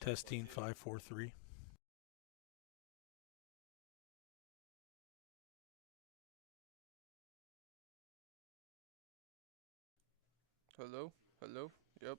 Testing 543. Hello? Hello? Yep.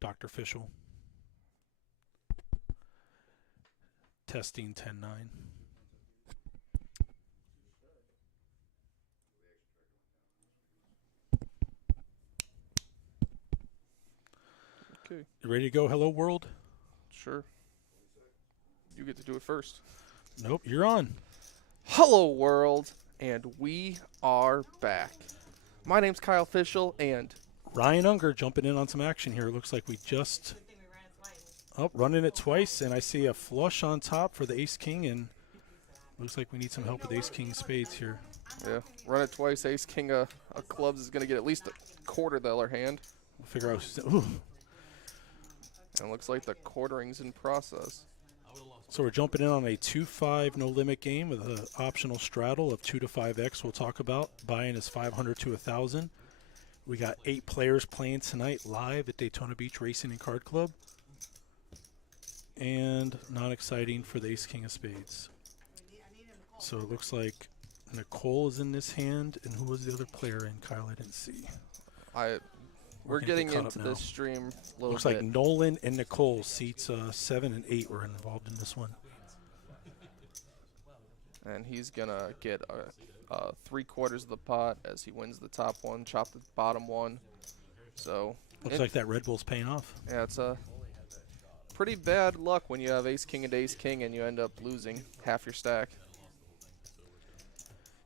Dr. Fischel. Testing 10-9. Okay. You ready to go, Hello World? Sure. You get to do it first. Nope, you're on. Hello, world, and we are back. My name's Kyle Fischel, and Ryan Unger jumping in on some action here. Looks like we just running it twice, and I see a flush on top for the Ace King, and looks like we need some help with Ace King spades here. yeah, run it twice. Ace King of clubs is going to get at least a quarter the other hand. We'll figure out. Ooh. And it looks like the quartering's in process. So we're jumping in on a 2-5 no limit game with an optional straddle of 2 to 5x. We'll talk about buy-in is 500 to 1,000. We got 8 players playing tonight live at Daytona Beach Racing and Card Club. And not exciting for the Ace King of Spades. So it looks like Nicole is in this hand, and who was the other player in, Kyle? I didn't see. We're getting into this stream a little looks bit. like Nolan and Nicole, seats 7 and 8 were involved in this one. And he's going to get 3/4 of the pot as he wins the top one, chop the bottom one. So looks like that Red Bull's paying off. Yeah, it's a pretty bad luck when you have Ace King and Ace King and you end up losing half your stack.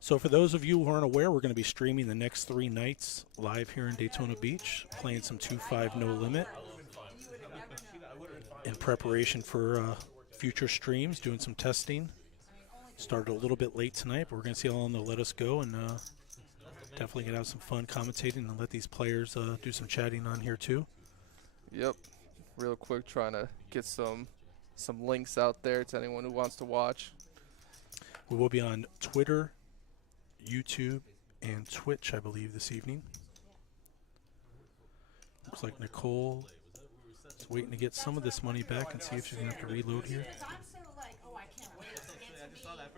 So for those of you who aren't aware, we're going to be streaming the next 3 nights live here in Daytona Beach, playing some 2-5 no limit in preparation for future streams, doing some testing. Started a little bit late tonight, but we're going to see how long they'll let us go, and definitely going to have some fun commentating and let these players do some chatting on here too. Yep. Real quick, trying to get some links out there to anyone who wants to watch. We will be on Twitter, YouTube, and Twitch, I believe, this evening. Looks like Nicole is waiting to get some of this money back and see if she's going to have to reload here.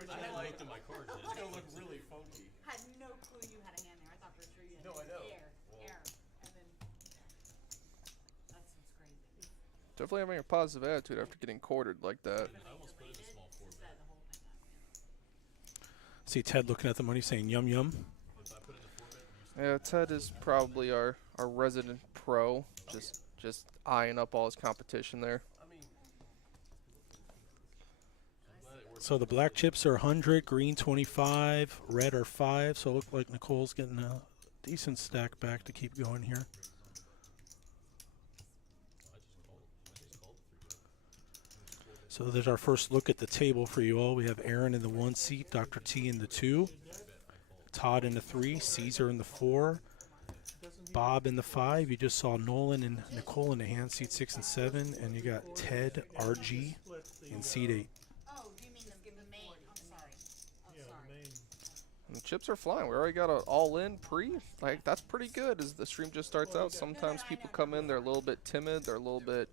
I looked at my cards. It's going to look really funky. Had no clue you had a hand there. I thought for sure you had air, and then that's what's crazy. Definitely having a positive attitude after getting quartered like that. See Ted looking at the money saying yum yum. Yeah, Ted is probably our resident pro, just eyeing up all his competition there. So the black chips are 100, green 25, red are 5. So it looks like Nicole's getting a decent stack back to keep going here. So there's our first look at the table for you all. We have Aaron in the 1 seat, Dr. T in the 2, Todd in the 3, Caesar in the 4, Bob in the 5. You just saw Nolan and Nicole in the hand, seat 6 and 7, and you got Ted, RG in seat 8. And the chips are flying. We already got an all-in pre. Like, that's pretty good as the stream just starts out. Sometimes people come in, they're a little bit timid. They're a little bit,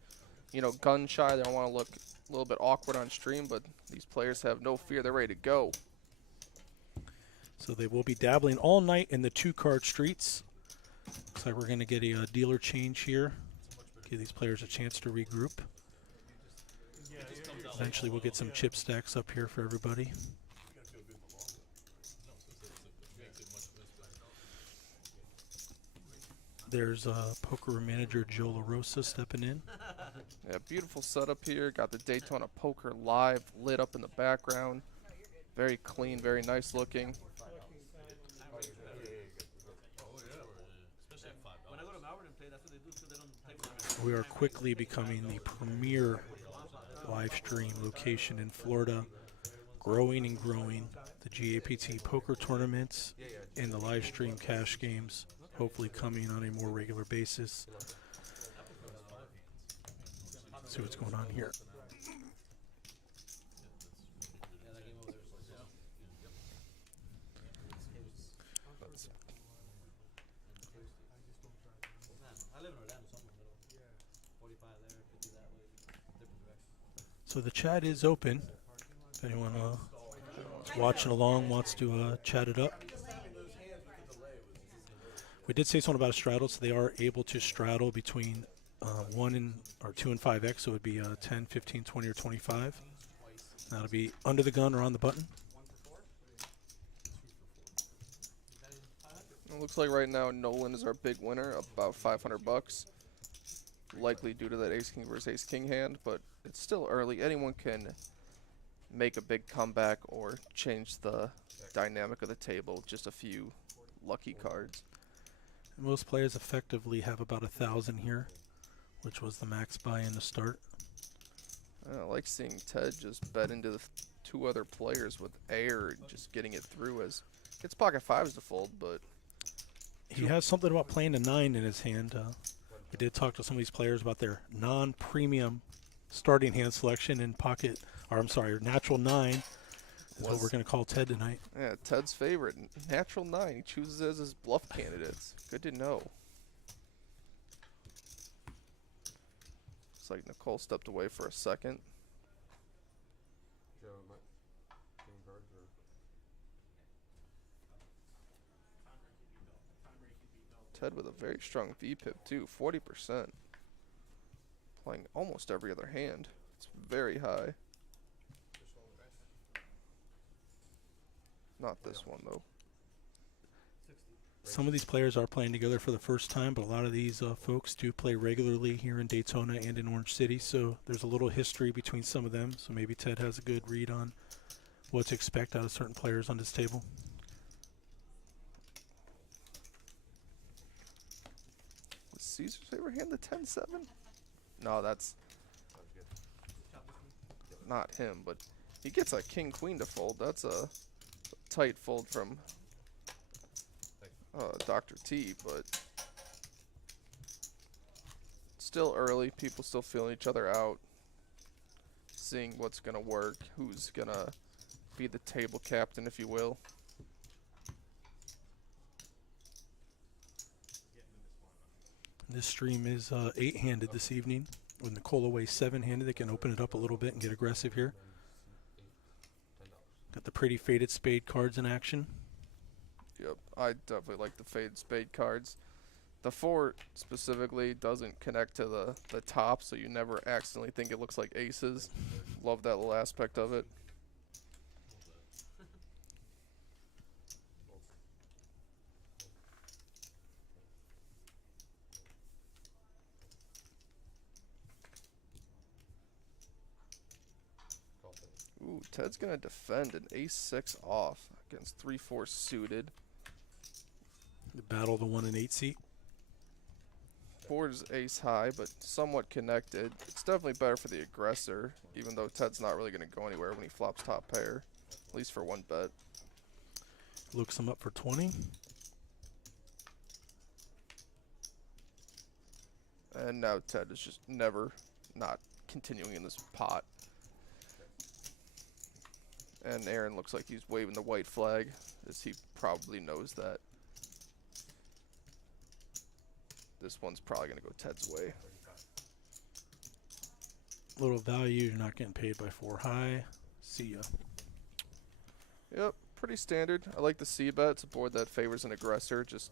gun-shy. They don't want to look a little bit awkward on stream, but these players have no fear. They're ready to go. So they will be dabbling all night in the 2-card streets. Looks like we're going to get a dealer change here. Give these players a chance to regroup. Eventually we'll get some chip stacks up here for everybody. There's poker manager Joe LaRosa stepping in. Yeah, beautiful setup here. Got the Daytona Poker live lit up in the background. Very clean, very nice looking. We are quickly becoming the premier live stream location in Florida, growing and growing. The GAPT poker tournaments and the live stream cash games hopefully coming on a more regular basis. Let's see what's going on here. So the chat is open. If anyone is watching along wants to chat it up. We did say something about a straddle, so they are able to straddle between 1 and or 2 and 5x, so it would be 10, 15, 20, or 25. That'll be under the gun or on the button. It looks like right now Nolan is our big winner, about 500 bucks. Likely due to that ace king versus ace king hand, but it's still early. Anyone can make a big comeback or change the dynamic of the table with just a few lucky cards. Most players effectively have about 1,000 here, which was the max buy in the start. I like seeing Ted just bet into the two other players with air and just getting it through as gets pocket fives to fold, but He has something about playing a 9 in his hand. We did talk to some of these players about their non-premium starting hand selection in pocket, or I'm sorry, natural 9 is what we're going to call Ted tonight. yeah, Ted's favorite, natural 9. He chooses as his bluff candidates. Good to know. Looks like Nicole stepped away for a second. Ted with a very strong VPIP too, 40%. Playing almost every other hand. It's very high. Not this one though. Some of these players are playing together for the first time, but a lot of these folks do play regularly here in Daytona and in Orange City, so there's a little history between some of them. So maybe Ted has a good read on what to expect out of certain players on this table. Was Caesar's favorite hand the 10-7? No, that's not him, but he gets a king-queen to fold. That's a tight fold from Dr. T, but still early. People still feeling each other out, seeing what's going to work, who's going to be the table captain, if you will. This stream is 8-handed this evening. With Nicole away 7-handed, they can open it up a little bit and get aggressive here. Got the pretty faded spade cards in action. Yep, I definitely like the faded spade cards. The 4 specifically doesn't connect to the top, so you never accidentally think it looks like aces. Love that little aspect of it. Ooh, Ted's going to defend an ace-6 off against 3-4 suited. The battle of the 1 and 8 seat. Board is ace-high, but somewhat connected. It's definitely better for the aggressor, even though Ted's not really going to go anywhere when he flops top pair, at least for one bet. Looks him up for 20. And now Ted is just never not continuing in this pot. And Aaron looks like he's waving the white flag, as he probably knows that this one's probably going to go Ted's way. Little value, you're not getting paid by 4 high. See ya. Yep, pretty standard. I like the C-bet. It's a board that favors an aggressor. Just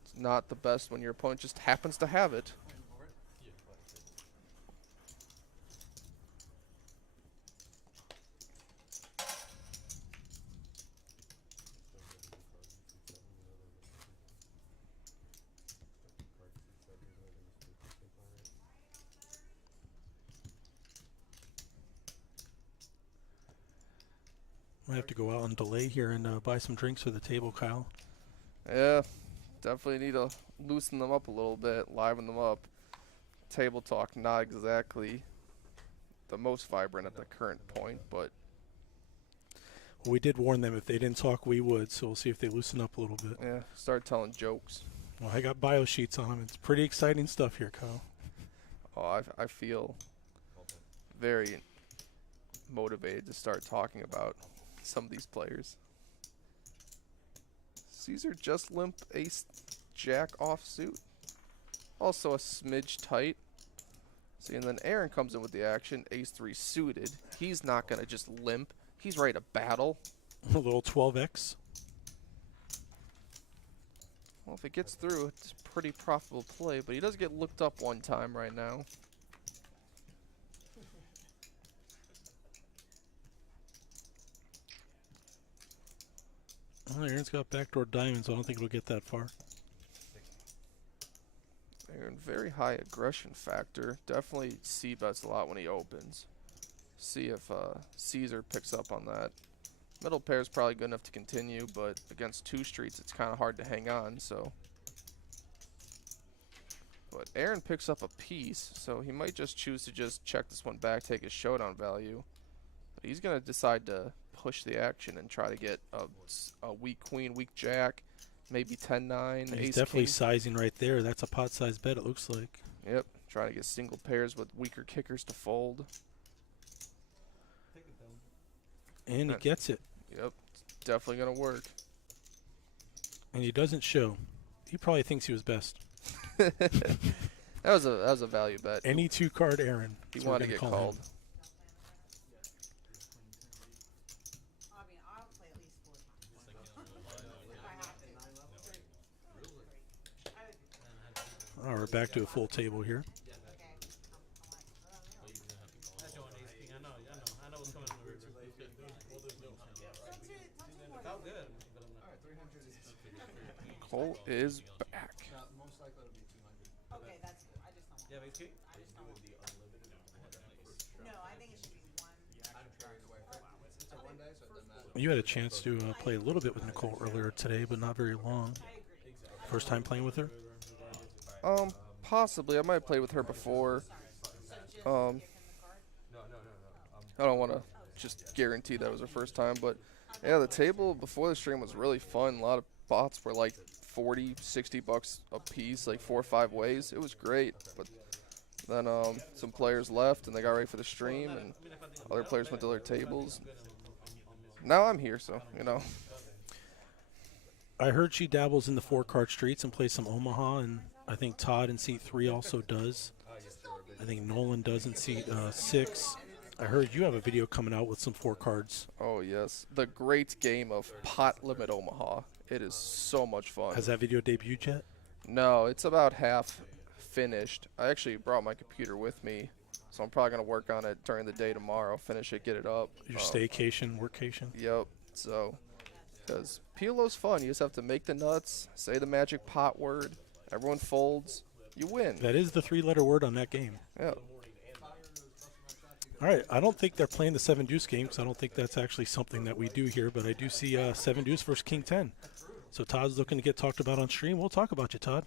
it's not the best when your opponent just happens to have it. Might have to go out on delay here and buy some drinks for the table, Kyle. Yeah, definitely need to loosen them up a little bit, liven them up. Table talk, not exactly the most vibrant at the current point, but Well, we did warn them if they didn't talk, we would, so we'll see if they loosen up a little bit. yeah, start telling jokes. Well, I got bio sheets on them. It's pretty exciting stuff here, Kyle. Oh, I feel very motivated to start talking about some of these players. Caesar just limp ace jack offsuit. Also a smidge tight. See, and then Aaron comes in with the action, ace 3 suited. He's not going to just limp. He's ready to battle. A little 12x. Well, if it gets through, it's a pretty profitable play, but he does get looked up one time right now. Well, Aaron's got backdoor diamonds, so I don't think it'll get that far. Aaron, very high aggression factor. Definitely c-bets a lot when he opens. See if Caesar picks up on that. Middle pair is probably good enough to continue, but against two streets, it's kind of hard to hang on, so. But Aaron picks up a piece, so he might just choose to just check this one back, take his showdown value. But he's going to decide to push the action and try to get a weak queen, weak jack, maybe 10-9, He's ace definitely king. sizing right there. That's a pot-sized bet, it looks like. Yep, trying to get single pairs with weaker kickers to fold. And he gets it. Yep, it's definitely going to work. And he doesn't show. He probably thinks he was best. That was a value bet. Any two-card Aaron. He That's what wanted to we're get gonna call called. him. I mean, I'll play at least 4 times. If I have to. I would do All right, we're back to a full table here. okay. That's your ace king. I know what's coming in the rear. Felt good. Cole is back. Okay, that's cool. I just don't want. You have ace king? I just don't want. No, I think it should be one. You had a chance to play a little bit with Nicole earlier today, but not very long. First time playing with her? Possibly. I might have played with her before. I don't want to just guarantee that was her first time, but yeah, the table before the stream was really fun. A lot of bots were like 40, 60 bucks a piece, like 4 or 5 ways. It was great, but then some players left and they got ready for the stream, and other players went to their tables. Now I'm here, so you know. I heard she dabbles in the 4-card streets and plays some Omaha, and I think Todd in seat 3 also does. I think Nolan does in seat 6. I heard you have a video coming out with some 4 cards. Oh yes, the great game of Pot Limit Omaha. It is so much fun. Has that video debuted yet? No, it's about half finished. I actually brought my computer with me, so I'm probably going to work on it during the day tomorrow, finish it, get it up. Your staycation, workcation? Yep, so, because PLO's fun. You just have to make the nuts, say the magic pot word, everyone folds, you win. That is the 3-letter word on that game. Yeah. All right, I don't think they're playing the 7-deuce game because I don't think that's actually something that we do here, but I do see 7-deuce versus King 10. So Todd's looking to get talked about on stream. We'll talk about you, Todd.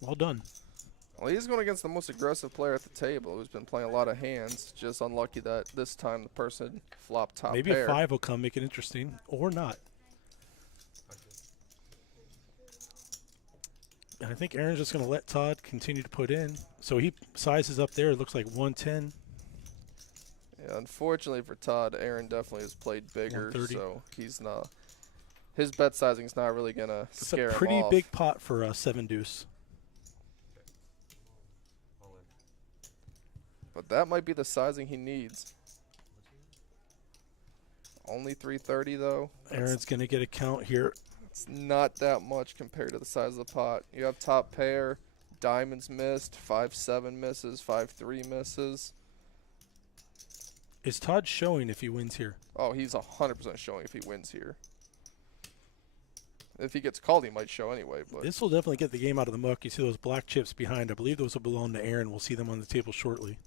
Well done. Well, he's going against the most aggressive player at the table who's been playing a lot of hands. Just unlucky that this time the person flopped top Maybe pair. a 5 will come, make it interesting, or not. And I think Aaron's just going to let Todd continue to put in. So he sizes up there. It looks like 110. Yeah, unfortunately for Todd, Aaron definitely has played bigger, 130. so he's not. His bet sizing's not really gonna It's scare a him pretty off. big pot for 7-deuce. But that might be the sizing he needs. Only 330 though. Aaron's going to get a count here. It's not that much compared to the size of the pot. You have top pair, diamonds missed, 5-7 misses, 5-3 misses. Is Todd showing if he wins here? Oh, he's 100% showing if he wins here. If he gets called, he might show anyway. But This will definitely get the game out of the muck. You see those black chips behind. I believe those will belong to Aaron. We'll see them on the table shortly.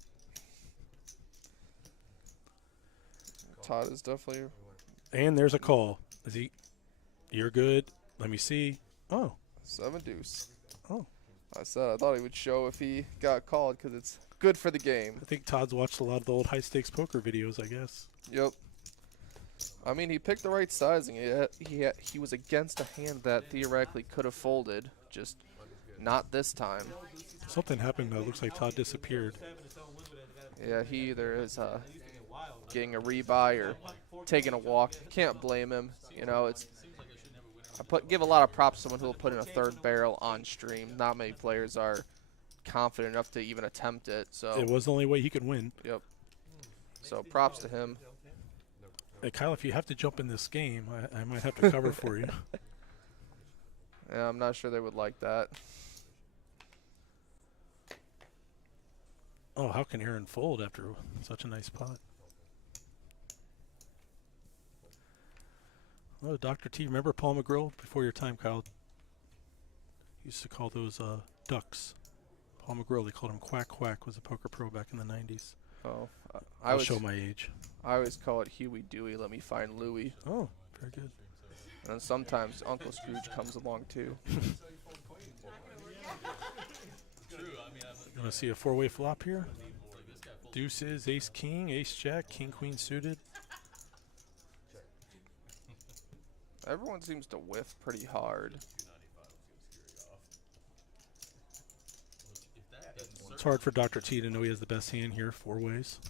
Todd is definitely. And there's a call. Is he? You're good. Let me see. Oh. 7 deuce. Oh. I said I thought he would show if he got called because it's good for the game. I think Todd's watched a lot of the old high-stakes poker videos, I guess. Yep. I mean, he picked the right sizing. He was against a hand that theoretically could have folded, just not this time. Something happened, though. Looks like Todd disappeared. Yeah, he either is getting a rebuy or taking a walk. Can't blame him. You know, it's. Give a lot of props to someone who will put in a third barrel on stream. Not many players are confident enough to even attempt it. So It was the only way he could win. Yep. So props to him. Hey, Kyle, if you have to jump in this game, I might have to cover for you. Yeah, I'm not sure they would like that. Oh, how can Aaron fold after such a nice pot? Oh, Dr. T, remember Paul McGrill before your time, Kyle? Used to call those ducks. Paul McGrill, they called him Quack Quack, was a poker pro back in the 90s. Oh, I'll show my age. I always call it Huey Dewey. Let me find Louie. Oh, very good. And then sometimes Uncle Scrooge comes along too. You want to see a four-way flop here? Deuces, ace king, ace jack, king queen suited. Everyone seems to whiff pretty hard. It's hard for Dr. T to know he has the best hand here, four ways.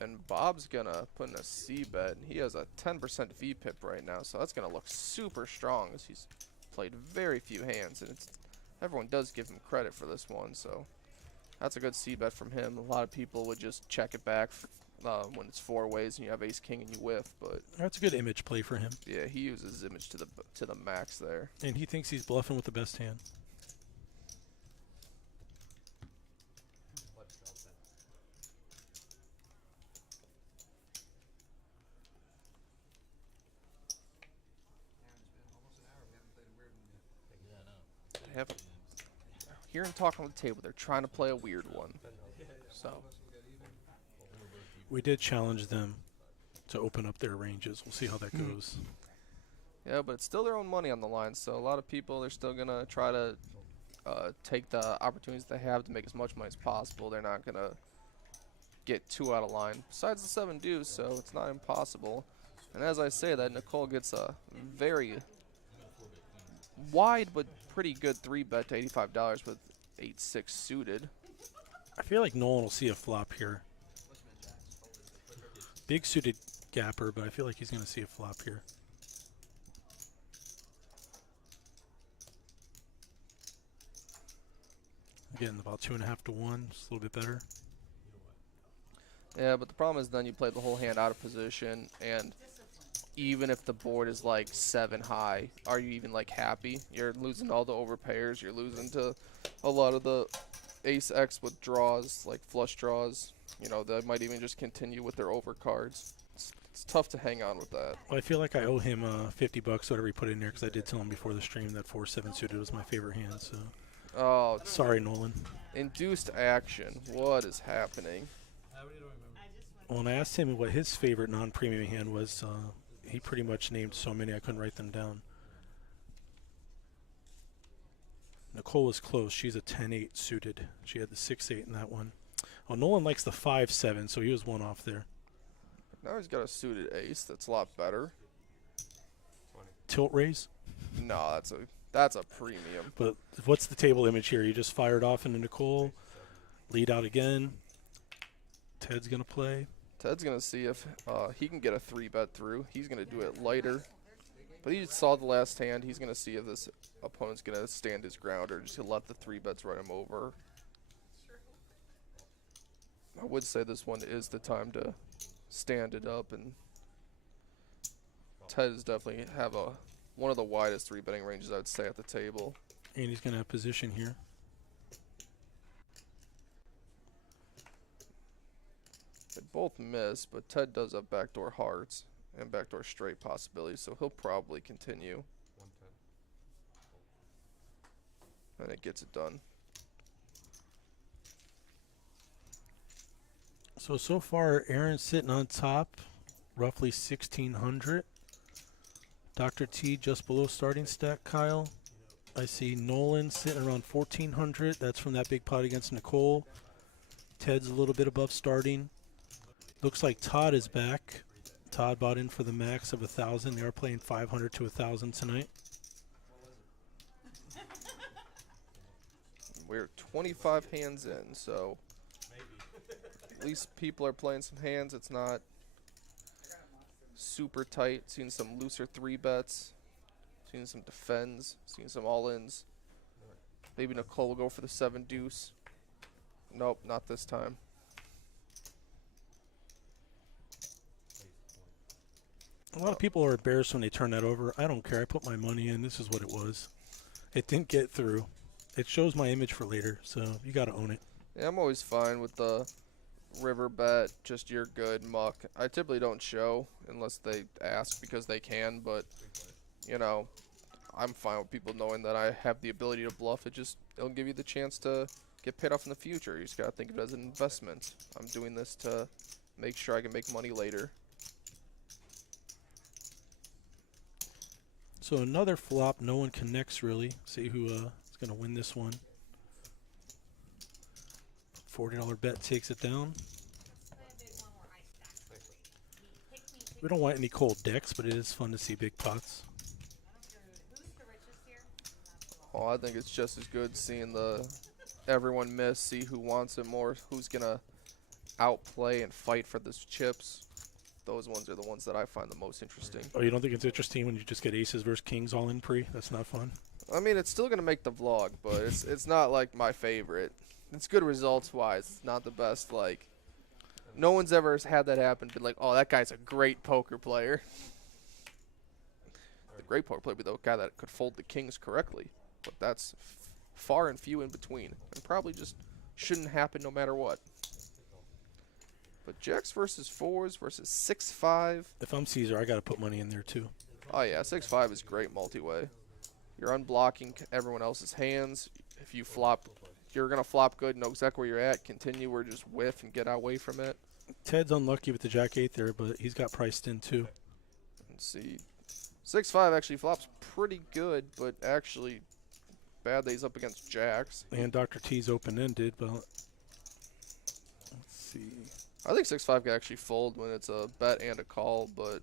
And Bob's gonna put in a C bet. He has a 10% VPIP right now, so that's gonna look super strong as he's played very few hands, and everyone does give him credit for this one, so that's a good C bet from him. A lot of people would just check it back when it's four ways and you have ace king and you whiff, but That's a good image play for him. yeah, he uses his image to the max there. And he thinks he's bluffing with the best hand. They have hearing talk on the table, they're trying to play a weird one. So We did challenge them to open up their ranges. We'll see how that goes. yeah, but it's still their own money on the line, so a lot of people are still gonna try to take the opportunities they have to make as much money as possible. They're not gonna get too out of line. Besides the 7 deuce, so it's not impossible. And as I say that, Nicole gets a very wide but pretty good 3-bet to $85 with 8-6 suited. I feel like Nolan will see a flop here. Big suited gapper, but I feel like he's going to see a flop here. Getting about 2.5 to 1, just a little bit better. Yeah, but the problem is then you play the whole hand out of position, and even if the board is like 7 high, are you even like happy? You're losing all the overpairs. You're losing to a lot of the ace X with draws, like flush draws. You know, they might even just continue with their overcards. It's tough to hang on with that. Well, I feel like I owe him $50, whatever he put in there, because I did tell him before the stream that 4-7 suited was my favorite hand. So Oh, sorry, Nolan. induced action. What is happening? Well, when I asked him what his favorite non-premium hand was, he pretty much named so many I couldn't write them down. Nicole was close. She's a 10-8 suited. She had the 6-8 in that one. Oh, Nolan likes the 5-7, so he was one off there. Now he's got a suited ace. That's a lot better. Tilt raise. No, that's a premium. But what's the table image here? You just fired off into Nicole. Lead out again. Ted's going to play. Ted's going to see if he can get a 3-bet through. He's going to do it lighter. But he saw the last hand. He's going to see if this opponent's going to stand his ground or just let the 3-bets run him over. I would say this one is the time to stand it up. And Ted is definitely have one of the widest 3-betting ranges, I would say, at the table. And he's going to have position here. They both miss, but Ted does have backdoor hearts and backdoor straight possibilities, so he'll probably continue. And it gets it done. So far, Aaron's sitting on top, roughly 1,600. Dr. T just below starting stack, Kyle. I see Nolan sitting around 1,400. That's from that big pot against Nicole. Ted's a little bit above starting. Looks like Todd is back. Todd bought in for the max of 1,000. They are playing 500 to 1,000 tonight. We're 25 hands in, so at least people are playing some hands. It's not super tight. Seen some looser 3-bets. Seen some defends. Seen some all-ins. Maybe Nicole will go for the 7 deuce. Nope, not this time. A lot of people are embarrassed when they turn that over. I don't care. I put my money in. This is what it was. It didn't get through. It shows my image for later, so you got to own it. Yeah, I'm always fine with the river bet, just you're good muck. I typically don't show unless they ask because they can, but you know, I'm fine with people knowing that I have the ability to bluff. It'll give you the chance to get paid off in the future. You just gotta think of it as an investment. I'm doing this to make sure I can make money later. So another flop. No one connects really. See who is going to win this one. $40 bet takes it down. We don't want any cold decks, but it is fun to see big pots. Oh, I think it's just as good seeing everyone miss, see who wants it more, who's gonna outplay and fight for those chips. Those ones are the ones that I find the most interesting. Oh, you don't think it's interesting when you just get aces versus kings all in pre? That's not fun. I mean, it's still gonna make the vlog, but it's not like my favorite. It's good results wise. It's not the best. Like, no one's ever had that happen. Been like, oh, that guy's a great poker player. The great poker player would be the guy that could fold the kings correctly, but that's far and few in between, and probably just shouldn't happen no matter what. But jacks versus fours versus 6-5. If I'm Caesar, I got to put money in there too. Oh yeah, 6-5 is great multi-way. You're unblocking everyone else's hands. If you flop, you're gonna flop good, know exactly where you're at, continue or just whiff and get away from it. Ted's unlucky with the jack 8 there, but he's got priced in too. Let's see. 6-5 actually flops pretty good, but actually bad that he's up against jacks. And Dr. T's open-ended, but let's see. I think 6-5 can actually fold when it's a bet and a call, but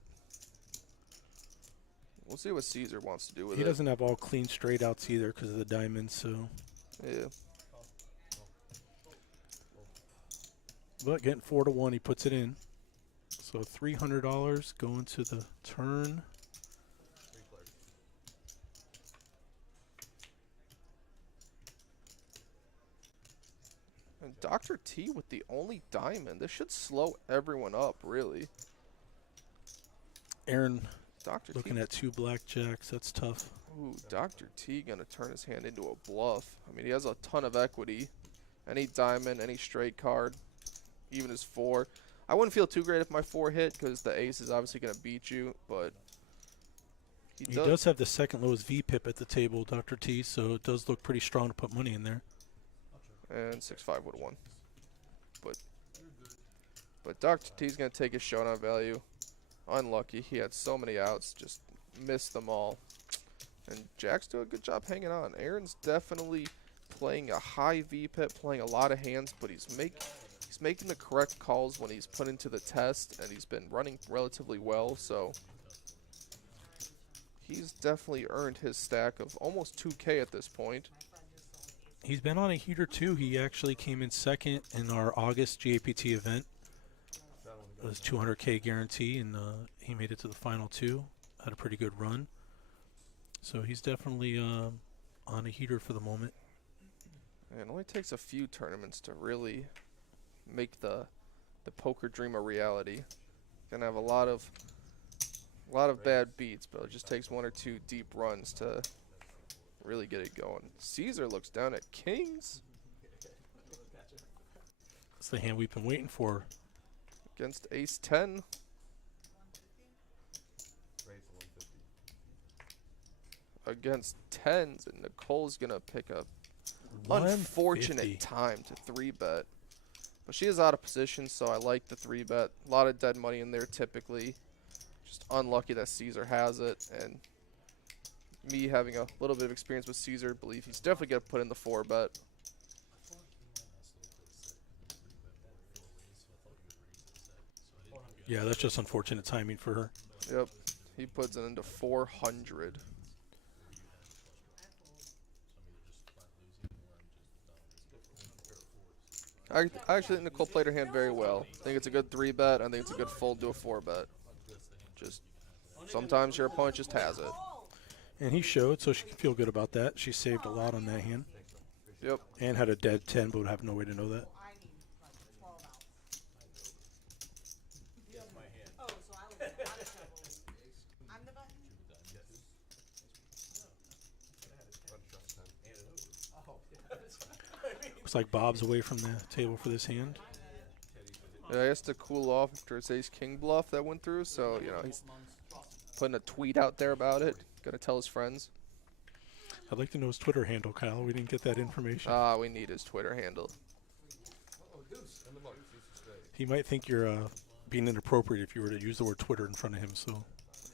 we'll see what Caesar wants to do with it. He doesn't have all clean straight outs either because of the diamonds, so. Yeah. But getting 4-1, he puts it in. So $300 going to the turn. And Dr. T with the only diamond. This should slow everyone up, really. Aaron Dr. looking T. at 2 blackjacks. That's tough. Ooh, Dr. T gonna turn his hand into a bluff. I mean, he has a ton of equity. Any diamond, any straight card, even his 4. I wouldn't feel too great if my 4 hit because the ace is obviously gonna beat you, but He does have the second lowest VPIP at the table, Dr. T, so it does look pretty strong to put money in there. And 6-5 would have won. But Dr. T's gonna take his showdown value. Unlucky. He had so many outs, just missed them all. And Jack's doing a good job hanging on. Aaron's definitely playing a high VPIP, playing a lot of hands, but he's making the correct calls when he's put into the test, and he's been running relatively well, so he's definitely earned his stack of almost 2K at this point. He's been on a heater too. He actually came in second in our August GAPT event. It was 200K guarantee, and he made it to the final 2. Had a pretty good run. So he's definitely on a heater for the moment. And it only takes a few tournaments to really make the poker dream a reality. Gonna have a lot of bad beats, but it just takes 1 or 2 deep runs to really get it going. Caesar looks down at kings That's the hand we've been waiting for. against ace 10. Against tens, and Nicole's gonna pick a unfortunate time to 3-bet. But she is out of position, so I like the 3-bet. A lot of dead money in there typically. Just unlucky that Caesar has it, and me having a little bit of experience with Caesar, believe he's definitely gonna put in the 4-bet. Yeah, that's just unfortunate timing for her. Yep, he puts it into 400. I actually think Nicole played her hand very well. I think it's a good 3-bet. I think it's a good fold to a 4-bet. Just sometimes your opponent just has it. And he showed, so she can feel good about that. She saved a lot on that hand. Yep. And had a dead 10, but would have no way to know that. Looks like Bob's away from the table for this hand. Yeah, he has to cool off after his ace-king bluff that went through, so, you know, he's putting a tweet out there about it. Gonna tell his friends. I'd like to know his Twitter handle, Kyle. We didn't get that information. We need his Twitter handle. He might think you're being inappropriate if you were to use the word Twitter in front of him, so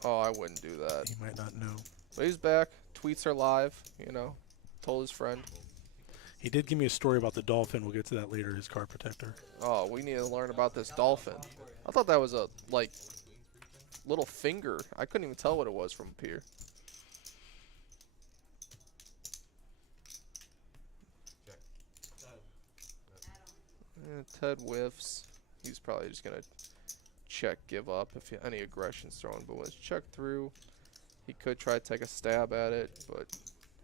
Oh, I wouldn't do that. he might not know. But he's back. Tweets are live, you know. Told his friend. He did give me a story about the dolphin. We'll get to that later, his card protector. Oh, we need to learn about this dolphin. I thought that was a, like, little finger. I couldn't even tell what it was from up here. Ted whiffs. He's probably just going to check, give up if any aggression's thrown. But when it's checked through, he could try to take a stab at it. But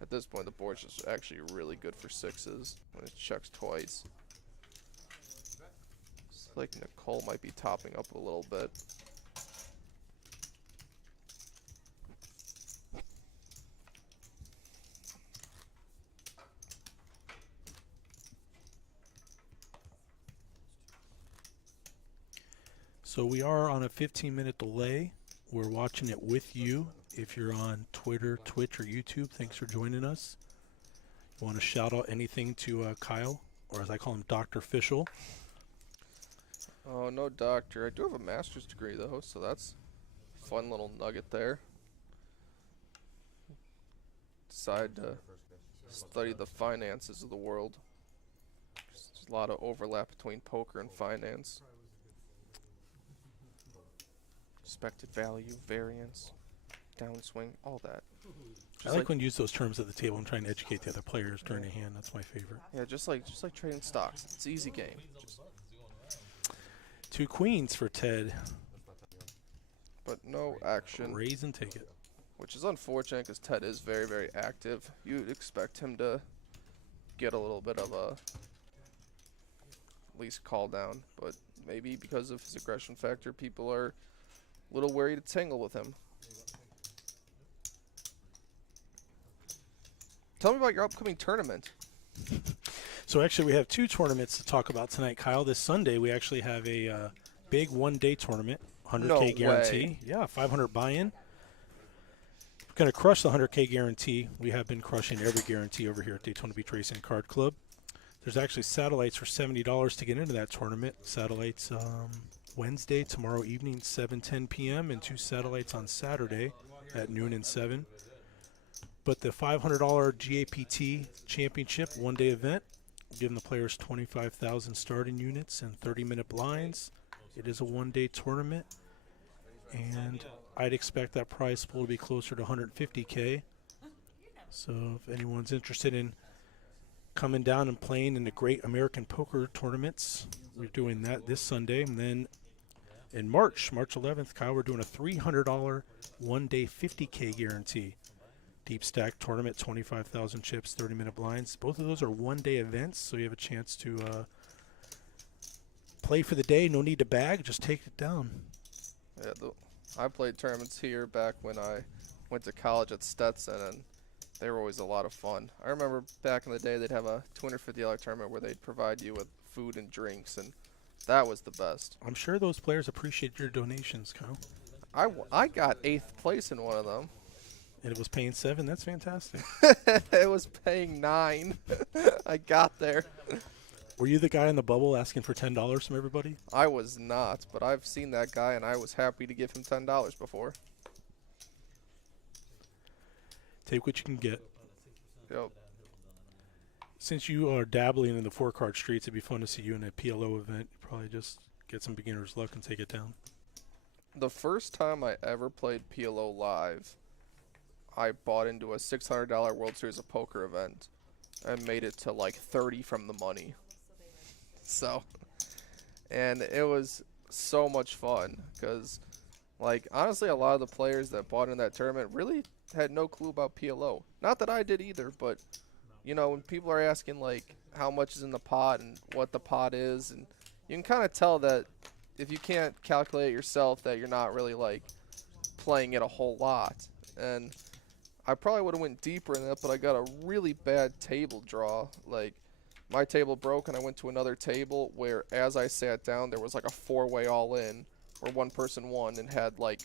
at this point, the board's just actually really good for sixes when it checks twice. It's like Nicole might be topping up a little bit. So we are on a 15-minute delay. We're watching it with you. If you're on Twitter, Twitch, or YouTube, thanks for joining us. You want to shout out anything to Kyle, or as I call him, Dr. Fischel? Oh, no doctor. I do have a master's degree, though, so that's a fun little nugget there. Decided to study the finances of the world. There's a lot of overlap between poker and finance. Expected value, variance, downswing, all that. I like when you use those terms at the table and trying to educate the other players during a hand. That's my favorite. Yeah, just like trading stocks. It's an easy game. Two queens for Ted. But no action, Raise and take it. which is unfortunate because Ted is very, very active. You'd expect him to get a little bit of a at least call down, but maybe because of his aggression factor, people are a little wary to tangle with him. Tell me about your upcoming tournament. So actually we have two tournaments to talk about tonight, Kyle. This Sunday we actually have a big one-day tournament, 100K No guarantee. way. Yeah, 500 buy-in. Going to crush the 100K guarantee. We have been crushing every guarantee over here at Daytona Beach Racing Card Club. There's actually satellites for $70 to get into that tournament. Satellites Wednesday, tomorrow evening, 7:10 p.m., and two satellites on Saturday at noon and 7. But the $500 GAPT Championship one-day event, giving the players 25,000 starting units and 30-minute blinds. It is a one-day tournament, and I'd expect that prize pool to be closer to 150K. So if anyone's interested in coming down and playing in the Great American Poker Tournaments, we're doing that this Sunday. And then in March 11th, Kyle, we're doing a $300 one-day 50K guarantee. Deepstack tournament, 25,000 chips, 30-minute blinds. Both of those are one-day events, so you have a chance to play for the day. No need to bag, just take it down. Yeah, I played tournaments here back when I went to college at Stetson, and they were always a lot of fun. I remember back in the day they'd have a $250 tournament where they'd provide you with food and drinks, and that was the best. I'm sure those players appreciate your donations, Kyle. I got 8th place in one of them. And it was paying 7. That's fantastic. It was paying 9. I got there. Were you the guy in the bubble asking for $10 from everybody? I was not, but I've seen that guy, and I was happy to give him $10 before. Take what you can get. Yep. Since you are dabbling in the 4-card streets, it'd be fun to see you in a PLO event. You probably just get some beginner's luck and take it down. The first time I ever played PLO live, I bought into a $600 World Series of Poker event and made it to like 30 from the money. So, and it was so much fun because, like, honestly, a lot of the players that bought in that tournament really had no clue about PLO. Not that I did either, but, you know, when people are asking, like, how much is in the pot and what the pot is, and you can kind of tell that if you can't calculate it yourself that you're not really, like, playing it a whole lot. And I probably would have went deeper in that, but I got a really bad table draw. Like, My table broke, and I went to another table where, as I sat down, there was like a 4-way all-in, where one person won and had like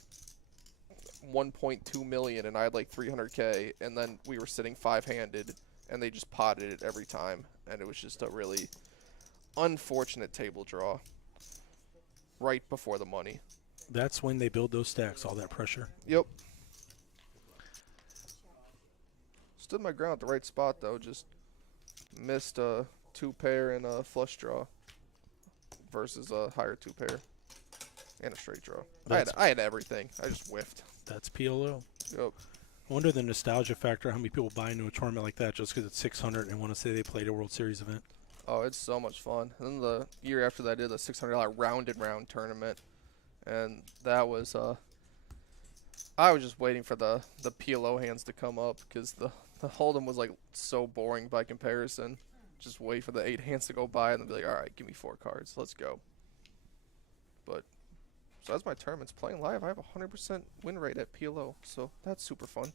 1.2 million, and I had like 300K, and then we were sitting 5-handed, and they just potted it every time, and it was just a really unfortunate table draw right before the money. That's when they build those stacks, all that pressure. Yep. Stood my ground at the right spot, though. Just missed a 2-pair and a flush draw versus a higher 2-pair and a straight draw. I had everything. I just whiffed. That's PLO. Yep. I wonder the nostalgia factor, how many people buy into a tournament like that just because it's 600 and want to say they played a World Series event. Oh, it's so much fun. And then the year after that, I did a $600 rounded round tournament, and that was I was just waiting for the PLO hands to come up because the Hold'em was like so boring by comparison. Just wait for the 8 hands to go by and then be like, all right, give me 4 cards, let's go. But so as my tournament's playing live, I have a 100% win rate at PLO, so that's super fun.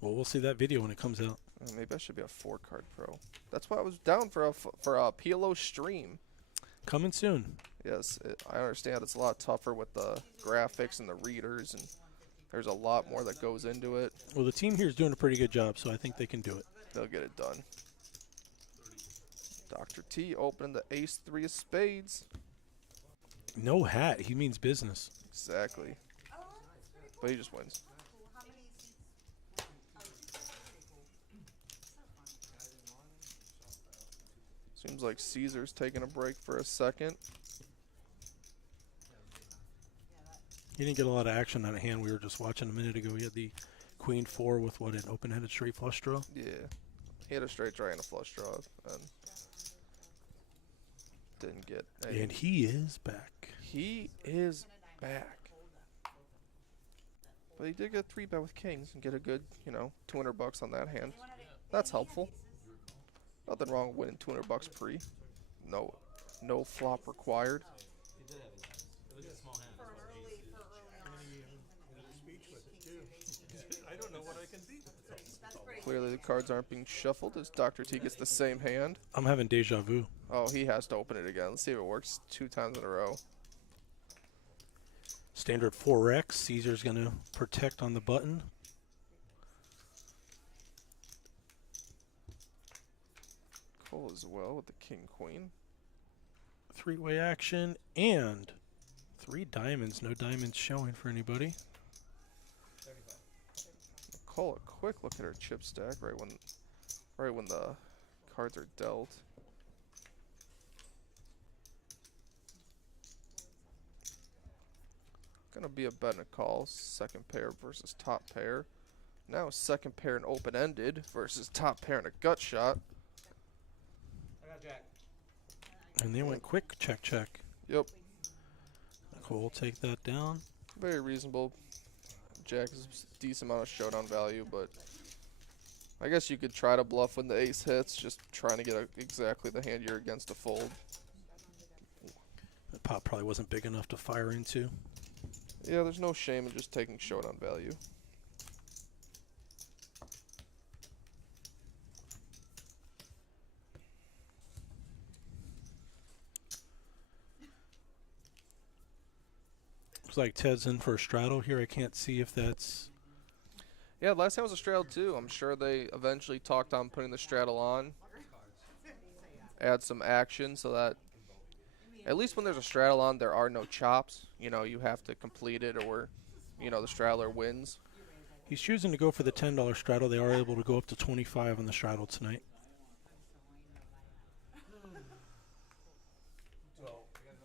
Well, we'll see that video when it comes out. Maybe I should be a 4-card pro. That's why I was down for a PLO stream. Coming soon. Yes, I understand it's a lot tougher with the graphics and the readers, and there's a lot more that goes into it. Well, the team here is doing a pretty good job, so I think they can do it. They'll get it done. Dr. T opening the ace-3 of spades. No hat. He means business. Exactly. But he just wins. Seems like Caesar's taking a break for a second. He didn't get a lot of action on a hand we were just watching a minute ago. He had the Queen 4 with what, an open-headed straight flush draw? Yeah. He had a straight draw and a flush draw. And didn't get a... And he is back. He is back. But he did get a 3-bet with kings and get a good, $200 on that hand. That's helpful. Nothing wrong with winning $200 pre. No flop required. I don't know what I can beat. Clearly the cards aren't being shuffled as Dr. T gets the same hand. I'm having deja vu. Oh, he has to open it again. Let's see if it works 2 times in a row. Standard 4X. Caesar's going to protect on the button. Cole as well with the king-queen. 3-way action and 3 diamonds. No diamonds showing for anybody. Cole, a quick look at her chip stack right when the cards are dealt. Gonna be a bet and a call. Second pair versus top pair. Now second pair and open-ended versus top pair and a gut shot. I got Jack. And they went quick. Check, check. Yep, Cool. Take that down. very reasonable. Jack is a decent amount of showdown value, but I guess you could try to bluff when the ace hits, just trying to get exactly the hand you're against to fold. The pot probably wasn't big enough to fire into. Yeah, there's no shame in just taking showdown value. Looks like Ted's in for a straddle here. I can't see if that's... Yeah, last time was a straddle too. I'm sure they eventually talked on putting the straddle on. Add some action so that at least when there's a straddle on, there are no chops. You have to complete it or, the straddler wins. He's choosing to go for the $10 straddle. They are able to go up to 25 on the straddle tonight.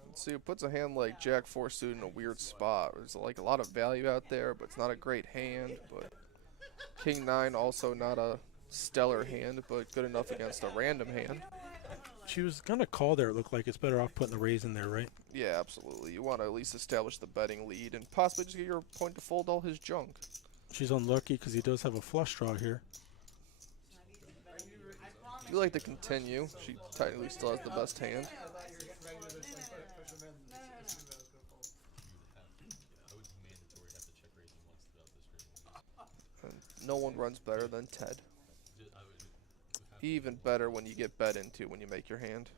Let's see, it puts a hand like Jack 4 suited in a weird spot. There's like a lot of value out there, but it's not a great hand. But King 9 also not a stellar hand, but good enough against a random hand. She was going to call there. It looked like it's better off putting the raise in there, right? Yeah, absolutely. You want to at least establish the betting lead and possibly just get your opponent to fold all his junk. She's unlucky because he does have a flush draw here. If you like to continue, she technically still has the best hand. And no one runs better than Ted. even better when you get bet into when you make your hand.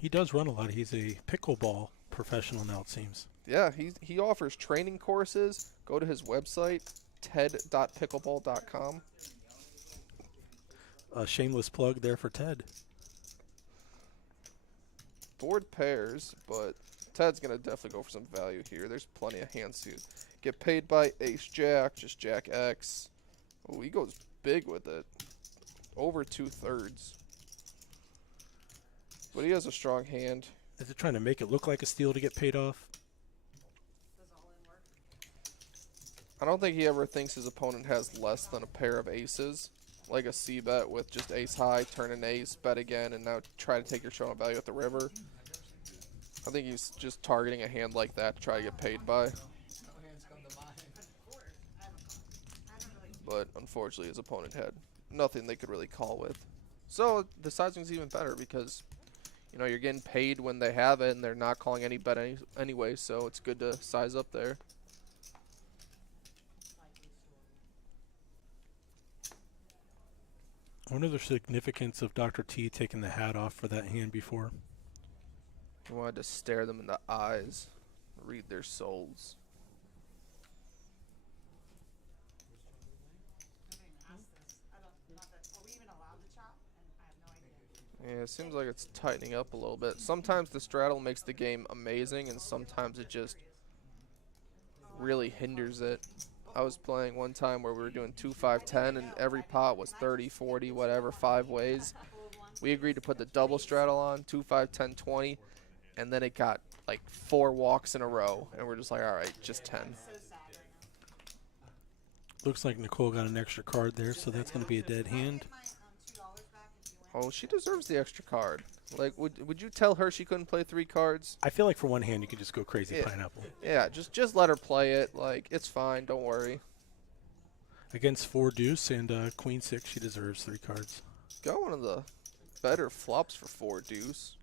He does run a lot. He's a pickleball professional now, it seems. Yeah, he offers training courses. Go to his website, ted.pickleball.com. A shameless plug there for Ted. Board pairs, but Ted's going to definitely go for some value here. There's plenty of hand suit. Get paid by ace-jack, just jack X. Oh, he goes big with it. Over 2/3. But he has a strong hand. Is it trying to make it look like a steal to get paid off? Does all in work? I don't think he ever thinks his opponent has less than a pair of aces. Like a C-bet with just ace-high, turn an ace, bet again, and now try to take your showdown value at the river. I think he's just targeting a hand like that to try to get paid by. But unfortunately, his opponent had nothing they could really call with. So the sizing's even better because, you know, you're getting paid when they have it, and they're not calling any bet anyway. So it's good to size up there. I wonder the significance of Dr. T taking the hat off for that hand before. You wanted to stare them in the eyes, read their souls. I didn't ask this. I don't, not that, are we even allowed to chop? And I have no idea. Yeah, it seems like it's tightening up a little bit. Sometimes the straddle makes the game amazing, and sometimes it just really hinders it. I was playing one time where we were doing 2, 5, 10, and every pot was 30, 40, whatever, 5 ways. We agreed to put the double straddle on, 2, 5, 10, 20, and then it got like 4 walks in a row, and we're just like, all right, just 10. So sad right now. Looks like Nicole got an extra card there, so that's going to be a dead hand. Get my $2 back if you win. Oh, she deserves the extra card. Like, would you tell her she couldn't play 3 cards? I feel like for one hand you could just go crazy Yeah. pineapple. Yeah, just let her play it. Like, it's fine. Don't worry. Against 4 deuce and queen 6, she deserves 3 cards. Got one of the better flops for 4 deuce.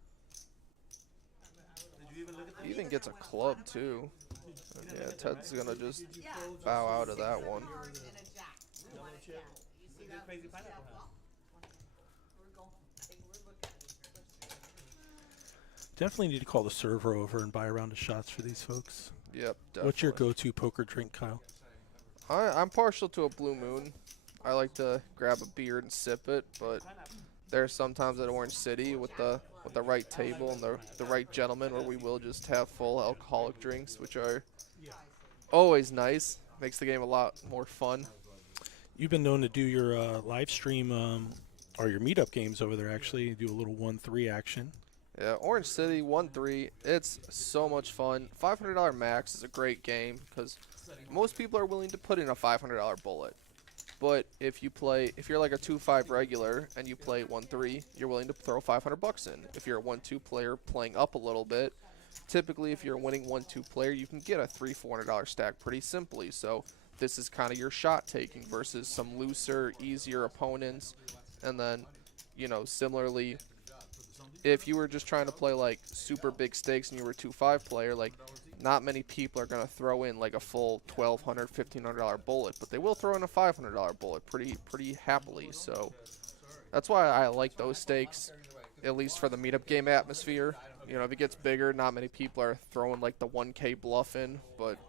He even gets a club too. And yeah, Ted's gonna just bow out of that one. And a jack. We want it, yeah. You see that? You see that flop? We're going. We're looking at it. Definitely need to call the server over and buy a round of shots for these folks. Yep, definitely. What's your go-to poker drink, Kyle? I'm partial to a Blue Moon. I like to grab a beer and sip it, but there's sometimes at Orange City with the right table and the right gentleman where we will just have full alcoholic drinks, which are always nice. Makes the game a lot more fun. You've been known to do your live stream or your meetup games over there, actually. You do a little 1-3 action. Yeah, Orange City 1-3. It's so much fun. $500 max is a great game because most people are willing to put in a $500 bullet. But if you're like a 2-5 regular and you play 1-3, you're willing to throw $500 in. If you're a 1-2 player playing up a little bit, typically if you're a winning 1-2 player, you can get a $300-400 stack pretty simply. So this is kind of your shot taking versus some looser, easier opponents. And then, you know, similarly, if you were just trying to play like super big stakes and you were a 2-5 player, like not many people are going to throw in like a full $1,200, $1,500 bullet, but they will throw in a $500 bullet pretty happily. So that's why I like those stakes, at least for the meetup game atmosphere. You know, if it gets bigger, not many people are throwing like the 1K bluff in, but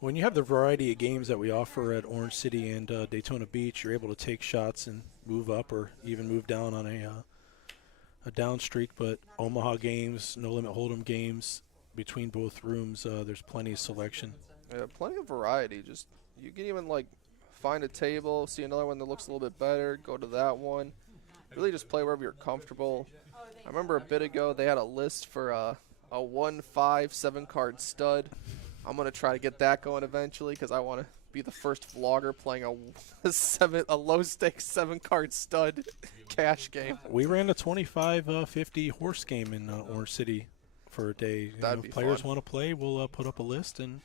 When you have the variety of games that we offer at Orange City and Daytona Beach, you're able to take shots and move up or even move down on a down streak. But Omaha games, No Limit Hold'em games, between both rooms, there's plenty of selection. yeah, plenty of variety. Just you can even like find a table, see another one that looks a little bit better, go to that one. Really just play wherever you're comfortable. I remember a bit ago they had a list for a 1-5 7-card stud. I'm gonna try to get that going eventually because I want to be the first vlogger playing a low stakes 7-card stud cash game. We ran a 25-50 horse game in Orange City for a day. You know, That'd be if players fun. want to play, we'll put up a list and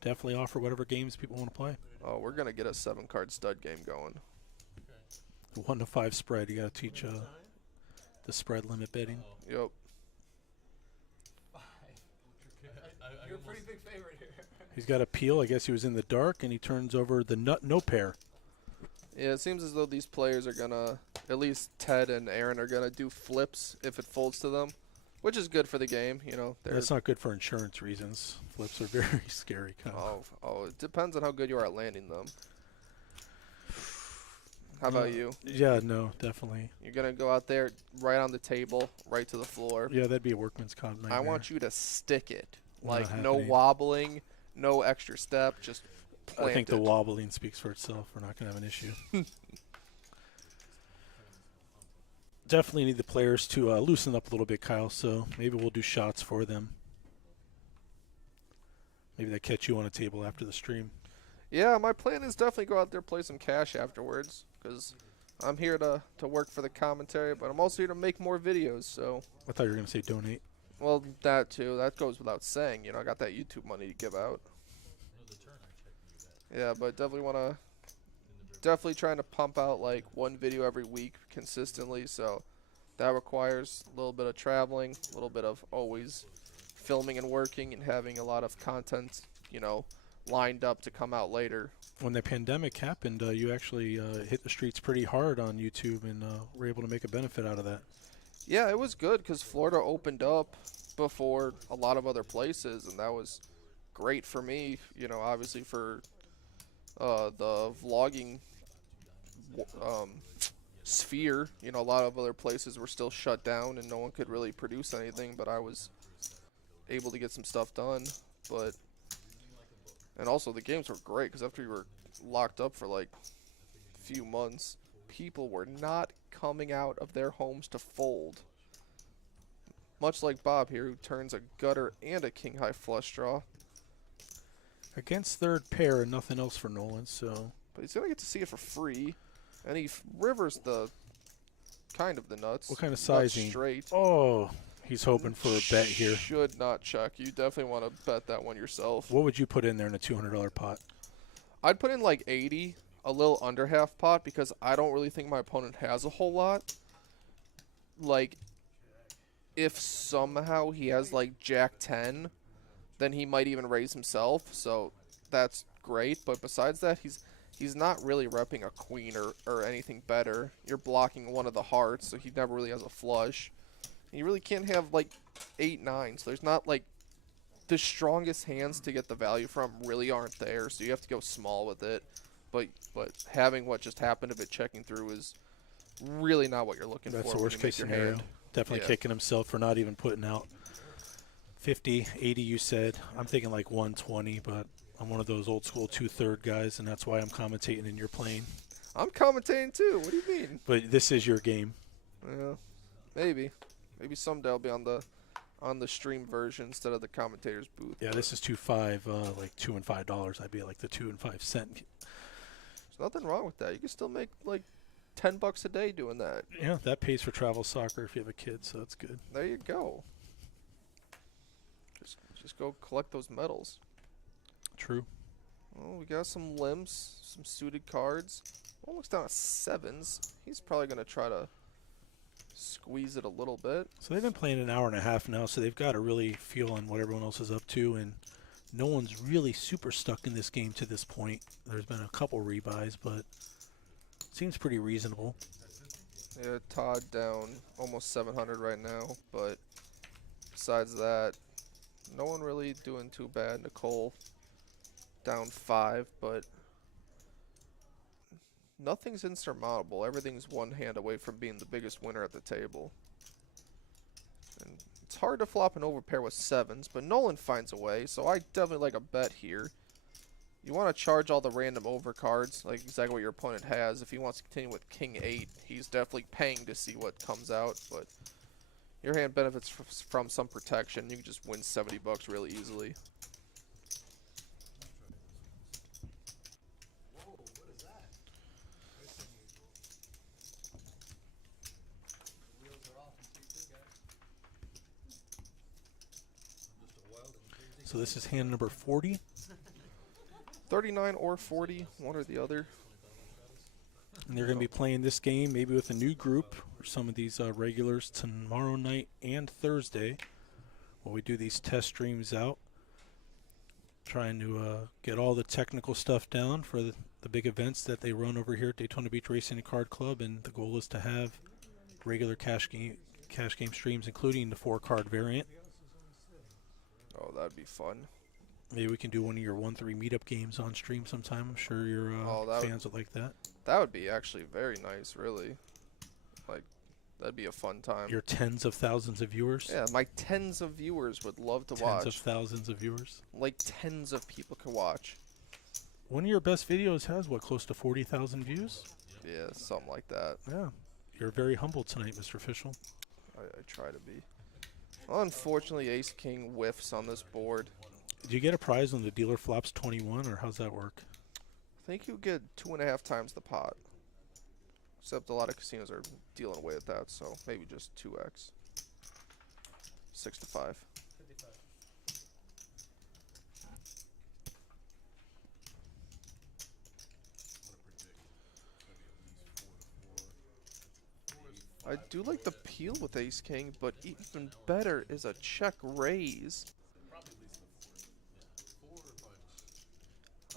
definitely offer whatever games people want to play. Oh, we're gonna get a 7-card stud game going. The 1-5 spread, you got to teach the spread limit betting. Yep. You're a pretty big favorite here. He's got a peel. I guess he was in the dark, and he turns over the nut no pair. Yeah, it seems as though these players are gonna at least Ted and Aaron are gonna do flips if it folds to them, which is good for the game. You know, That's not good for insurance reasons. Flips are very scary. Kind of. oh, it depends on how good you are at landing them. How about you? Yeah, no, definitely. You're gonna go out there right on the table, right to the floor. Yeah, that'd be a workman's comp nightmare. I want you to stick it, Not like no happening. wobbling, no extra step, just plant I think it. the wobbling speaks for itself. We're not going to have an issue. Definitely need the players to loosen up a little bit, Kyle, so maybe we'll do shots for them. Maybe they catch you on a table after the stream. Yeah, my plan is definitely go out there play some cash afterwards, because I'm here to work for the commentary, but I'm also here to make more videos. So, I thought you were going to say donate. well, that too. That goes without saying. You know, I got that YouTube money to give out. Yeah, but definitely trying to pump out like one video every week consistently. So that requires a little bit of traveling, a little bit of always filming and working, and having a lot of content, you know, lined up to come out later. When the pandemic happened, you actually hit the streets pretty hard on YouTube and were able to make a benefit out of that. Yeah, it was good because Florida opened up before a lot of other places, and that was great for me. You know, obviously for the vlogging sphere. You know, a lot of other places were still shut down, and no one could really produce anything. But I was able to get some stuff done. And also the games were great because after you were locked up for like a few months, people were not coming out of their homes to fold. Much like Bob here, who turns a gutter and a king high flush draw. Against third pair and nothing else for Nolan, so... But he's going to get to see it for free. And he rivers the kind of the nuts. What kind of Nuts sizing? straight. Oh, he's hoping for a bet here. Should not check. You definitely want to bet that one yourself. What would you put in there in a $200 pot? I'd put in like 80, a little under half pot, because I don't really think my opponent has a whole lot. Like, if somehow he has like Jack 10, then he might even raise himself, so that's great. But besides that, he's not really repping a queen or anything better. You're blocking one of the hearts, so he never really has a flush. And you really can't have like 8-9, so there's not like the strongest hands to get the value from really aren't there, so you have to go small with it. But having what just happened of it checking through is really not what you're looking for. That's the when worst you make case your scenario. hand. Definitely Yeah. kicking himself for not even putting out 50, 80 you said. I'm thinking like 120, but I'm one of those old school 2/3 guys, and that's why I'm commentating in your plane. I'm commentating too. What do you mean? But this is your game. Yeah, maybe someday I'll be on the stream version instead of the commentator's booth. Yeah, this is 2.5, like $2 and $5. I'd be like the 2 and 5 cent. There's nothing wrong with that. You can still make like $10 a day doing that. Yeah, that pays for travel soccer if you have a kid, so that's good. There you go. Just go collect those medals. True. Well, we got some limps, some suited cards. Well, looks down at 7s. He's probably gonna try to squeeze it a little bit. So they've been playing an hour and a half now, so they've got to really feel on what everyone else is up to, and no one's really super stuck in this game to this point. There's been a couple rebuys, but it seems pretty reasonable. Yeah, Todd down almost 700 right now, but besides that, no one really doing too bad. Nicole down 5, but nothing's insurmountable. Everything's one hand away from being the biggest winner at the table. And it's hard to flop an overpair with 7s, but Nolan finds a way, so I definitely like a bet here. You want to charge all the random overcards, like exactly what your opponent has. If he wants to continue with King 8, he's definitely paying to see what comes out, but your hand benefits from some protection. You can just win $70 really easily. So this is hand number 40. 39 or 40, one or the other. And they're going to be playing this game maybe with a new group or some of these regulars tomorrow night and Thursday while we do these test streams out. Trying to get all the technical stuff down for the big events that they run over here at Daytona Beach Racing and Card Club, and the goal is to have regular cash game streams, including the 4-card variant. Oh, that'd be fun. Maybe we can do one of your 1-3 meetup games on stream sometime. I'm sure your fans would like that. That would be actually very nice, really. Like, that'd be a fun time. Your tens of thousands of viewers. Yeah, my tens of viewers would love to watch. Tens of thousands of viewers. Like, tens of people could watch. One of your best videos has, what, close to 40,000 views? Yeah, something like that. Yeah. You're very humble tonight, Mr. Official. I try to be. Well, unfortunately, Ace King whiffs on this board. Do you get a prize when the dealer flops 21, or how's that work? I think you get 2.5 times the pot. Except a lot of casinos are dealing away with that, so maybe just 2x. 6 to 5. I do like the peel with Ace King, but even better is a check raise.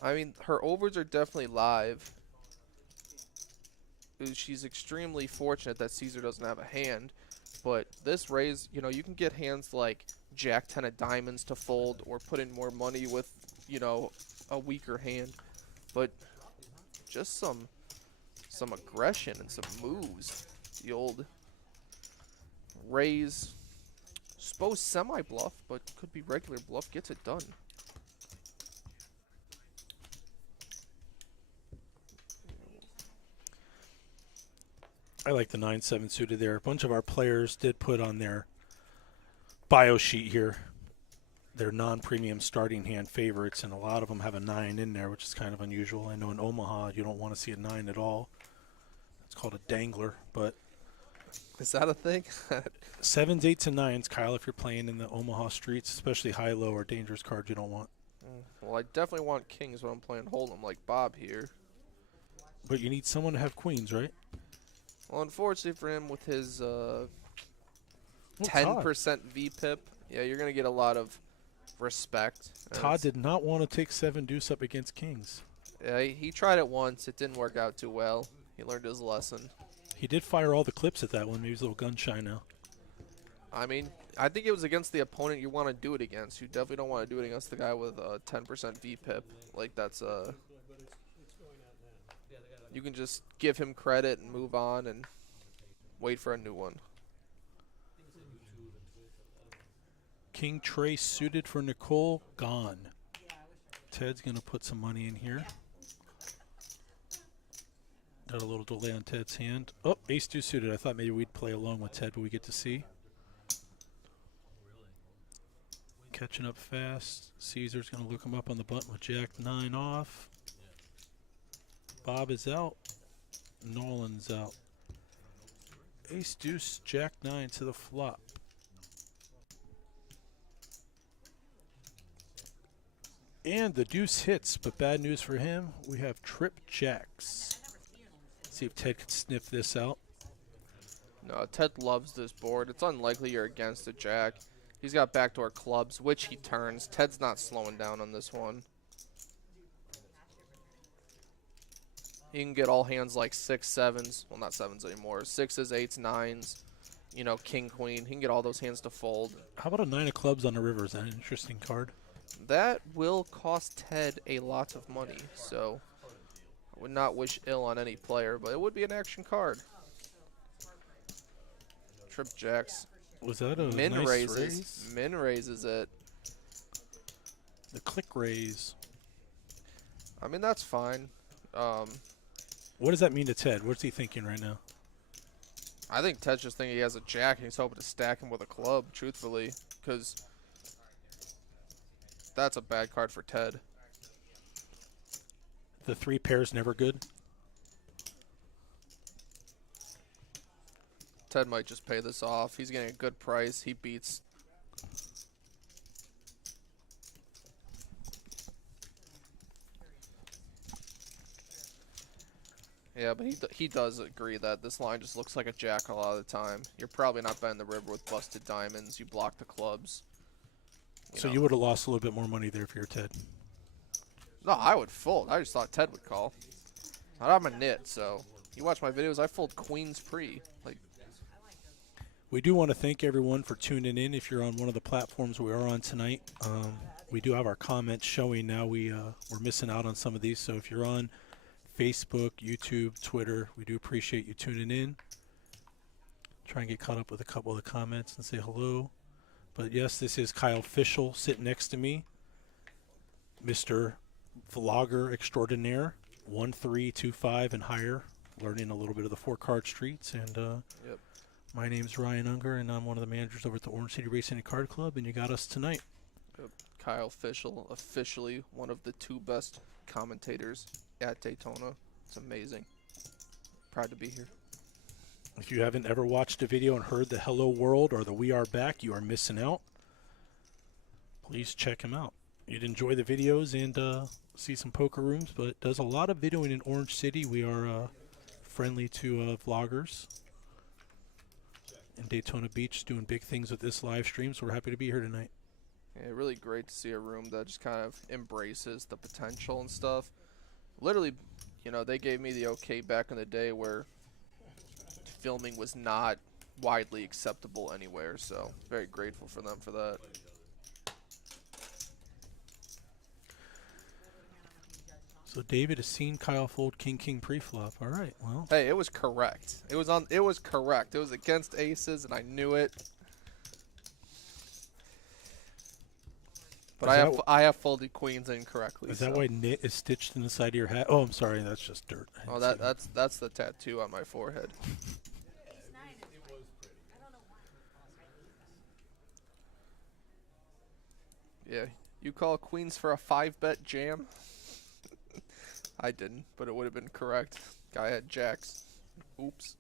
I mean, her overs are definitely live. She's extremely fortunate that Caesar doesn't have a hand. But this raise, you know, you can get hands like Jack 10 of diamonds to fold or put in more money with, you know, a weaker hand. But just some aggression and some moves. The old raise, suppose semi-bluff, but could be regular bluff, gets it done. I like the 9-7 suited there. A bunch of our players did put on their bio sheet here their non-premium starting hand favorites, and a lot of them have a 9 in there, which is kind of unusual. I know in Omaha you don't want to see a 9 at all. It's called a dangler, but Is that a thing? 7s, 8s, and 9s, Kyle, if you're playing in the Omaha streets, especially high-low or dangerous cards you don't want. Well, I definitely want kings when I'm playing Hold'em, like Bob here. But you need someone to have queens, right? Well, unfortunately for him, with his Well, 10% VPIP, yeah, you're going to get a lot of respect. Todd did not want to take 7 deuce up against kings. Yeah, he tried it once. It didn't work out too well. He learned his lesson. He did fire all the clips at that one. Maybe he's a little gun shy now. I mean, I think it was against the opponent you want to do it against. You definitely don't want to do it against the guy with a 10% VPIP. Like, that's you can just give him credit and move on and wait for a new one. King Trace suited for Nicole, gone. Ted's going to put some money in here. Got a little delay on Ted's hand. Oh, ace 2 suited. I thought maybe we'd play along with Ted, but we get to see. Catching up fast. Caesar's going to look him up on the button with Jack 9 off. Bob is out. Nolan's out. Ace deuce, Jack 9 to the flop. And the deuce hits, but bad news for him. We have trip jacks. See if Ted can sniff this out. No, Ted loves this board. It's unlikely you're against a jack. He's got backdoor clubs, which he turns. Ted's not slowing down on this one. He can get all hands like 6, 7s. Well, not 7s anymore. 6s, 8s, 9s. You know, king, queen. He can get all those hands to fold. How about a 9 of clubs on the river? Is that an interesting card? That will cost Ted a lot of money. So, I would not wish ill on any player, but it would be an action card. Trip jacks. Was that a Min nice raises. raise? Min raises it. The click raise. I mean, that's fine. What does that mean to Ted? What's he thinking right now? I think Ted's just thinking he has a jack and he's hoping to stack him with a club, truthfully, because that's a bad card for Ted. The 3 pairs never good? Ted might just pay this off. He's getting a good price. He beats. Yeah, but he does agree that this line just looks like a jack a lot of the time. You're probably not betting the river with busted diamonds. You block the clubs. So you would have lost a little bit more money there if you're Ted. No, I would fold. I just thought Ted would call. I'm a nit, so you watch my videos. I fold queens pre. Like, We do want to thank everyone for tuning in. If you're on one of the platforms we are on tonight, we do have our comments showing now. We're missing out on some of these, so if you're on Facebook, YouTube, Twitter, we do appreciate you tuning in. Try and get caught up with a couple of the comments and say hello. But yes, this is Kyle Fischel sitting next to me, Mr. Vlogger Extraordinaire, 1325 and higher, learning a little bit of the 4-card streets. And yep. my name's Ryan Unger, and I'm one of the managers over at the Orange City Racing and Card Club, and you got us tonight. Yep. Kyle Fischel, officially one of the 2 best commentators at Daytona. It's amazing. Proud to be here. If you haven't ever watched a video and heard the Hello World or the We Are Back, you are missing out. Please check him out. You'd enjoy the videos and see some poker rooms, but does a lot of videoing in Orange City. We are friendly to vloggers in Daytona Beach, doing big things with this live stream, so we're happy to be here tonight. Yeah, really great to see a room that just kind of embraces the potential and stuff. Literally, you know, they gave me the okay back in the day where filming was not widely acceptable anywhere, so very grateful for them for that. So David has seen Kyle fold king pre-flop. All right, well. Hey, it was correct. It was correct. It was against aces, and I knew it. But I have folded queens incorrectly. Is that why knit is stitched in the side of your hat? Oh, I'm sorry, that's just dirt. Oh, that's the tattoo on my forehead. Yeah, you call queens for a 5-bet jam? I didn't, but it would have been correct. Guy had jacks. Oops.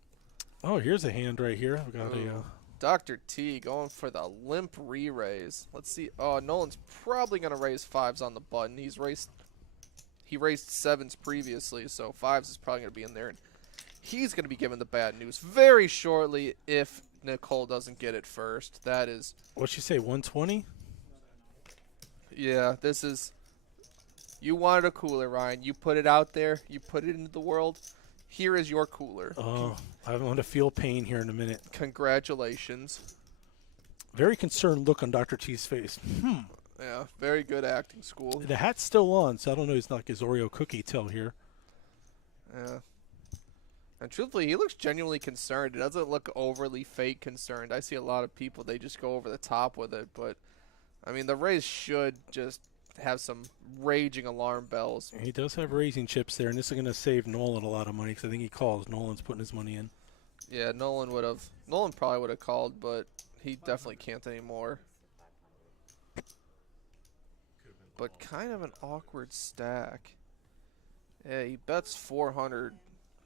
Oh, here's a hand right here. I've got a. Dr. T going for the limp re-raise. Let's see. Oh, Nolan's probably gonna raise 5s on the button. He raised 7s previously, so 5s is probably gonna be in there. And he's gonna be given the bad news very shortly if Nicole doesn't get it first. That is. What'd she say? 120? Yeah, this is. You wanted a cooler, Ryan. You put it out there. You put it into the world. Here is your cooler. Oh, I want to feel pain here in a minute. Congratulations. Very concerned look on Dr. T's face. Yeah, very good acting school. The hat's still on, so I don't know. He's not like his Oreo cookie tell here. Yeah. And truthfully, he looks genuinely concerned. It doesn't look overly fake concerned. I see a lot of people, they just go over the top with it. But, I mean, the Rays should just have some raging alarm bells. He does have raising chips there, and this is going to save Nolan a lot of money because I think he calls. Nolan's putting his money in. Yeah, Nolan probably would have called, but he definitely can't anymore. But kind of an awkward stack. Yeah, he bets 400.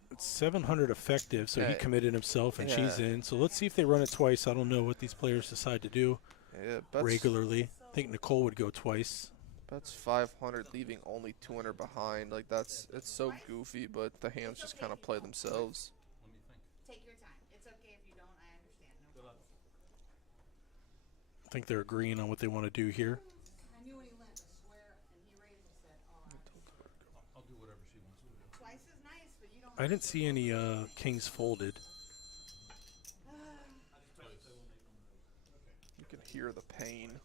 It's 700 effective, so he Yeah. committed himself, and she's Yeah. in. So let's see if they run it twice. I don't know what these players decide to do Yeah, regularly. I think Nicole would go twice. Bets 500, leaving only 200 behind. Like, it's so goofy, but the hands just kind of play themselves. Take your time. It's okay if you don't. I understand. No problem. I think they're agreeing on what they want to do here. I knew when he went, I swear, and he raised and said, "All right." I'll do whatever she wants to do. Twice is nice, but you don't. I didn't see any kings folded. You can hear the pain.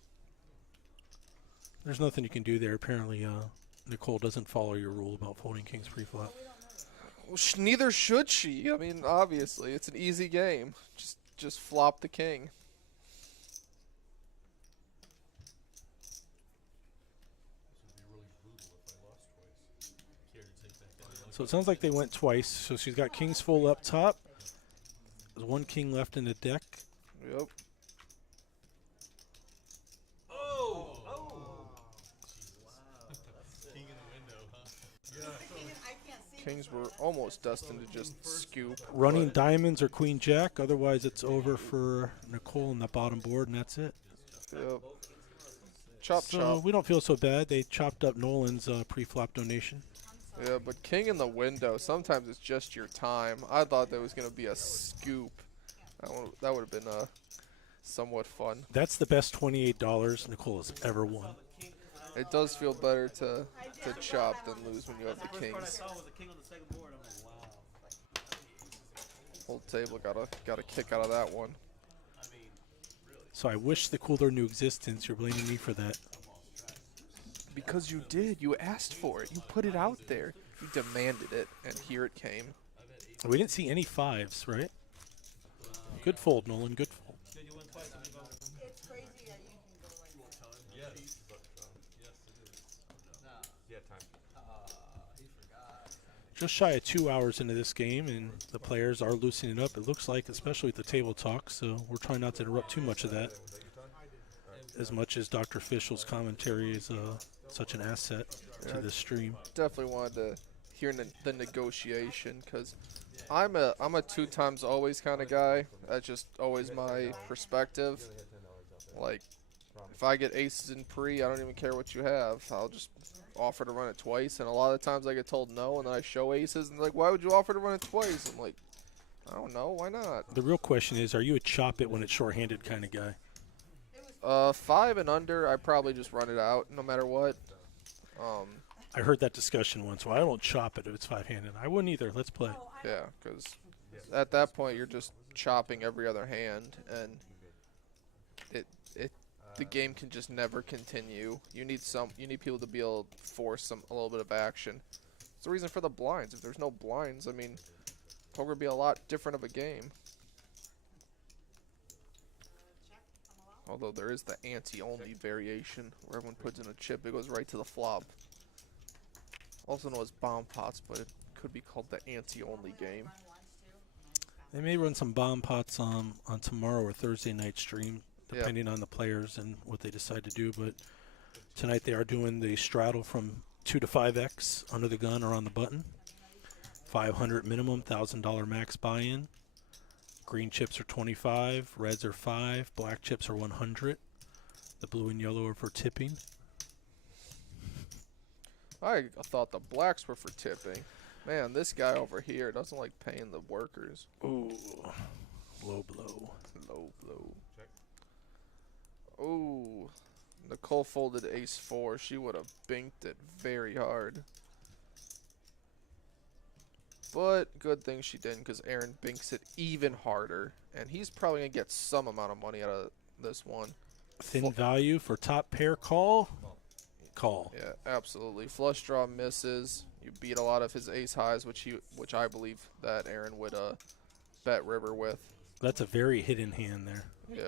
There's nothing you can do there. Apparently, Nicole doesn't follow your rule about folding kings pre-flop. Well, neither should she. I mean, obviously, it's an easy game. Just flop the king. This would be really brutal if I lost twice. Care to take that down? So it sounds like they went twice. So she's got kings full up top. There's one king left in the deck. Yep. King in the window, huh? I can't see. Kings were almost destined to just scoop. Running but- diamonds or queen jack. Otherwise, it's over for Nicole on the bottom board, and that's it. Yep. Chop So chop. we don't feel so bad. They chopped up Nolan's pre-flop donation. Yeah, but king in the window, sometimes it's just your time. I thought there was going to be a scoop. That would have been somewhat fun. That's the best $28 Nicole has ever won. It does feel better to chop than lose when you have the First card I kings. saw was a king on the second board. I'm like, wow. Whole table got a kick out of that one. So I wish the cooler knew existence. You're blaming me for that. Because you did. You asked for it. You put it out there. You demanded it, and here it came. We didn't see any fives, right? Good fold, Nolan. Good fold. Did you win twice? I'm gonna go. It's crazy that you can go like that. Yes, but yes, it is. Yeah, time. Just shy of 2 hours into this game, and the players are loosening up. It looks like, especially with the table talk. So we're trying not to interrupt too much of that. As much as Dr. Fischel's commentary is such an asset to this stream. Definitely wanted to hear the negotiation because I'm a two times always kind of guy. That's just always my perspective. Like, if I get aces in pre, I don't even care what you have. I'll just offer to run it twice. And a lot of times I get told no, and then I show aces, and they're like, why would you offer to run it twice? I'm like, I don't know, why not? The real question is, are you a chop it when it's short-handed kind of guy? 5 and under, I probably just run it out no matter what. I heard that discussion once. Well, I don't chop it if it's five-handed. I wouldn't either. Let's play. Yeah, because at that point you're just chopping every other hand, and the game can just never continue. You need people to be able to force a little bit of action. It's the reason for the blinds. If there's no blinds, I mean, poker would be a lot different of a game. Although there is the ante-only variation where everyone puts in a chip, it goes right to the flop. Also known as bomb pots, but it could be called the ante-only game. They may run some bomb pots on tomorrow or Thursday night stream, depending on the players and what they decide to do. But tonight they are doing the straddle from 2 to 5x under the gun or on the button. 500 minimum, $1,000 max buy-in. Green chips are 25, reds are 5, black chips are 100. The blue and yellow are for tipping. I thought the blacks were for tipping. Man, this guy over here doesn't like paying the workers. Ooh, low blow. Low blow. Ooh, Nicole folded ace-4. She would have binked it very hard. But good thing she didn't, because Aaron binks it even harder. And he's probably going to get some amount of money out of this one. Thin value for top pair call. Call. Yeah, absolutely. Flush draw misses. You beat a lot of his ace highs, which I believe that Aaron would bet river with. That's a very hidden hand there. Yeah.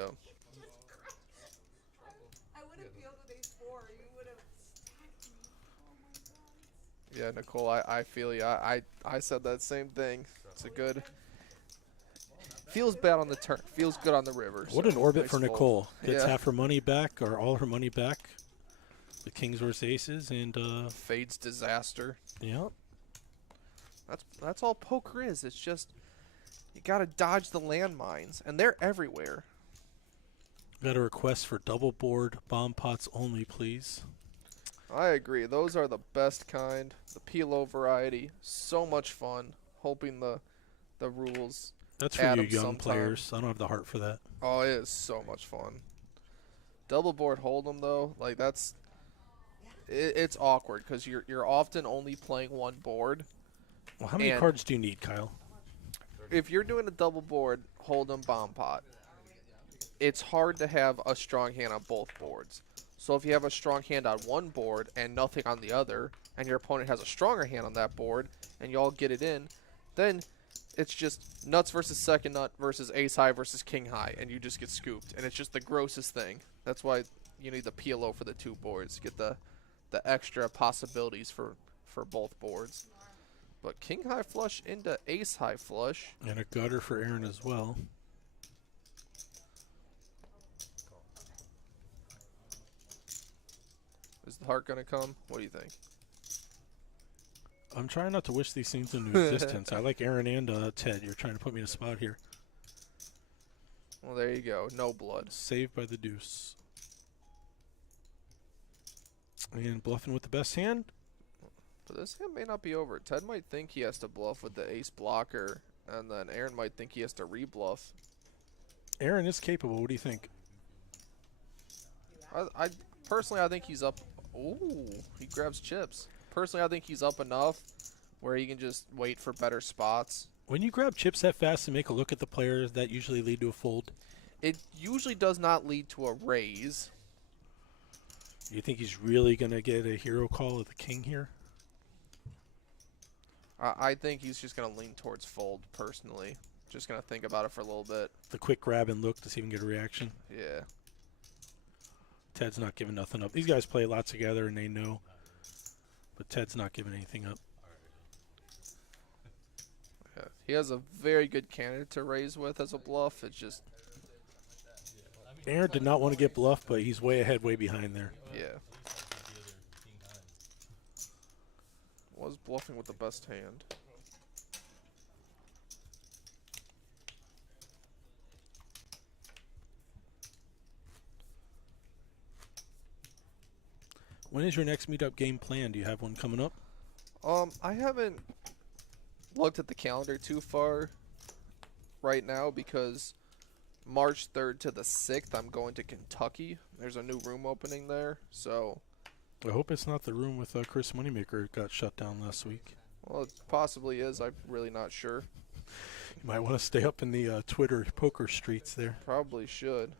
I would have peeled with ace-4. You would have stacked me. Oh my god. Yeah, Nicole, I feel you. I said that same thing. It's a good. Feels bad on the turn. Feels good on the river. What so an orbit nice for fold. Nicole. Gets Yeah. half her money back or all her money back. The kings versus aces and Fades disaster. yeah. That's all poker is. It's just you gotta dodge the landmines, and they're everywhere. Got a request for double board bomb pots only, please. I agree. Those are the best kind. The PLO variety. So much fun. Hoping the rules. That's for Add you 'em young sometime. players. I don't have the heart for that. Oh, it is so much fun. Double board hold'em though, like it's awkward because you're often only playing one board. Well, how many And- cards do you need, Kyle? If you're doing a double board hold'em bomb pot, it's hard to have a strong hand on both boards. So if you have a strong hand on one board and nothing on the other, and your opponent has a stronger hand on that board, and you all get it in, then it's just nuts versus second nut versus ace high versus king high, and you just get scooped, and it's just the grossest thing. That's why you need the PLO for the two boards, get the extra possibilities for both boards. But king high flush into ace high flush. And a gutter for Aaron as well. Is the heart gonna come? What do you think? I'm trying not to wish these things into existence. I like Aaron and Ted. You're trying to put me in a spot here. Well, there you go. No blood. Saved by the deuce. And bluffing with the best hand. But this hand may not be over. Ted might think he has to bluff with the ace blocker, and then Aaron might think he has to rebluff. Aaron is capable. What do you think? I personally, I think he's up Ooh, he grabs chips. Personally, I think he's up enough where he can just wait for better spots. When you grab chips that fast and make a look at the players, that usually lead to a fold. It usually does not lead to a raise. You think he's really going to get a hero call of the king here? I think he's just going to lean towards fold, personally. Just going to think about it for a little bit. The quick grab and look to see if he can get a reaction. Yeah. Ted's not giving nothing up. These guys play a lot together and they know. But Ted's not giving anything up. Yeah. He has a very good candidate to raise with as a bluff. It's just, Aaron did not want to get bluffed, but he's way ahead, way behind there. yeah. Was bluffing with the best hand. When is your next meetup game planned? Do you have one coming up? I haven't looked at the calendar too far right now because March 3rd to the 6th, I'm going to Kentucky. There's a new room opening there, so I hope it's not the room with Chris Moneymaker got shut down last week. well, it possibly is. I'm really not sure. You might want to stay up in the Twitter poker streets there. Probably should.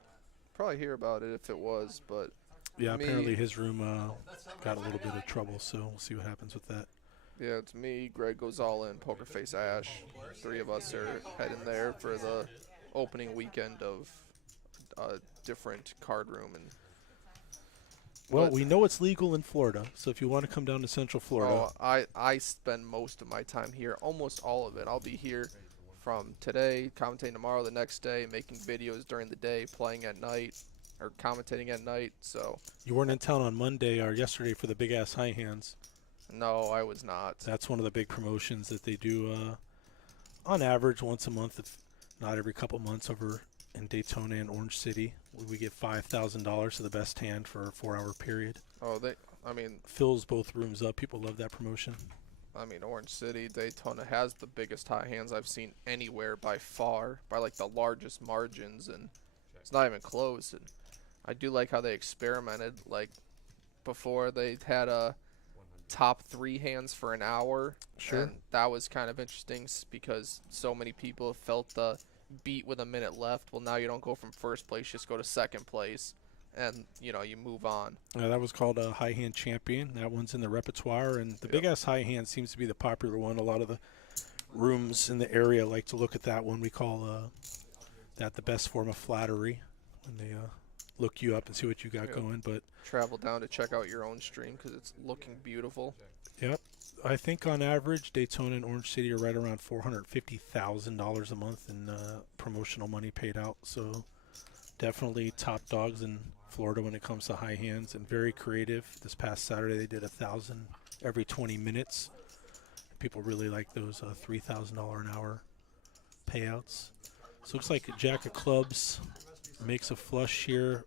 Probably hear about it if it was, but Yeah, Me- apparently his room got a little bit of trouble, so we'll see what happens with that. yeah, it's me. Greg goes all in. Poker Face Ash. 3 of us are heading there for the opening weekend of a different card room. And Well, But- we know it's legal in Florida, so if you want to come down to Central Florida, I spend most of my time here, almost all of it. I'll be here from today, commentating tomorrow, the next day, making videos during the day, playing at night, or commentating at night. So you weren't in town on Monday or yesterday for the Big Ass High Hands. no, I was not. That's one of the big promotions that they do on average once a month, if not every couple months, over in Daytona and Orange City. We get $5,000 to the best hand for a 4-hour period. Oh, I mean, Fills both rooms up. People love that promotion. Orange City, Daytona has the biggest high hands I've seen anywhere by far, by like the largest margins, and it's not even close. And I do like how they experimented. Like before, they had a top 3 hands for an hour. Sure. And that was kind of interesting because so many people felt the beat with a minute left. Well, now you don't go from first place, just go to second place, and you move on. That was called a High Hand Champion. That one's in the repertoire, and the Yep. Big Ass High Hand seems to be the popular one. A lot of the rooms in the area like to look at that one. We call that the best form of flattery, when they look you up and see what you got Yep. going. But Travel down to check out your own stream because it's looking beautiful. yep, I think on average Daytona and Orange City are right around $450,000 a month in promotional money paid out. So definitely top dogs in Florida when it comes to high hands, and very creative. This past Saturday they did 1,000 every 20 minutes. People really like those $3,000 an hour payouts. So it looks like a Jack of Clubs makes a flush here.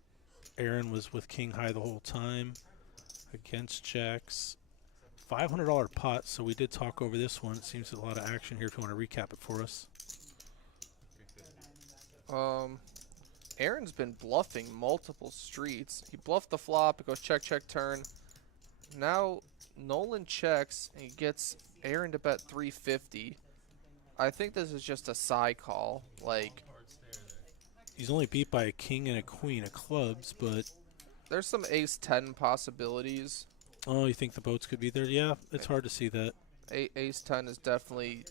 Aaron was with King High the whole time against Jacks. $500 pot, so we did talk over this one. It seems there's a lot of action here if you want to recap it for us. Aaron's been bluffing multiple streets. He bluffed the flop, it goes check, check, turn. Now Nolan checks and he gets Aaron to bet 350. I think this is just a side call. Like, He's only beat by a king and a queen of clubs, but there's some ace 10 possibilities. oh, you think the boats could be there? Yeah, it's hard to see that. Ace 10 is definitely,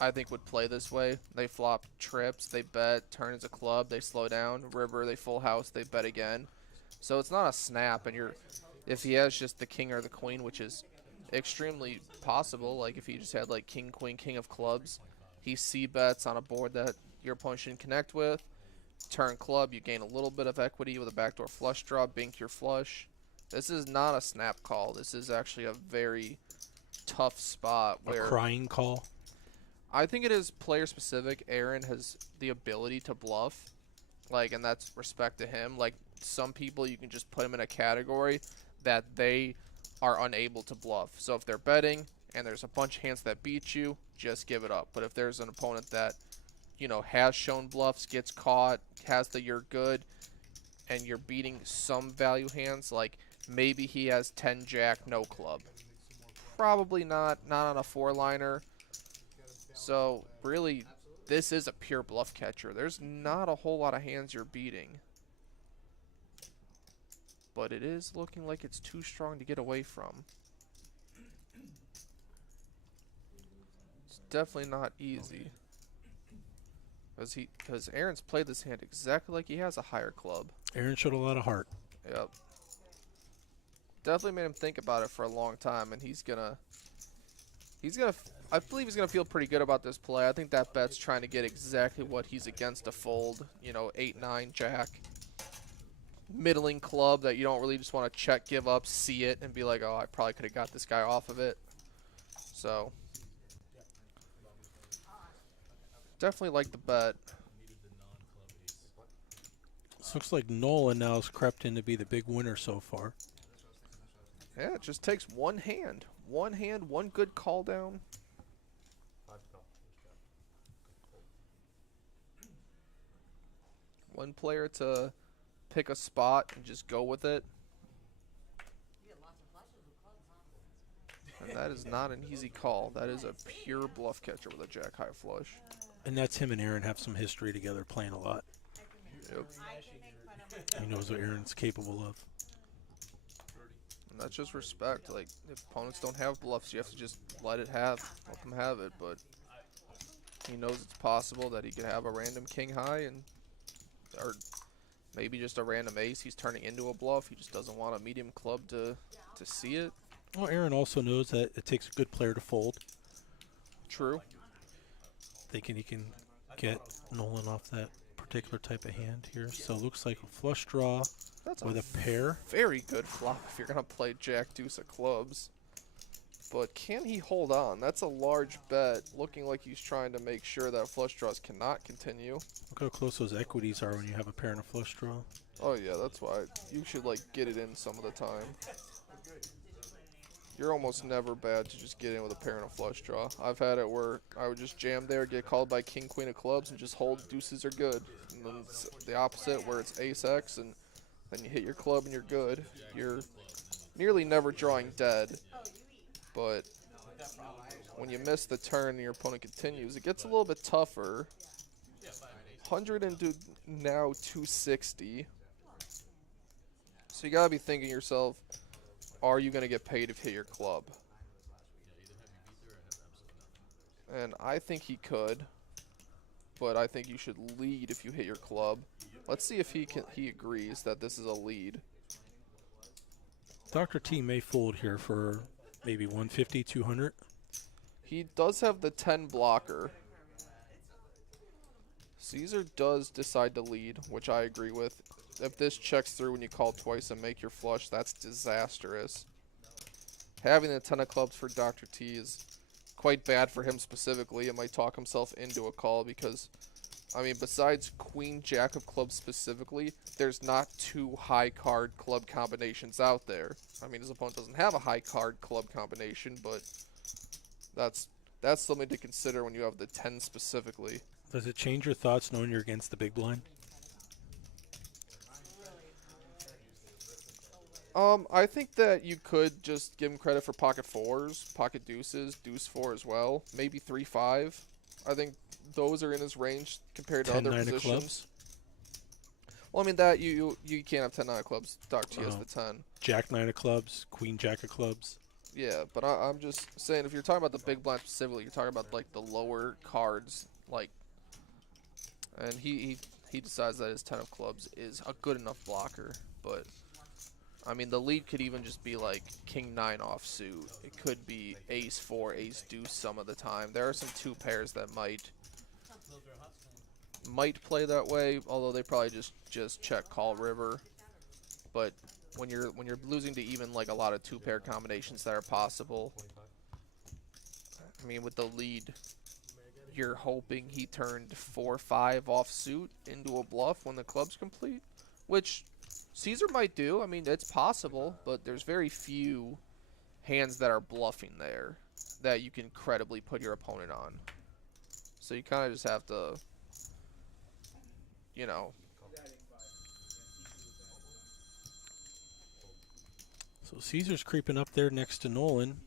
I think, would play this way. They flop trips, they bet, turn is a club, they slow down, river, they full house, they bet again. So it's not a snap, and if he has just the king or the queen, which is extremely possible, like if he just had like king, queen, king of clubs, he c-bets on a board that your opponent shouldn't connect with. Turn club, you gain a little bit of equity with a backdoor flush draw, bink your flush. This is not a snap call. This is actually a very tough spot A where crying call. I think it is player specific. Aaron has the ability to bluff, and that's respect to him. Like, some people, you can just put them in a category that they are unable to bluff. So if they're betting and there's a bunch of hands that beat you, just give it up. But if there's an opponent that has shown bluffs, gets caught, has the you're good, and you're beating some value hands, like maybe he has 10 jack, no club. Probably not on a 4-liner. So really, this is a pure bluff catcher. There's not a whole lot of hands you're beating. But it is looking like it's too strong to get away from. It's definitely not easy. Because Aaron's played this hand exactly like he has a higher club. Aaron showed a lot of heart. Yep. Definitely made him think about it for a long time, and I believe he's gonna feel pretty good about this play. I think that bet's trying to get exactly what he's against a fold. 8-9 jack, middling club that you don't really just want to check, give up, see it, and be like, oh, I probably could have got this guy off of it. So definitely like the bet. This looks like Nolan now has crept in to be the big winner so far. Yeah, it just takes one hand, one good call down. One player to pick a spot and just go with it. You get lots of flushes with clubs, huh? And that is not an easy call. That is a pure bluff catcher with a jack high flush. And that's him and Aaron have some history together playing a lot. Yep. He knows what Aaron's capable of. And that's just respect. Like, if opponents don't have bluffs, you have to just let them have it. But he knows it's possible that he could have a random king high or maybe just a random ace he's turning into a bluff. He just doesn't want a medium club to see it. Well, Aaron also knows that it takes a good player to fold. True. Thinking he can get Nolan off that particular type of hand here. So it looks like a flush draw That's with a pair. very good flop if you're going to play jack deuce of clubs. But can he hold on? That's a large bet, looking like he's trying to make sure that flush draws cannot continue. Look how close those equities are when you have a pair and a flush draw. Oh yeah, that's why you should like get it in some of the time. You're almost never bad to just get in with a pair and a flush draw. I've had it where I would just jam there, get called by king, queen of clubs, and just hold deuces are good. And then it's the opposite where it's ace x, and then you hit your club and you're good. You're nearly never drawing dead. But when you miss the turn and your opponent continues, it gets a little bit tougher. 100 into now 260. So you gotta be thinking to yourself, are you gonna get paid if you hit your club? And I think he could, but I think you should lead if you hit your club. Let's see if he agrees that this is a lead. Dr. T may fold here for maybe 150, 200. He does have the 10 blocker. Caesar does decide to lead, which I agree with. If this checks through when you call twice and make your flush, that's disastrous. Having the 10 of clubs for Dr. T is quite bad for him specifically. It might talk himself into a call because, I mean, besides queen jack of clubs specifically, there's not two high card club combinations out there. I mean, his opponent doesn't have a high card club combination, but that's something to consider when you have the 10 specifically. Does it change your thoughts knowing you're against the big blind? I think that you could just give him credit for pocket fours, pocket deuces, deuce four as well, maybe 3-5. I think those are in his range compared to 10, other 9 of positions. clubs? Well, I mean that you can't have 10 9 of clubs. Dr. T has the 10. Jack 9 of clubs, queen jack of clubs. Yeah, but I'm just saying if you're talking about the big blind specifically, you're talking about like the lower cards, like, and he decides that his 10 of clubs is a good enough blocker, but. I mean, the lead could even just be like king 9 offsuit. It could be ace 4, ace deuce some of the time. There are some 2 pairs that might play that way, although they probably just check call river. But when you're losing to even like a lot of 2-pair combinations that are possible, I mean, with the lead, you're hoping he turned 4-5 offsuit into a bluff when the club's complete, which Caesar might do. I mean, it's possible, but there's very few hands that are bluffing there that you can credibly put your opponent on. So you kind of just have to, So Caesar's creeping up there next to Nolan.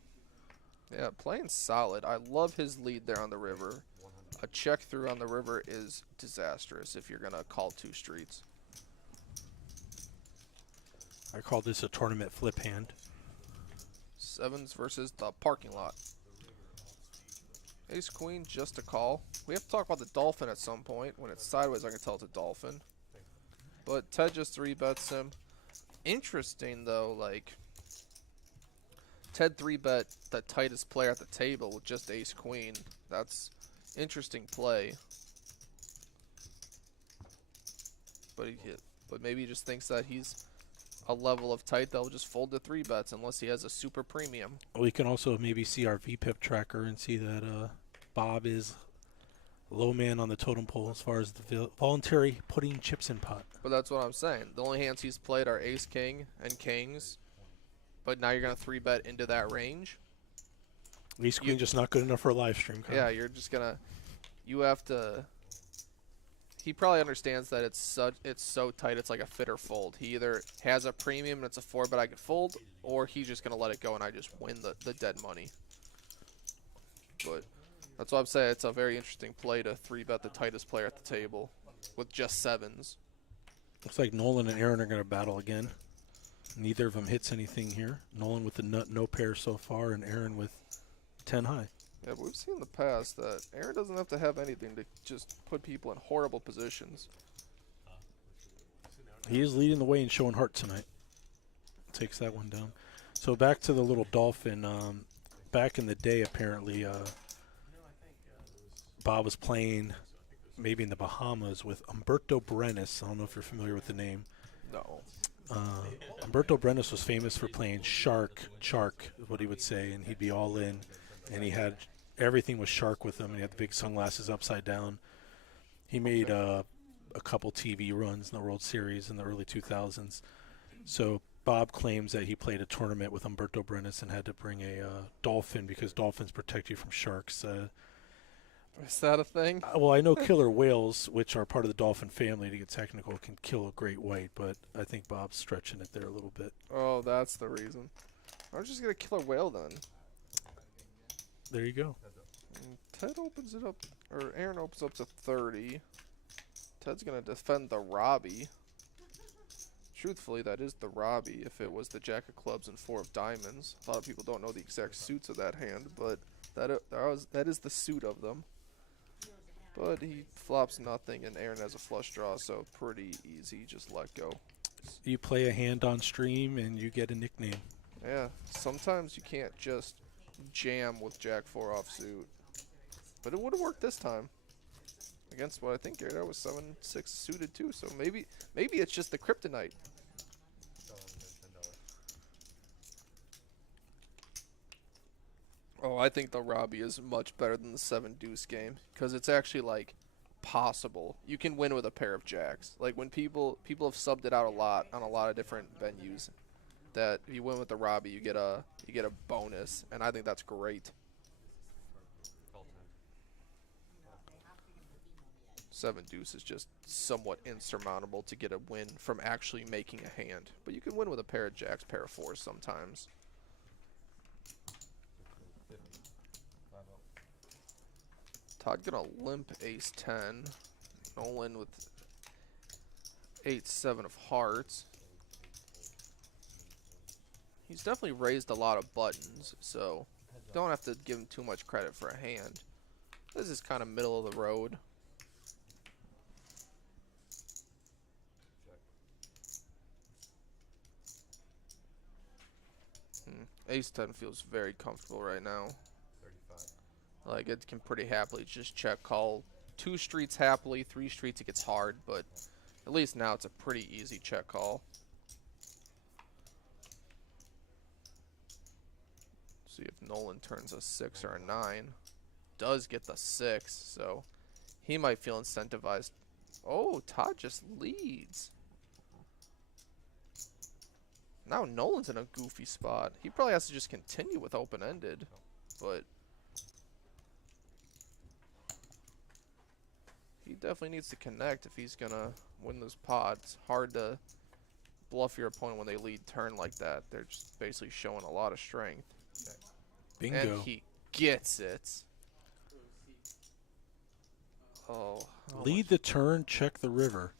Yeah, playing solid. I love his lead there on the river. A check through on the river is disastrous if you're going to call 2 streets. I call this a tournament flip hand. Sevens versus the parking lot. Ace queen, just a call. We have to talk about the dolphin at some point. When it's sideways, I can tell it's a dolphin. But Ted just 3-bets him. Interesting, though, like, Ted 3-bet the tightest player at the table with just ace queen. That's interesting play. But maybe he just thinks that he's a level of tight that will just fold to 3-bets unless he has a super premium. We can also maybe see our VPIP tracker and see that Bob is low man on the totem pole as far as the voluntary putting chips in pot. But that's what I'm saying. The only hands he's played are ace king and kings. But now you're going to 3-bet into that range. Ace queen just not good enough for a live stream. Kyle. Yeah, you're just going to... You have to... He probably understands that it's so tight it's like a fit or fold. He either has a premium and it's a 4-bet I could fold, or he's just going to let it go and I just win the dead money. But that's what I'm saying. It's a very interesting play to 3-bet the tightest player at the table with just sevens. Looks like Nolan and Aaron are going to battle again. Neither of them hits anything here. Nolan with the nut, no pair so far, and Aaron with 10 high. Yeah, but we've seen in the past that Aaron doesn't have to have anything to just put people in horrible positions. He is leading the way in showing heart tonight. Takes that one down. So back to the little dolphin. Back in the day, apparently, Bob was playing maybe in the Bahamas with Umberto Brenes. I don't know if you're familiar with the name. No. Umberto Brenes was famous for playing shark is what he would say, and he'd be all in, and he had everything was shark with him, and he had the big sunglasses upside down. He made a couple TV runs in the World Series in the early 2000s. So Bob claims that he played a tournament with Umberto Brenes and had to bring a dolphin because dolphins protect you from sharks. Is that a thing? Well, I know killer whales, which are part of the dolphin family, to get technical, can kill a great white, but I think Bob's stretching it there a little bit. Oh, that's the reason. I'm just going to kill a whale then. There you go. And Ted opens it up, or Aaron opens up to 30. Ted's going to defend the Robbie. Truthfully, that is the Robbie if it was the Jack of Clubs and 4 of Diamonds. A lot of people don't know the exact suits of that hand, but that is the suit of them. But he flops nothing, and Aaron has a flush draw, so pretty easy. Just let go. You play a hand on stream, and you get a nickname. Yeah, sometimes you can't just jam with Jack 4 offsuit. But it would have worked this time. Against what I think Garrett was 7-6 suited too, so maybe it's just the kryptonite. Oh, I think the Robbie is much better than the 7 deuce game because it's actually like possible. You can win with a pair of jacks. Like when people have subbed it out a lot on a lot of different venues, that if you win with the Robbie, you get a bonus, and I think that's great. 7 deuce is just somewhat insurmountable to get a win from actually making a hand, but you can win with a pair of jacks, pair of 4s sometimes. Todd gonna limp ace 10. Nolan with 8-7 of hearts. He's definitely raised a lot of buttons, so don't have to give him too much credit for a hand. This is kind of middle of the road. Ace 10 feels very comfortable right now. 35. Like, it can pretty happily just check call 2 streets happily, 3 streets it gets hard, but at least now it's a pretty easy check call. See if Nolan turns a 6 or a 9. Does get the 6, so he might feel incentivized. Oh, Todd just leads. Now Nolan's in a goofy spot. He probably has to just continue with open-ended, but he definitely needs to connect if he's gonna win this pot. It's hard to bluff your opponent when they lead turn like that. They're just basically showing a lot of strength. Bingo. And he gets it. Oh. how Lead much- the turn, check the river.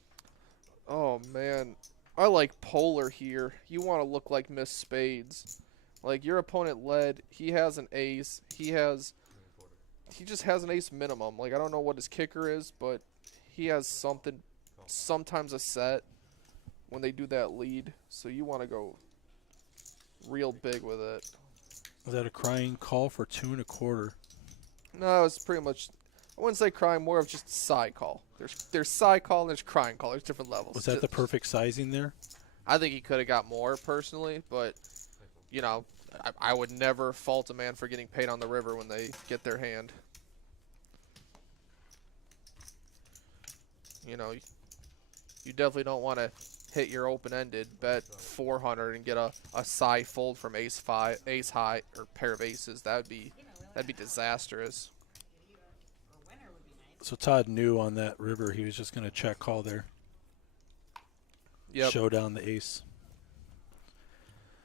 Oh, man. I like polar here. You want to look like Miss Spades. Like, your opponent led. He has an ace. He just has an ace minimum. Like, I don't know what his kicker is, but he has something, sometimes a set when they do that lead. So you want to go real big with it. Is that a crying call for 2 1/4? No, it's pretty much, I wouldn't say crying, more of just side call. There's side call and there's crying call. There's different levels. Was that the perfect sizing there? I think he could have got more personally, but, you know, I would never fault a man for getting paid on the river when they get their hand. You know, you definitely don't want to hit your open-ended, bet 400 and get a side fold from ace high, or pair of aces. That'd be disastrous. So Todd knew on that river he was just going to check call there. Yep. Show down the ace.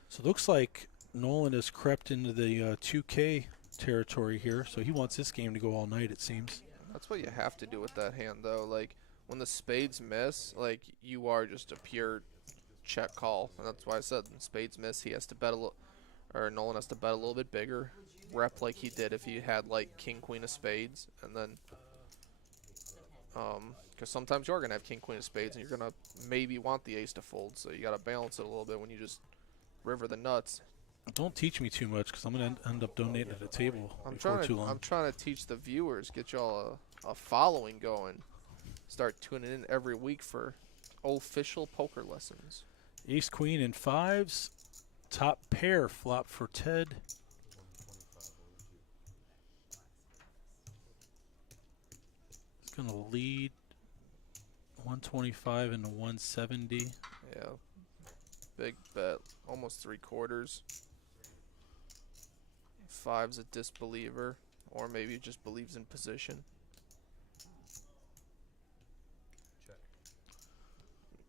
So it looks like Nolan has crept into the 2K territory here. So he wants this game to go all night, it seems. That's what you have to do with that hand, though. Like, when the spades miss, like, you are just a pure check call. And that's why I said when spades miss, he has to bet a little, or Nolan has to bet a little bit bigger. Rep like he did if he had, like, king, queen of spades. And then, because sometimes you are going to have king, queen of spades, and you're going to maybe want the ace to fold. So you got to balance it a little bit when you just river the nuts. Don't teach me too much because I'm going to end up donating at the table I'm before trying too long. I'm trying to teach the viewers, get y'all a following going. Start tuning in every week for official poker lessons. Ace, queen, and fives. Top pair flop for Ted. He's going to lead 125 into 170. Yeah. Big bet. Almost 3/4. Five's a disbeliever. Or maybe just believes in position. Check.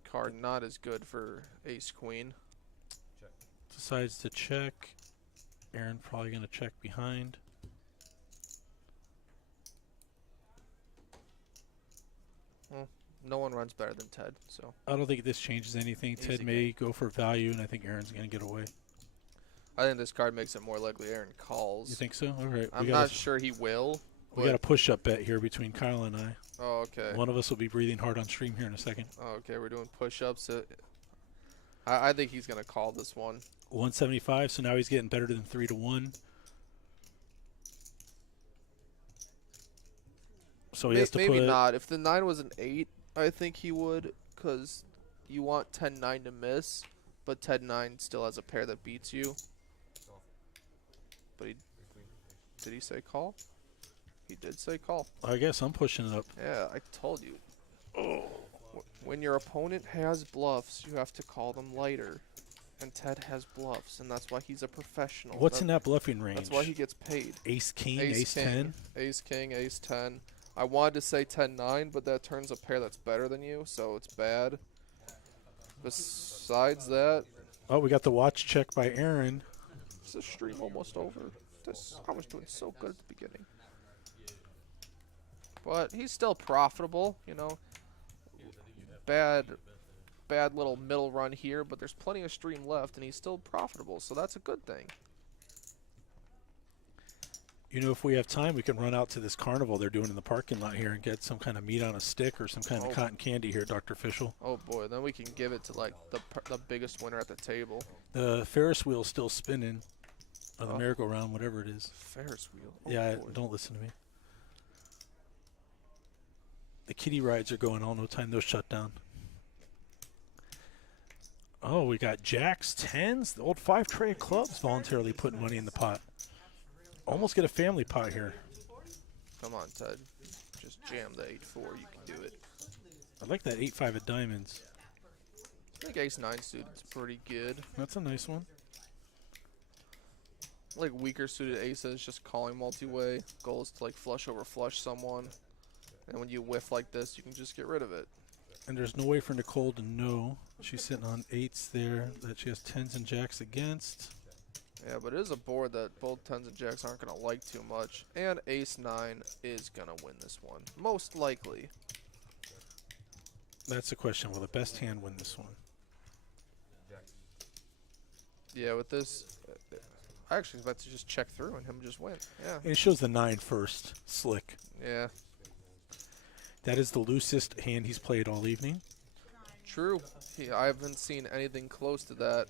Card not as good for ace queen. Check. Decides to check. Aaron probably going to check behind. No one runs better than Ted, so I don't think this changes anything. Easy Ted may go for value, and I think Aaron's going to get away. I think this card makes it more likely Aaron calls. You think so? All right. I'm not sure he will. We got a push-up bet here between Kyle and I. Oh, okay. One of us will be breathing hard on stream here in a second. Oh, okay, we're doing push-ups. I think he's going to call this one. 175, so now he's getting better than 3 to 1. So he has to Maybe put not. If the 9 was an 8, I think he would, because you want 10-9 to miss, but 10-9 still has a pair that beats you. But did he say call? He did say call. I guess I'm pushing it up. Yeah, I told you. When your opponent has bluffs, you have to call them lighter. And Ted has bluffs, and that's why he's a professional. What's in that bluffing range? That's why he gets paid. Ace king, ace king, 10. Ace king, ace 10. I wanted to say 10-9, but that turns a pair that's better than you, so it's bad. Besides that, Oh, we got the watch check by Aaron. is the stream almost over? I was doing so good at the beginning. But he's still profitable, you know. Bad little middle run here, but there's plenty of stream left, and he's still profitable, so that's a good thing. You know, if we have time, we can run out to this carnival they're doing in the parking lot here and get some kind of meat on a stick or some kind of cotton candy here, Dr. Fischel. Oh boy, then we can give it to like the biggest winner at the table. The Ferris wheel's still spinning, or the Oh. merry-go-round, whatever it is. Ferris wheel. Oh Yeah, boy. don't listen to me. The kiddie rides are going all no time, those shut down. Oh, we got jacks, tens, the old 5-tray of clubs voluntarily putting money in the pot. Almost get a family pot here. Come on, Ted. Just jam the 8-4. You can do it. I like that 8-5 of diamonds. I think ace-9 suited's pretty good. That's a nice one. Like weaker suited aces, just calling multi-way. Goal is to like flush over flush someone. And when you whiff like this, you can just get rid of it. And there's no way for Nicole to know. She's sitting on 8s there that she has 10s and jacks against. Yeah, but it is a board that both 10s and jacks aren't going to like too much. And ace-9 is going to win this one. Most likely. That's the question. Will the best hand win this one? Yeah, with this, I actually was about to just check through and him just win. Yeah. And it shows the 9 first. Slick. Yeah. That is the loosest hand he's played all evening. True. I haven't seen anything close to that.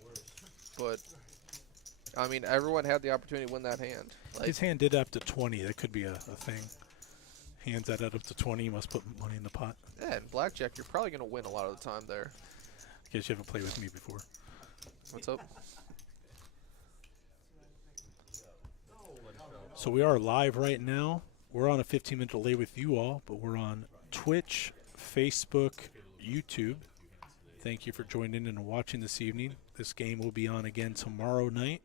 But, I mean, everyone had the opportunity to win that hand. Like, His hand did up to 20. That could be a thing. Hands that add up to 20, you must put money in the pot. yeah, in blackjack, you're probably going to win a lot of the time there. I guess you haven't played with me before. What's up? So we are live right now. We're on a 15-minute delay with you all, but we're on Twitch, Facebook, YouTube. Thank you for joining in and watching this evening. This game will be on again tomorrow night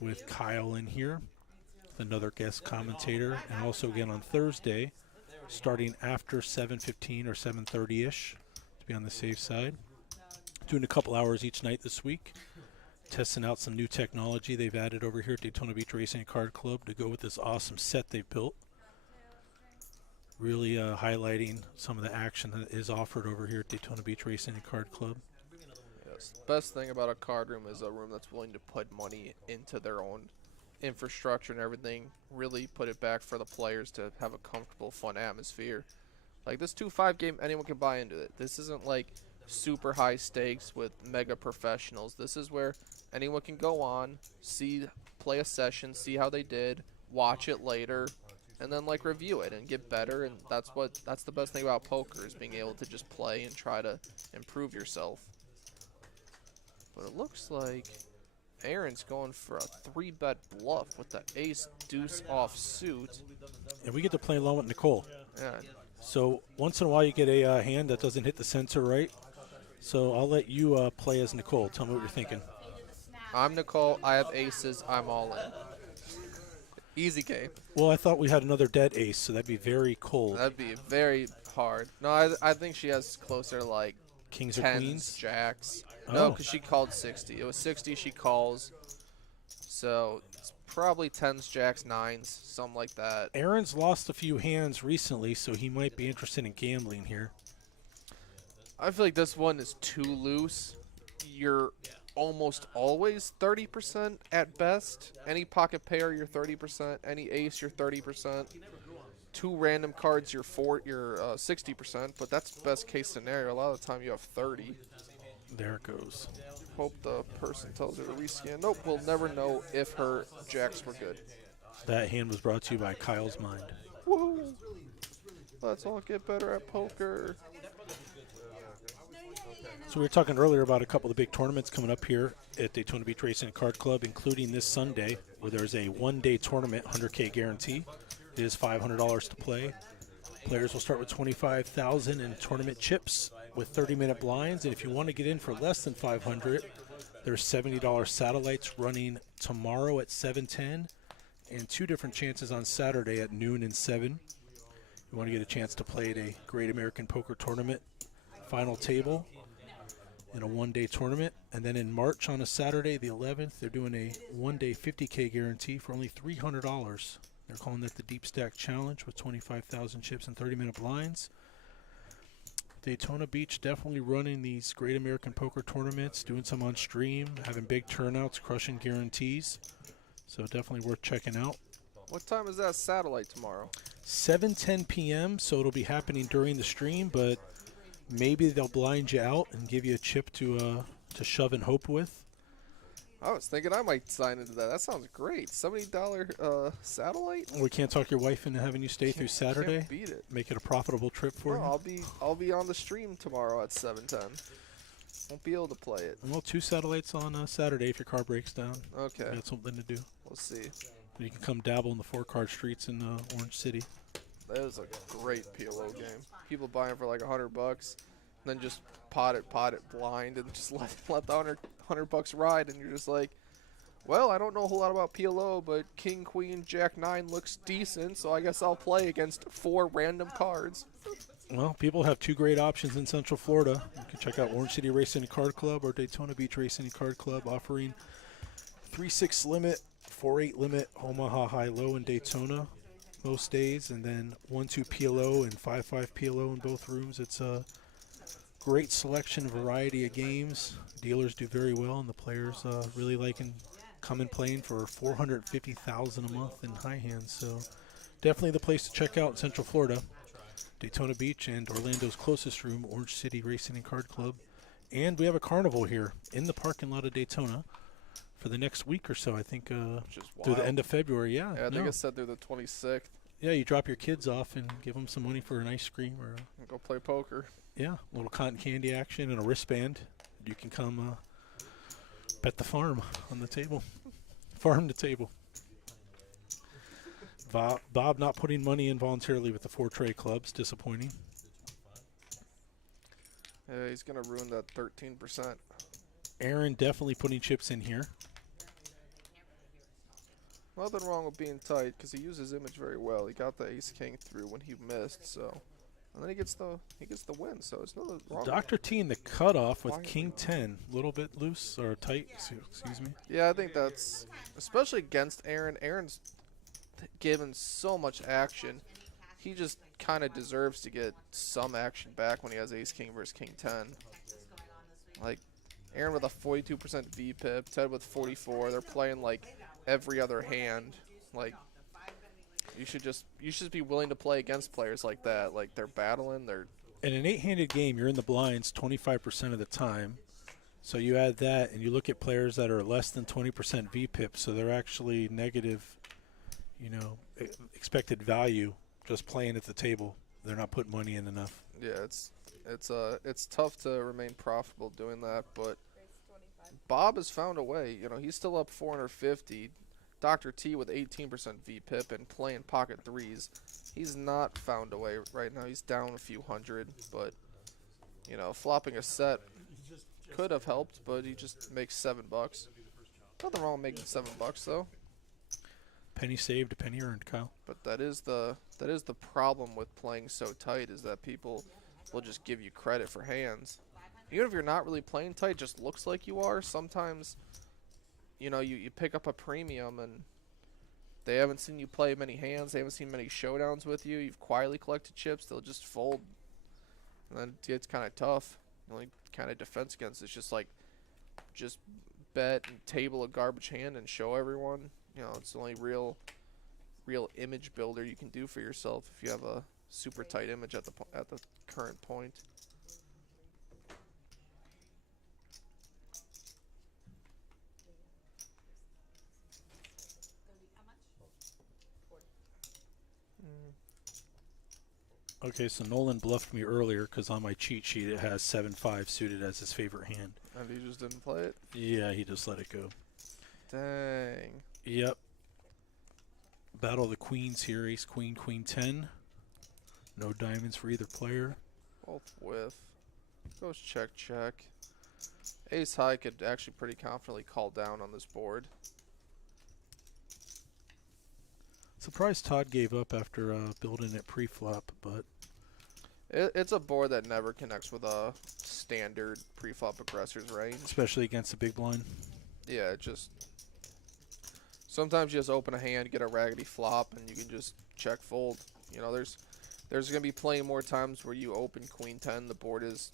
with Kyle in here, with another guest commentator, and also again on Thursday, starting after 7:15 or 7:30-ish, to be on the safe side. Doing a couple hours each night this week, testing out some new technology they've added over here at Daytona Beach Racing and Card Club to go with this awesome set they've built. Really highlighting some of the action that is offered over here at Daytona Beach Racing and Card Club. Yes. The best thing about a card room is a room that's willing to put money into their own infrastructure and everything. Really put it back for the players to have a comfortable, fun atmosphere. Like this 2-5 game, anyone can buy into it. This isn't like super high stakes with mega professionals. This is where anyone can go on, play a session, see how they did, watch it later, and then like review it and get better. And that's the best thing about poker, is being able to just play and try to improve yourself. But it looks like Aaron's going for a 3-bet bluff with the ace deuce off suit. And we get to play along with Nicole. Yeah. So once in a while you get a hand that doesn't hit the sensor right. So I'll let you play as Nicole. Tell me what you're thinking. I'm Nicole. I have aces. I'm all in. Easy game. Well, I thought we had another dead ace, so that'd be very cold. That'd be very hard. No, I think she has closer to like Kings or 10s, queens? jacks. Oh. No, because she called 60. It was 60 she calls. So it's probably 10s, jacks, 9s, something like that. Aaron's lost a few hands recently, so he might be interested in gambling here. I feel like this one is too loose. You're almost always 30% at best. Any pocket pair, you're 30%. Any ace, you're 30%. 2 random cards, you're 60%. But that's best case scenario. A lot of the time, you have 30. There it goes. Hope the person tells her to rescan. Nope, we'll never know if her jacks were good. That hand was brought to you by Kyle's Mind. Woo! Let's all get better at poker. So we were talking earlier about a couple of big tournaments coming up here at Daytona Beach Racing and Card Club, including this Sunday, where there's a one-day tournament, 100K guarantee. It is $500 to play. Players will start with $25,000 in tournament chips with 30-minute blinds, and if you want to get in for less than $500, there's $70 satellites running tomorrow at 7:10, and 2 different chances on Saturday at noon and 7. You want to get a chance to play at a Great American Poker Tournament final table in a one-day tournament. And then in March on a Saturday, the 11th, they're doing a one-day 50K guarantee for only $300. They're calling that the Deepstack Challenge with 25,000 chips and 30-minute blinds. Daytona Beach definitely running these Great American Poker Tournaments, doing some on stream, having big turnouts, crushing guarantees. So definitely worth checking out. What time is that satellite tomorrow? 7:10 p.m., so it'll be happening during the stream, but maybe they'll blind you out and give you a chip to shove and hope with. I was thinking I might sign into that. That sounds great. $70 satellite? We can't talk your wife into having you stay through Saturday. Can't beat it. Make it a profitable trip for No, you. I'll be on the stream tomorrow at 7:10. Won't be able to play it. Well, 2 satellites on Saturday if your car breaks down. Okay, You got something to do. we'll see. You can come dabble in the 4-card streets in Orange City. That is a great PLO game. People buying for like $100, and then just pot it blind, and just let the $100 ride, and you're just like, well, I don't know a whole lot about PLO, but King, Queen, Jack 9 looks decent, so I guess I'll play against 4 random cards. Well, people have two great options in Central Florida. You can check out Orange City Racing and Card Club or Daytona Beach Racing and Card Club, offering 3-6 limit, 4-8 limit, Omaha High Low in Daytona most days, and then 1-2 PLO and 5-5 PLO in both rooms. It's a great selection, variety of games. Dealers do very well, and the players really like and come and playing for $450,000 a month in high hands. So definitely the place to check out in Central Florida. Daytona Beach and Orlando's closest room, Orange City Racing and Card Club. And we have a carnival here in the parking lot of Daytona for the next week or so, I think, Which is through the wild. end of February. Yeah, Yeah, I think no. it said through the 26th. Yeah, you drop your kids off and give them some money for an ice cream or, And go play poker. yeah, a little cotton candy action and a wristband. You can come bet the farm on the table. Farm to table. Bob not putting money in voluntarily with the 4 tray clubs. Disappointing. Yeah, he's going to ruin that 13%. Aaron definitely putting chips in here. Nothing wrong with being tight because he used his image very well. He got the ace king through when he missed, so and then he gets the win. So it's nothing wrong. Dr. T in the cutoff with Why- King 10, a little bit loose or tight. Excuse me. Yeah, I think that's especially against Aaron. Aaron's given so much action. He just kind of deserves to get some action back when he has ace king versus king 10. Like Aaron with a 42% VPIP, Ted with 44. They're playing like every other hand. Like you should just be willing to play against players like that. Like they're battling. They're In an 8-handed game, you're in the blinds 25% of the time. So you add that, and you look at players that are less than 20% VPIP, so they're actually negative, expected value just playing at the table. They're not putting money in enough. yeah, it's tough to remain profitable doing that, but Bob has found a way. He's still up 450. Dr. T with 18% VPIP and playing pocket threes. He's not found a way right now. He's down a few hundred, but flopping a set could have helped, but he just makes $7. Nothing wrong with making $7 though. Penny saved, a penny earned, Kyle. But that is the problem with playing so tight is that people will just give you credit for hands. Even if you're not really playing tight, it just looks like you are. Sometimes, you pick up a premium and they haven't seen you play many hands. They haven't seen many showdowns with you. You've quietly collected chips. They'll just fold. And then it's kind of tough. The only kind of defense against it's just bet and table a garbage hand and show everyone. It's the only real image builder you can do for yourself if you have a super tight image at the current point. Okay, so Nolan bluffed me earlier because on my cheat sheet it has 7-5 suited as his favorite hand. And he just didn't play it? Yeah, he just let it go. Dang. Yep. Battle of the queens here. Ace, queen, queen 10. No diamonds for either player. Both with. Goes check, check. Ace high could actually pretty confidently call down on this board. Surprised Todd gave up after building it pre-flop, but It's a board that never connects with a standard pre-flop aggressor's range. especially against the big blind. Yeah, it just sometimes you just open a hand, get a raggedy flop, and you can just check fold. There's gonna be plenty more times where you open queen 10, the board is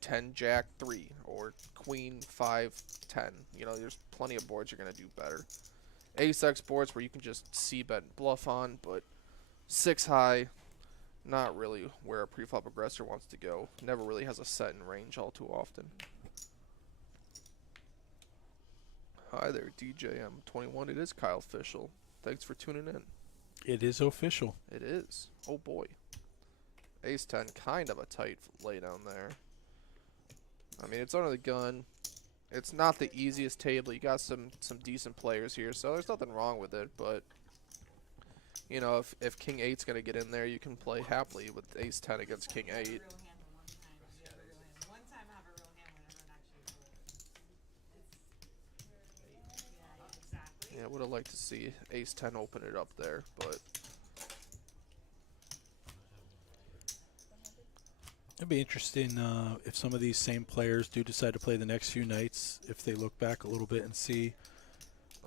10 jack 3 or queen 5 10. There's plenty of boards you're gonna do better. Ace X boards where you can just c-bet and bluff on, but 6 high, not really where a preflop aggressor wants to go. Never really has a set in range all too often. Hi there, DJM21. It is Kyle Fischel. Thanks for tuning in. It is official. It is. Oh boy. Ace 10, kind of a tight laydown there. I mean, it's under the gun. It's not the easiest table. You got some decent players here, so there's nothing wrong with it. But if King 8's gonna get in there, you can play happily with Ace 10 against King 8. Yeah, would have liked to see Ace 10 open it up there, but It'd be interesting if some of these same players do decide to play the next few nights, if they look back a little bit and see.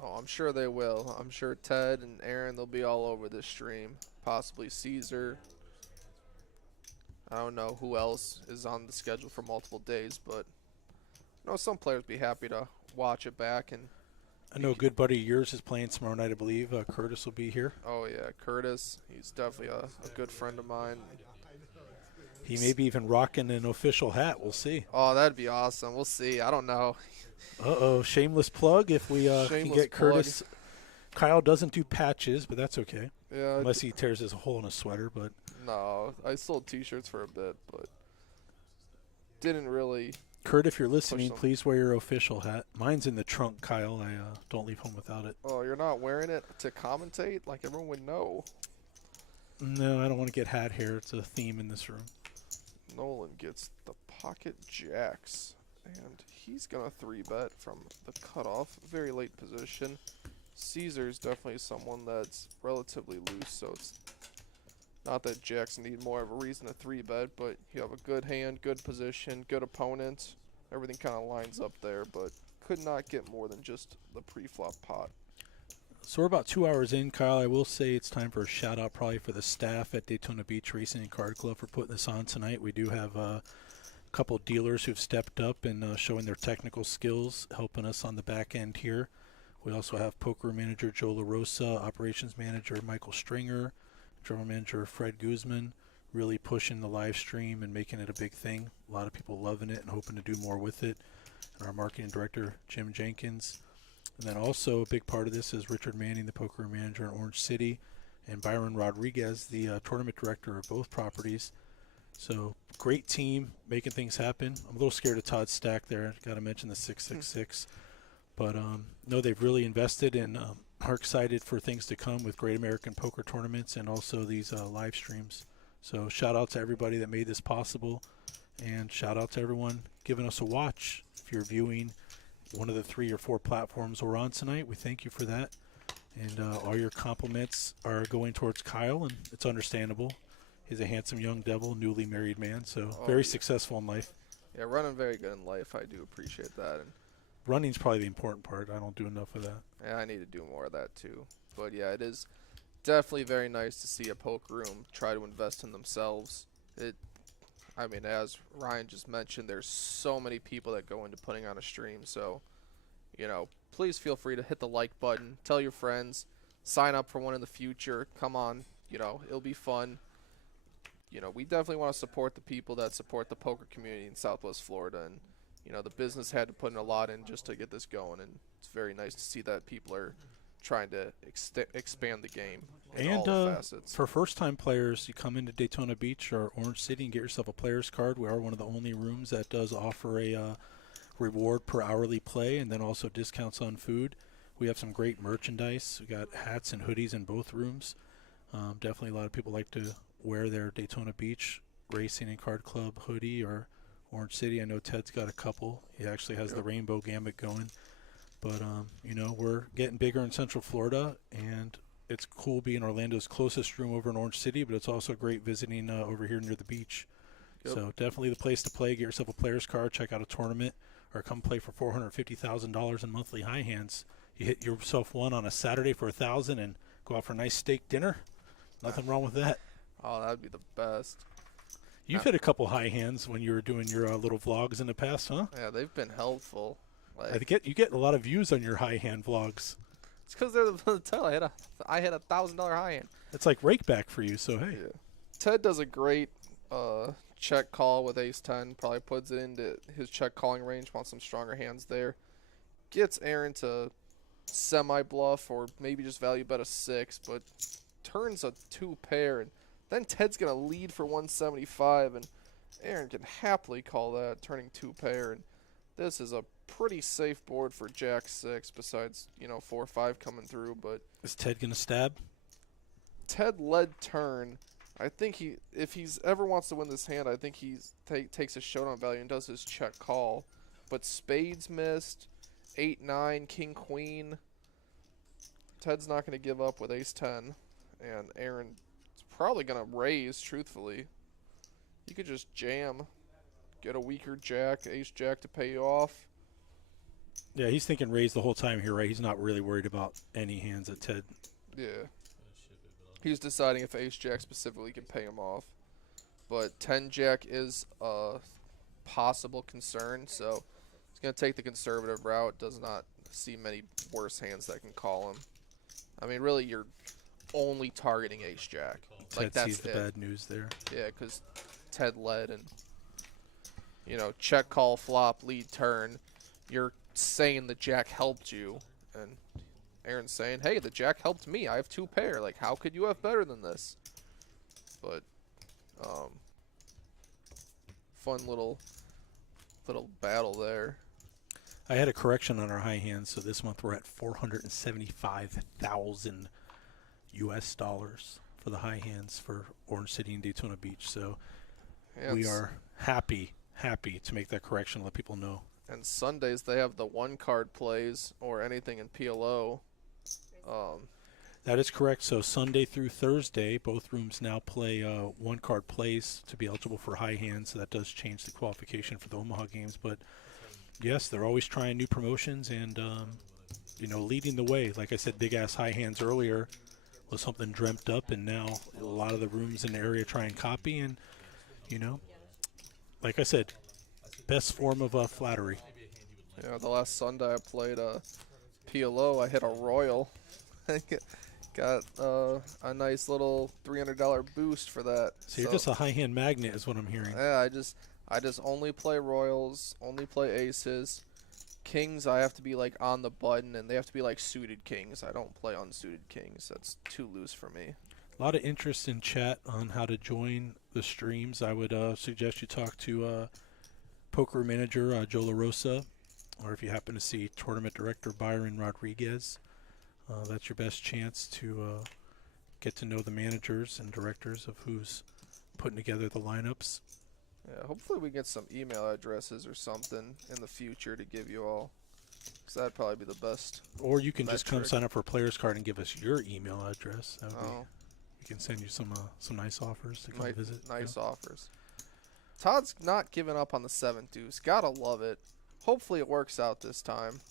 Oh, I'm sure they will. I'm sure Ted and Aaron, they'll be all over this stream. Possibly Caesar. I don't know who else is on the schedule for multiple days, but I know some players be happy to watch it back. And I know a good buddy of yours is playing tomorrow night, I believe. Curtis will be here. oh yeah, Curtis, he's definitely a good friend of mine. He may be even rocking an official hat. We'll see. Oh, that'd be awesome. We'll see. I don't know. Uh-oh, shameless plug if we can Shameless get plug. Curtis. Kyle doesn't do patches, but that's okay. Yeah. Unless he tears his hole in a sweater, but No, I sold T-shirts for a bit, but didn't really. Kurt, if you're listening, them. please wear your official hat. Mine's in the trunk, Kyle. I don't leave home without it. Oh, you're not wearing it to commentate? Like everyone would know. No, I don't want to get hat hair. It's a theme in this room. Nolan gets the pocket jacks, and he's gonna 3-bet from the cutoff. Very late position. Caesar's definitely someone that's relatively loose, so it's not that jacks need more of a reason to 3-bet, but you have a good hand, good position, good opponent. Everything kind of lines up there, but could not get more than just the pre-flop pot. So we're about 2 hours in, Kyle. I will say it's time for a shout-out probably for the staff at Daytona Beach Racing and Card Club for putting this on tonight. We do have a couple dealers who've stepped up and showing their technical skills, helping us on the back end here. We also have poker manager Joe LaRosa, operations manager Michael Stringer, general manager Fred Guzman, really pushing the live stream and making it a big thing. A lot of people loving it and hoping to do more with it. And our marketing director, Jim Jenkins. And then also a big part of this is Richard Manning, the poker manager in Orange City, and Byron Rodriguez, the tournament director of both properties. So great team making things happen. I'm a little scared of Todd Stack there. Got to mention the 666. But no, they've really invested and are excited for things to come with Great American Poker tournaments and also these live streams. So shout out to everybody that made this possible, and shout out to everyone giving us a watch. If you're viewing one of the 3 or 4 platforms we're on tonight, we thank you for that. And all your compliments are going towards Kyle, and it's understandable. He's a handsome young devil, newly married man, so very successful in life. Yeah, running very good in life. I do appreciate that. And Running's probably the important part. I don't do enough of that. yeah, I need to do more of that too. But yeah, it is definitely very nice to see a poker room try to invest in themselves. I mean, as Ryan just mentioned, there's so many people that go into putting on a stream. So, you know, please feel free to hit the like button, tell your friends, sign up for one in the future. Come on, you know, it'll be fun. You know, we definitely want to support the people that support the poker community in Southwest Florida, and you know, the business had to put in a lot in just to get this going, and it's very nice to see that people are trying to expand the game in all the facets. For first-time players, you come into Daytona Beach or Orange City and get yourself a player's card. We are one of the only rooms that does offer a reward per hourly play, and then also discounts on food. We have some great merchandise. We got hats and hoodies in both rooms. Definitely a lot of people like to wear their Daytona Beach Racing and Card Club hoodie or Orange City. I know Ted's got a couple. He actually has the rainbow gamut going. But, you know, we're getting bigger in Central Florida, and it's cool being Orlando's closest room over in Orange City, but it's also great visiting over here near the beach. Yep. So definitely the place to play. Get yourself a player's card, check out a tournament, or come play for $450,000 in monthly high hands. You hit yourself one on a Saturday for $1,000 and go out for a nice steak dinner. Nothing wrong with that. Oh, that'd be the best. You've hit a couple high hands when you were doing your little vlogs in the past, huh? Yeah, they've been helpful. I think you get a lot of views on your high hand vlogs. It's because they're the tell. I hit a $1,000 high end. It's like rake back for you, so hey. Yeah. Ted does a great check call with ace 10. Probably puts it into his check calling range. Wants some stronger hands there. Gets Aaron to semi bluff or maybe just value bet a 6, but turns a 2 pair, and then Ted's gonna lead for 175, and Aaron can happily call that turning 2 pair. And this is a pretty safe board for Jack 6, besides 4 or 5 coming through. But is Ted gonna stab? Ted led turn. I think if he's ever wants to win this hand, I think he's takes his showdown value and does his check call. But spades missed, 8-9, king queen. Ted's not going to give up with ace 10, and Aaron's probably going to raise. Truthfully, You could just jam, get a weaker jack, ace jack to pay you off. Yeah, he's thinking raise the whole time here, right? He's not really worried about any hands that Ted. Yeah. Kinda ship it, but He's deciding if ace jack specifically can pay him off. But 10 jack is a possible concern, so he's going to take the conservative route. Does not see many worse hands that can call him. I mean, really, you're only targeting ace jack. Ted Like, that's sees the it. bad news there. Yeah, because Ted led and, you know, check, call, flop, lead, turn. You're saying the jack helped you, and Aaron's saying, hey, the jack helped me. I have 2 pair. Like, how could you have better than this? But, fun little battle there. I had a correction on our high hands, so this month we're at 475,000 US dollars for the high hands for Orange City and Daytona Beach. So Yeah, we it's- are happy to make that correction, let people know. And Sundays they have the 1-card plays or anything in PLO. That is correct. So Sunday through Thursday, both rooms now play 1-card plays to be eligible for high hands. So that does change the qualification for the Omaha games. But yes, they're always trying new promotions and, you know, leading the way. Like I said, big ass high hands earlier was something dreamt up, and now a lot of the rooms in the area try and copy. And, you know, like I said, best form of flattery. You know, the last Sunday I played PLO, I hit a royal. Got a nice little $300 boost for that. So you're just a high hand magnet is what I'm hearing. Yeah, I just only play royals, only play aces. Kings, I have to be like on the button, and they have to be like suited kings. I don't play unsuited kings. That's too loose for me. A lot of interest in chat on how to join the streams. I would suggest you talk to poker manager Joe LaRosa, or if you happen to see tournament director Byron Rodriguez. That's your best chance to get to know the managers and directors of who's putting together the lineups. Yeah, hopefully we get some email addresses or something in the future to give you all. Because that'd probably be the best. Or you can just come Metric. sign up for a player's card and give us your email address. That would be, Oh, we can send you some nice offers to come visit. nice offers. Todd's not giving up on the 7 deuce. Gotta love it. Hopefully it works out this time.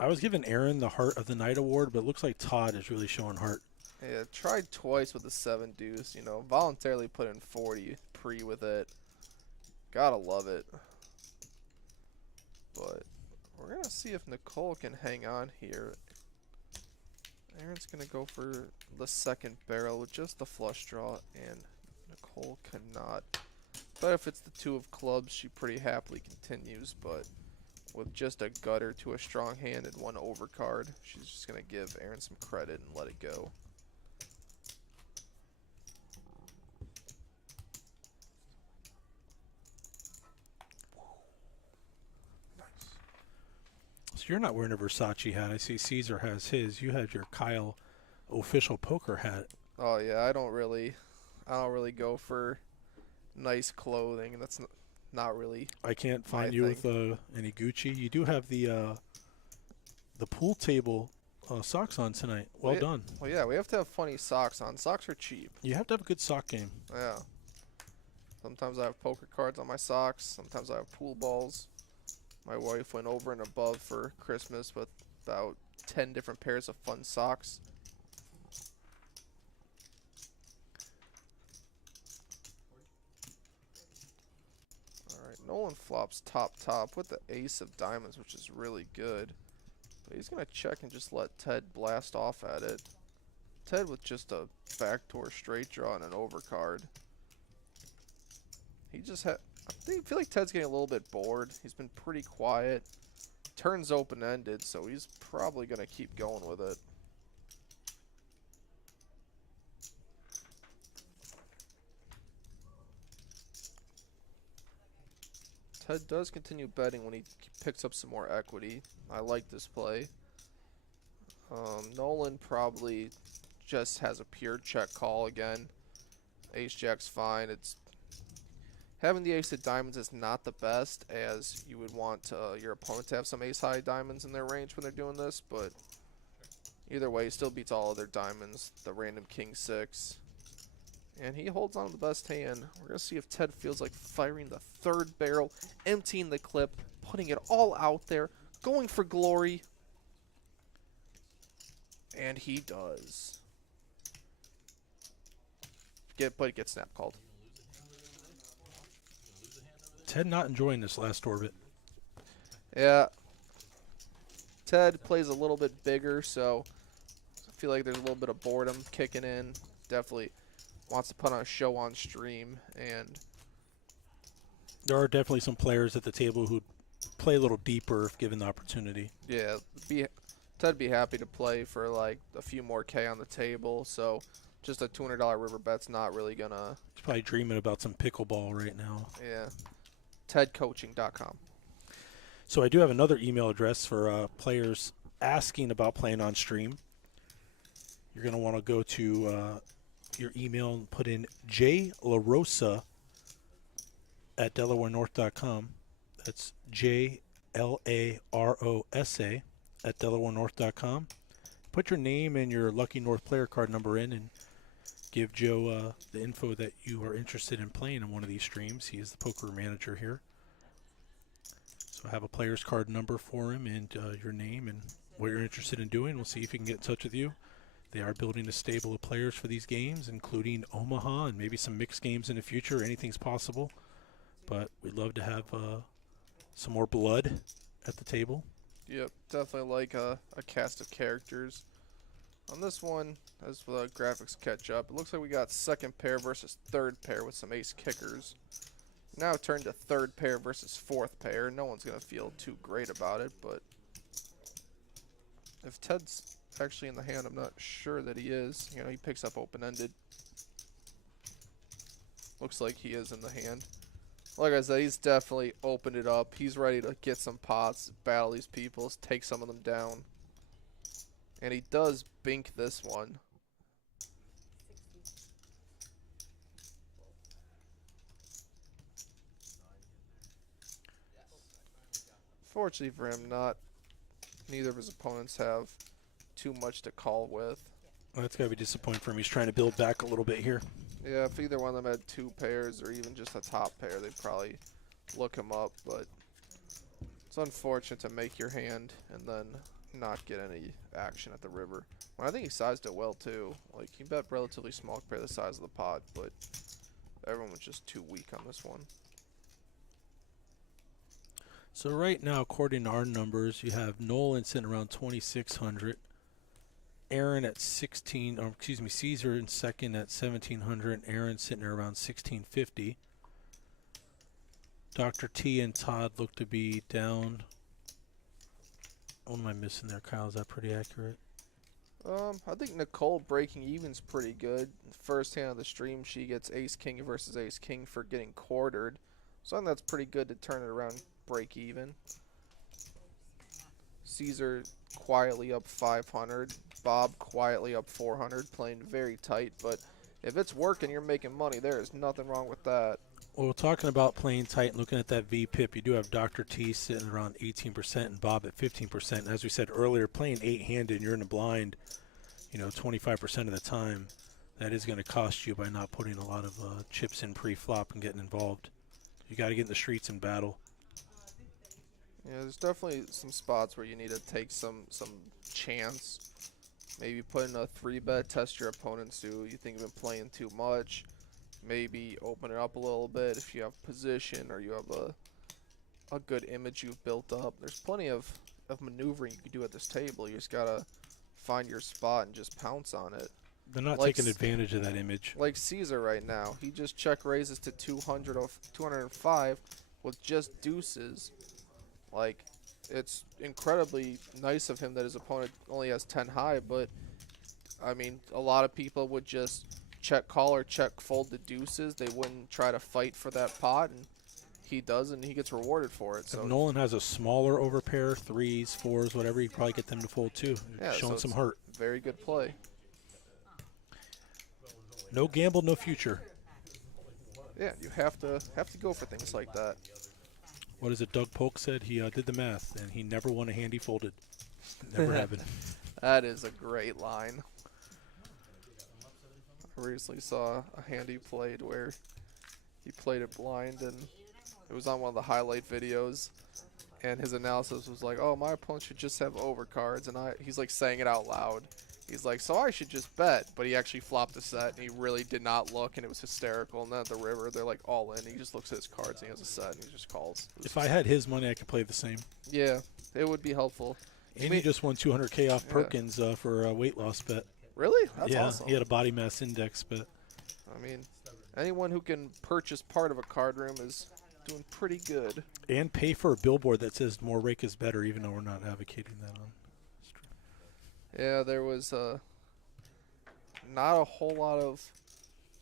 I was giving Aaron the Heart of the Night award, but it looks like Todd is really showing heart. Yeah, tried twice with the 7 deuce, you know, voluntarily put in 40 pre with it. Gotta love it. But we're gonna see if Nicole can hang on here. Aaron's gonna go for the second barrel with just the flush draw, and Nicole cannot. But if it's the 2 of clubs, she pretty happily continues, but with just a gutter to a strong hand and 1 overcard, she's just gonna give Aaron some credit and let it go. So you're not wearing a Versace hat. I see Caesar has his. You have your Kyle official poker hat. Oh yeah, I don't really go for nice clothing. That's not really. I can't find My you with any Gucci. You do have the pool table socks on tonight. Well Yeah. done. Well, yeah, we have to have funny socks on. Socks are cheap. You have to have a good sock game. Yeah. Sometimes I have poker cards on my socks. Sometimes I have pool balls. My wife went over and above for Christmas with about 10 different pairs of fun socks. Alright, Nolan flops top with the ace of diamonds, which is really good. But he's going to check and just let Ted blast off at it. Ted with just a backdoor straight draw and an overcard. He just had... I feel like Ted's getting a little bit bored. He's been pretty quiet. Turn's open-ended, so he's probably going to keep going with it. Ted does continue betting when he picks up some more equity. I like this play. Nolan probably just has a pure check call again. Ace-Jack's fine. It's having the ace of diamonds is not the best, as you would want your opponent to have some ace-high diamonds in their range when they're doing this, but either way, he still beats all of their diamonds. The random king 6. And he holds on to the best hand. We're going to see if Ted feels like firing the third barrel, emptying the clip, putting it all out there, going for glory. And he does. But it gets snap called. Ted not enjoying this last orbit. Yeah. Ted plays a little bit bigger, so I feel like there's a little bit of boredom kicking in. Definitely wants to put on a show on stream, and There are definitely some players at the table who play a little deeper if given the opportunity. yeah, Ted'd be happy to play for like a few more K on the table, so just a $200 river bet's not really gonna, He's probably dreaming about some pickleball right now. yeah. TedCoaching.com. So I do have another email address for players asking about playing on stream. You're going to want to go to your email and put in jlarosa at delawarenorth.com. That's JLAROSA at delawarenorth.com. Put your name and your Lucky North player card number in and give Joe the info that you are interested in playing in one of these streams. He is the poker manager here. So have a player's card number for him and your name and what you're interested in doing. We'll see if he can get in touch with you. They are building a stable of players for these games, including Omaha and maybe some mixed games in the future. Anything's possible. But we'd love to have some more blood at the table. Yep, definitely like a cast of characters. On this one, as the graphics catch up, it looks like we got second pair versus third pair with some ace kickers. Now turned to third pair versus fourth pair. No one's going to feel too great about it, but if Ted's actually in the hand, I'm not sure that he is. You know, he picks up open-ended. Looks like he is in the hand. Like I said, he's definitely opened it up. He's ready to get some pots, battle these people, take some of them down. And he does bink this one. Fortunately for him, neither of his opponents have too much to call with. Well, that's got to be disappointing for him. He's trying to build back a little bit here. Yeah, if either one of them had two pairs or even just a top pair, they'd probably look him up, but it's unfortunate to make your hand and then not get any action at the river. Well, I think he sized it well too. Like, he bet relatively small compared to the size of the pot, but everyone was just too weak on this one. So right now, according to our numbers, you have Nolan sitting around 2,600. Aaron at 16, or excuse me, Caesar in second at 1,700. Aaron sitting around 1,650. Dr. T and Todd look to be down. What am I missing there, Kyle? Is that pretty accurate? I think Nicole breaking even's pretty good. First hand of the stream, she gets ace king versus ace king for getting quartered. So I think that's pretty good to turn it around, break even. Caesar quietly up 500. Bob quietly up 400, playing very tight. But if it's working, you're making money. There is nothing wrong with that. Well, talking about playing tight and looking at that VPIP, you do have Dr. T sitting around 18% and Bob at 15%. And as we said earlier, playing eight-handed and you're in the blind, 25% of the time, that is going to cost you by not putting a lot of chips in pre-flop and getting involved. You got to get in the streets and battle. Yeah, there's definitely some spots where you need to take some chance. Maybe put in a 3-bet, test your opponent's suit. You think you've been playing too much. Maybe open it up a little bit if you have position or you have a good image you've built up. There's plenty of maneuvering you can do at this table. You just got to find your spot and just pounce on it. They're not Like taking advantage of that image. Like Caesar right now. He just check raises to 205 with just deuces. Like, it's incredibly nice of him that his opponent only has 10 high, but, I mean, a lot of people would just check call or check fold the deuces. They wouldn't try to fight for that pot, and he does, and he gets rewarded for it. So if Nolan has a smaller overpair, 3s, 4s, whatever, he'd probably get them to fold too. yeah, Showing so some it's heart. very good play. No gamble, no future. Yeah, you have to go for things like that. What is it Doug Polk said? He did the math, and he never won a hand he folded. Never happened. That is a great line. I recently saw a hand he played where he played it blind, and it was on one of the highlight videos, and his analysis was like, oh, my opponent should just have overcards, and he's like saying it out loud. He's like, so I should just bet, but he actually flopped the set, and he really did not look, and it was hysterical. And then at the river, they're like all in. He just looks at his cards, and he has a set, and he just calls. If I had his money, I could play the same. Yeah, it would be helpful. And he just won 200K off Perkins for a weight loss bet. Really? That's yeah, awesome. he had a body mass index bet. I mean, anyone who can purchase part of a card room is doing pretty good. And pay for a billboard that says more rake is better, even though we're not advocating that on stream. Yeah, there was not a whole lot of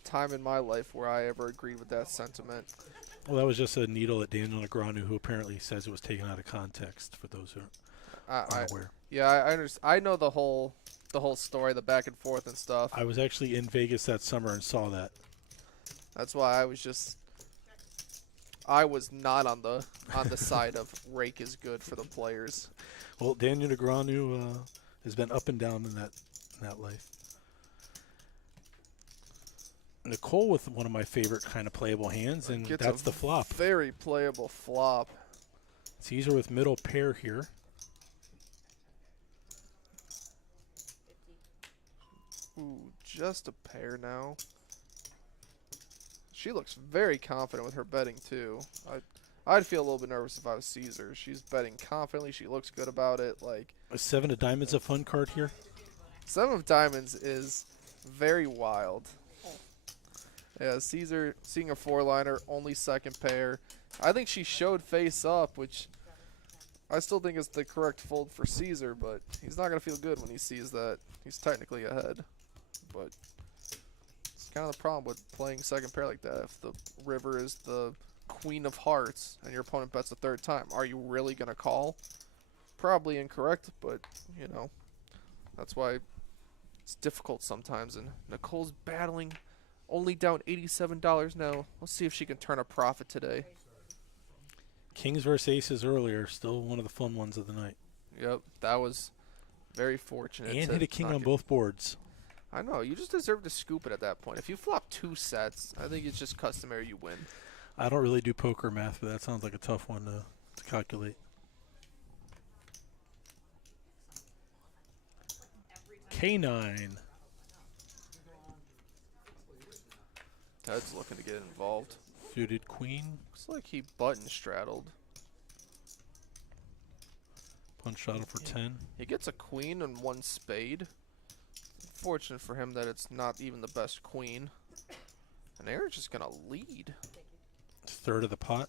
time in my life where I ever agreed with that sentiment. Well, that was just a needle at Daniel Negreanu, who apparently says it was taken out of context, for those who aren't aware. Yeah, I understand. I know the whole story, the back and forth and stuff. I was actually in Vegas that summer and saw that. That's why I was not on the side of rake is good for the players. Well, Daniel Negreanu has been up and down in that life. Nicole with one of my favorite kind of playable hands, and Gets that's a the flop. Very playable flop. Caesar with middle pair here. Ooh, just a pair now. She looks very confident with her betting too. I'd feel a little bit nervous if I was Caesar. She's betting confidently. She looks good about it. Like A 7 of diamonds, a fun card here. 7 of diamonds is very wild. Yeah, Caesar seeing a 4-liner, only second pair. I think she showed face up, which I still think is the correct fold for Caesar, but he's not going to feel good when he sees that. He's technically ahead, but it's kind of the problem with playing second pair like that. If the river is the queen of hearts and your opponent bets a third time, are you really going to call? Probably incorrect, but, you know, that's why it's difficult sometimes. And Nicole's battling, only down $87 now. Let's see if she can turn a profit today. Kings versus aces earlier, still one of the fun ones of the night. Yep, that was very fortunate. And to hit a king not on get- both boards. I know, you just deserve to scoop it at that point. If you flop 2 sets, I think it's just customary you win. I don't really do poker math, but that sounds like a tough one to calculate. K9. Ted's looking to get involved. Suited queen. Looks like he button straddled. Punch shot for 10. He gets a queen and 1 spade. Fortunate for him that it's not even the best queen. And Aaron's just going to lead. Third of the pot.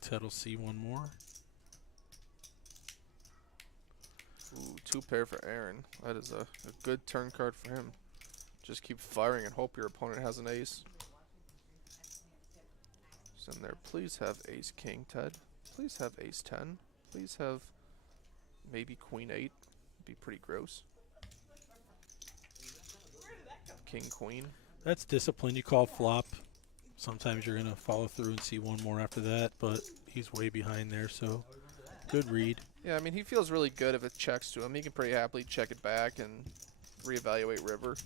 Ted will see one more. Ooh, 2 pair for Aaron. That is a good turn card for him. Just keep firing and hope your opponent has an ace. Send there. Please have ace king, Ted. Please have ace 10. Please have maybe queen 8. Be pretty gross. King queen. That's discipline. You call flop. Sometimes you're going to follow through and see one more after that, but he's way behind there, so good read. Yeah, I mean, he feels really good if it checks to him. He can pretty happily check it back and reevaluate river.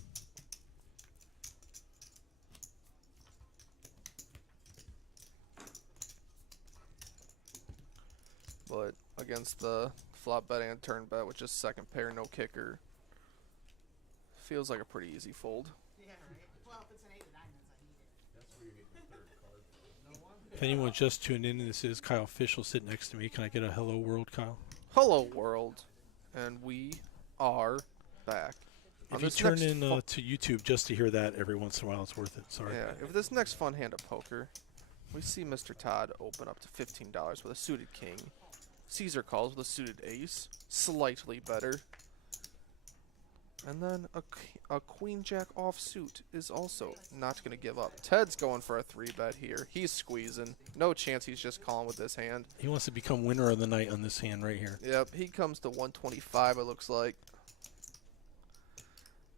But against the flop bet and turn bet with just second pair, no kicker, feels like a pretty easy fold. Yeah, right. Well, if it's an 8 of diamonds, I need it. If anyone just tuned in, this is Kyle Fischel sitting next to me. Can I get a hello world, Kyle? Hello, world. And we are back. If you turn in to YouTube just to hear that every once in a while, it's worth it. Sorry. Yeah, if this next fun hand of poker, we see Mr. Todd open up to $15 with a suited king. Caesar calls with a suited ace, slightly better. And then a queen jack offsuit is also not going to give up. Ted's going for a 3-bet here. He's squeezing. No chance he's just calling with this hand. He wants to become winner of the night on this hand right here. Yep, he comes to 125, it looks like.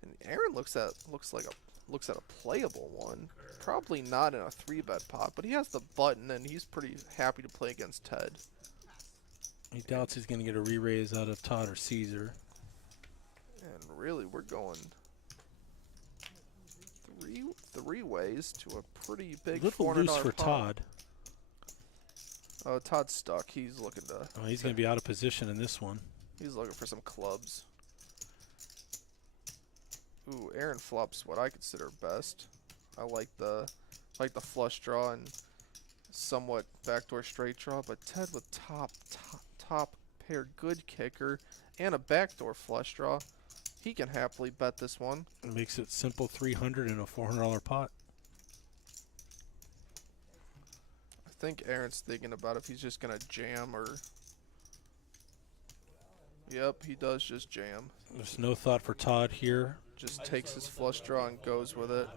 And Aaron looks at a playable one. Probably not in a 3-bet pot, but he has the button and he's pretty happy to play against Ted. He doubts he's going to get a re-raise out of Todd or Caesar. And really, we're going three ways to a pretty big Little $400 loose for pot. Todd. Oh, Todd's stuck. He's looking to. Oh, he's going to be out of position in this one. He's looking for some clubs. Ooh, Aaron flops what I consider best. I like the flush draw and somewhat backdoor straight draw, but Ted with top pair good kicker and a backdoor flush draw. He can happily bet this one. It makes it simple 300 in a $400 pot. I think Aaron's thinking about if he's just going to jam or... Yep, he does just jam. There's no thought for Todd here, Just takes his flush draw and goes with it.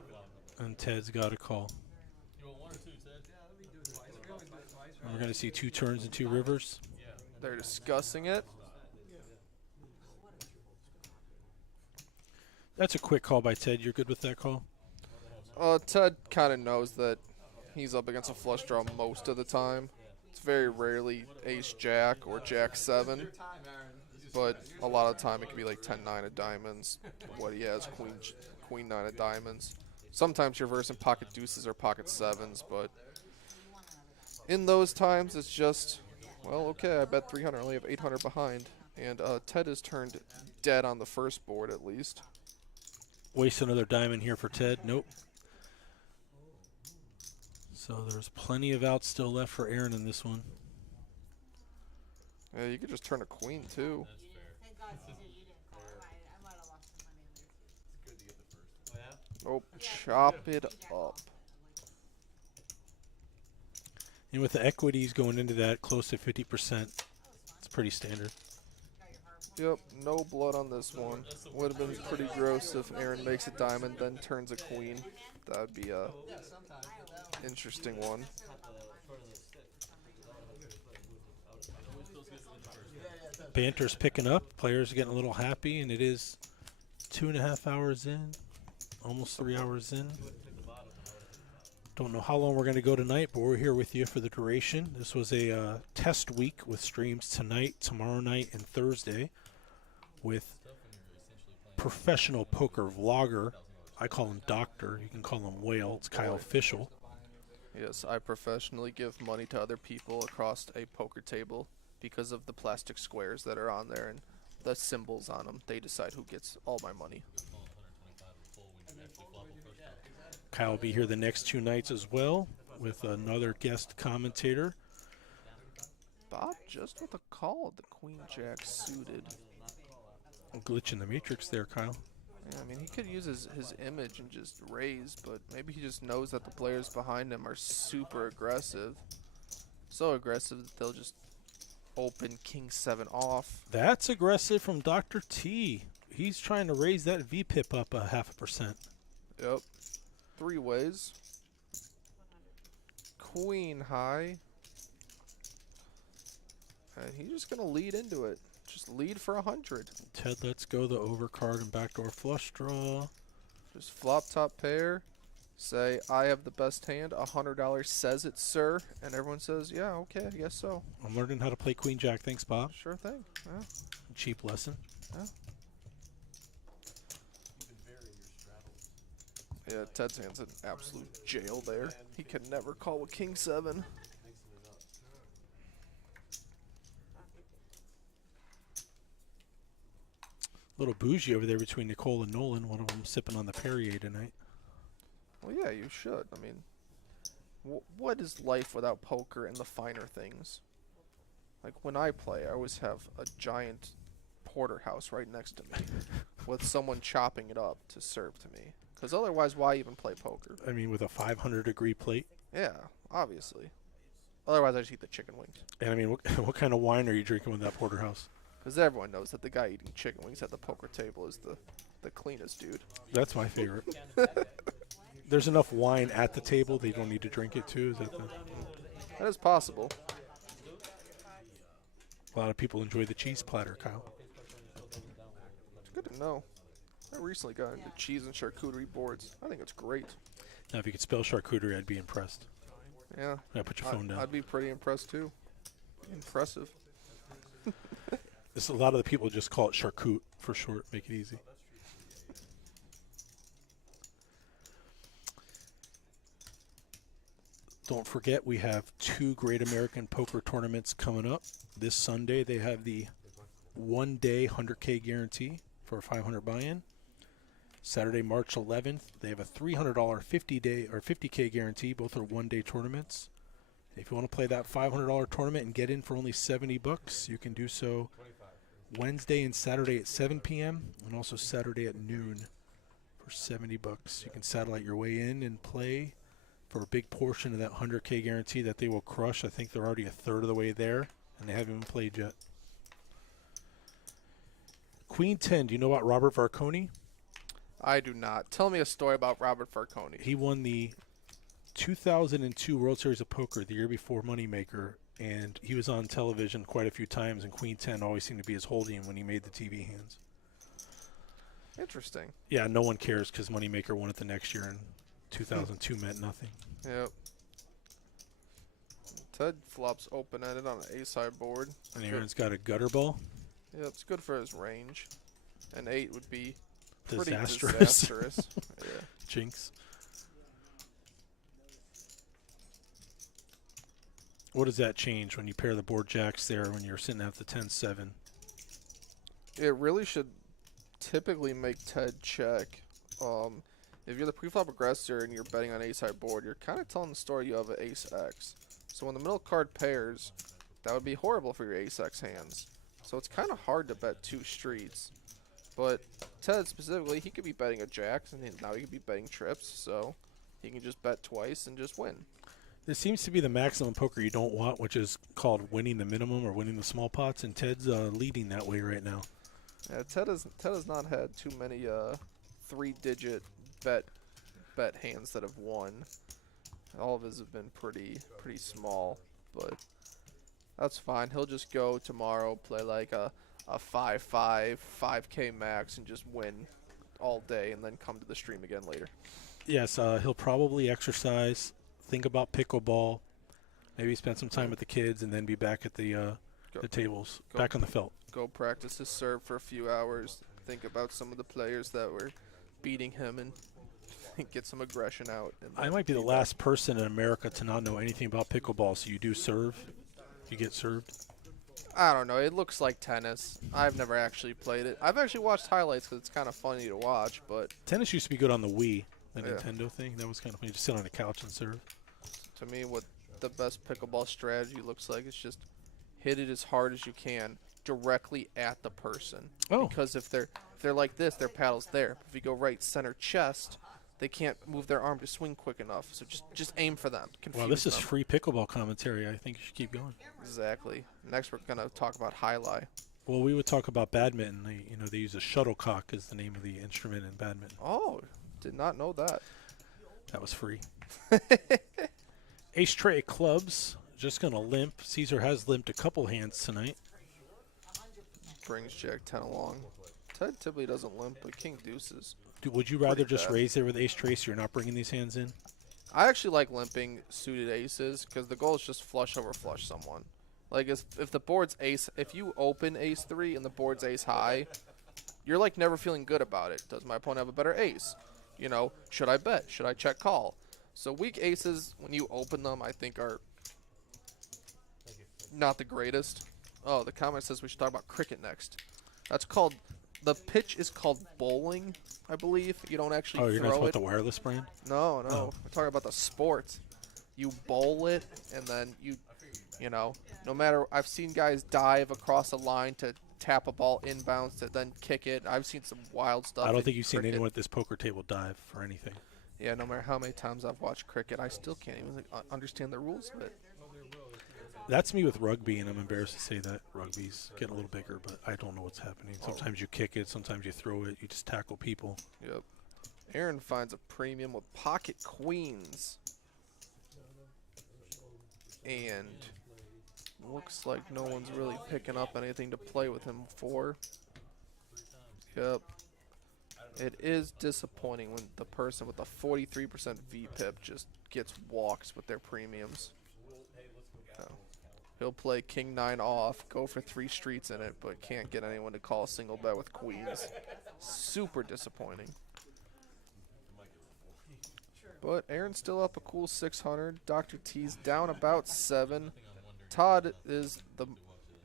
and Ted's got a call. You want 1 or 2, Ted? And we're going to see 2 turns and 2 rivers. They're discussing it. That's a quick call by Ted. You're good with that call? Ted kind of knows that he's up against a flush draw most of the time. It's very rarely ace-jack or jack-7. But a lot of the time it can be like 10-9 of diamonds. What he has, queen-9 of diamonds. Sometimes you're versing pocket deuces or pocket 7s, but in those times it's just, well, okay, I bet 300, I only have 800 behind. And Ted has turned dead on the first board at least. Waste another diamond here for Ted. Nope. So there's plenty of outs still left for Aaron in this one. Yeah, you could just turn a queen too. Thank God CJ, you didn't call. I might have lost some money on there too. It's good to get the first. Nope, chop it up. And with the equities going into that close to 50%, it's pretty standard. Yep, no blood on this one. Would have been pretty gross if Aaron makes a diamond, then turns a queen. That would be a interesting one. Banter's picking up. Players are getting a little happy, and it is 2.5 hours in, almost 3 hours in. Don't know how long we're going to go tonight, but we're here with you for the duration. This was a test week with streams tonight, tomorrow night, and Thursday with professional poker vlogger. I call him Doctor. You can call him Whale. It's Kyle Fischel. Yes, I professionally give money to other people across a poker table because of the plastic squares that are on there and the symbols on them. They decide who gets all my money. Kyle will be here the next 2 nights as well with another guest commentator. Bob just with a call of the queen jack suited. Glitch in the matrix there, Kyle. Yeah, I mean, he could use his image and just raise, but maybe he just knows that the players behind him are super aggressive. So aggressive that they'll just open king 7 off. That's aggressive from Dr. T. He's trying to raise that VPIP up 0.5%. Yep. 3 ways. Queen high. And he's just going to lead into it. Just lead for 100. Ted lets go the overcard and backdoor flush draw. Just flop top pair. Say, I have the best hand. $100 says it, sir. And everyone says, yeah, okay, I guess so. I'm learning how to play Queen Jack. Thanks, Bob. Sure thing. Yeah. Cheap lesson. Yeah, Ted's hand's in absolute jail there. He can never call with king 7. Little bougie over there between Nicole and Nolan. One of them sipping on the Perrier tonight. Well, yeah, you should. I mean, what is life without poker and the finer things? Like, when I play, I always have a giant porterhouse right next to me with someone chopping it up to serve to me. Because otherwise, why even play poker? I mean, with a 500-degree plate. Yeah, obviously. Otherwise, I just eat the chicken wings. And I mean, what kind of wine are you drinking with that porterhouse? Because everyone knows that the guy eating chicken wings at the poker table is the cleanest dude. That's my favorite. There's enough wine at the table. They don't need to drink it, too. Is that the... That is possible. A lot of people enjoy the cheese platter, Kyle. It's good to know. I recently got into cheese and charcuterie boards. I think it's great. Now, if you could spell charcuterie, I'd be impressed. Yeah. Yeah, put your phone down. I'd be pretty impressed too. Impressive. A lot of the people just call it charcut for short, make it easy. Don't forget, we have 2 Great American Poker tournaments coming up. This Sunday, they have the one-day 100K guarantee for a 500 buy-in. Saturday, March 11th, they have a $300 50-day or 50K guarantee. Both are one-day tournaments. If you want to play that $500 tournament and get in for only $70, you can do so Wednesday and Saturday at 7 p.m. and also Saturday at noon for $70. You can satellite your way in and play for a big portion of that 100K guarantee that they will crush. I think they're already a third of the way there, and they haven't even played yet. Queen 10, do you know about Robert Varconi? I do not. Tell me a story about Robert Varconi. He won the 2002 World Series of Poker the year before Moneymaker, and he was on television quite a few times, and Queen 10 always seemed to be his holding when he made the TV hands. Interesting. Yeah, no one cares because Moneymaker won it the next year, and 2002 meant nothing. Yep. Ted flops open-ended on an ace-high board. And Aaron's got a gutter ball. Yeah, it's good for his range. An 8 would be pretty Disastrous. disastrous. Yeah. Jinx. What does that change when you pair the board jacks there when you're sitting at the 10-7? It really should typically make Ted check. If you're the preflop aggressor and you're betting on ace-high board, you're kind of telling the story you have an ace-x. So when the middle card pairs, that would be horrible for your ace-x hands. So it's kind of hard to bet 2 streets. But Ted specifically, he could be betting a jacks, and now he could be betting trips, so he can just bet twice and just win. This seems to be the maximum poker you don't want, which is called winning the minimum or winning the small pots, and Ted's leading that way right now. Yeah, Ted has not had too many 3-digit bet hands that have won. All of his have been pretty small, but that's fine. He'll just go tomorrow, play like a 5-5, 5K max, and just win all day, and then come to the stream again later. Yes, he'll probably exercise, think about pickleball, maybe spend some time with the kids, and then be back at the tables, back on the felt. Go practice his serve for a few hours, think about some of the players that were beating him, and get some aggression out. And I might be the last person in America to not know anything about pickleball, so you do serve? You get served? I don't know. It looks like tennis. I've never actually played it. I've actually watched highlights because it's kind of funny to watch, but Tennis used to be good on the Wii, the Yeah. Nintendo thing. That was kind of funny. Just sit on the couch and serve. to me what the best pickleball strategy looks like is just hit it as hard as you can directly at the person. Oh. Because if they're like this, their paddle's there. If you go right center chest, they can't move their arm to swing quick enough. So just aim for them. Confuse Wow, this is them. free pickleball commentary. I think you should keep going. Exactly. Next, we're gonna talk about highlight. Well, we would talk about badminton. They use a shuttlecock as the name of the instrument in badminton. Oh, did not know that. That was free. Ace tray of clubs. Just going to limp. Caesar has limped a couple hands tonight. Brings Jack 10 along. Ted typically doesn't limp, but King deuces. Would you rather Pretty just bad. raise there with ace tray so you're not bringing these hands in? I actually like limping suited aces because the goal is just flush over flush someone. Like if the board's ace, if you open ace 3 and the board's ace high, you're like never feeling good about it. Does my opponent have a better ace? You know, should I bet? Should I check call? So weak aces, when you open them, I think are not the greatest. Oh, the comment says we should talk about cricket next. That's called, the pitch is called bowling, I believe. You don't actually Oh, you're not throw talking about it. the wireless brand? No, no. Oh. We're talking about the sport. You bowl it, and then you know, no matter. I've seen guys dive across a line to tap a ball inbounds to then kick it. I've seen some wild stuff. I don't in think you've seen cricket. anyone at this poker table dive for anything. Yeah, no matter how many times I've watched cricket, I still can't even understand the rules of it. That's me with rugby, and I'm embarrassed to say that. Rugby's getting a little bigger, but I don't know what's happening. Sometimes you kick it, sometimes you throw it, you just tackle people. Yep. Aaron finds a premium with pocket queens. And looks like no one's really picking up anything to play with him for. Yep. It is disappointing when the person with a 43% VPIP just gets walks with their premiums. Oh. He'll play king 9 off, go for 3 streets in it, but can't get anyone to call a single bet with queens. Super disappointing. But Aaron's still up a cool 600. Dr. T's down about 7. Todd is the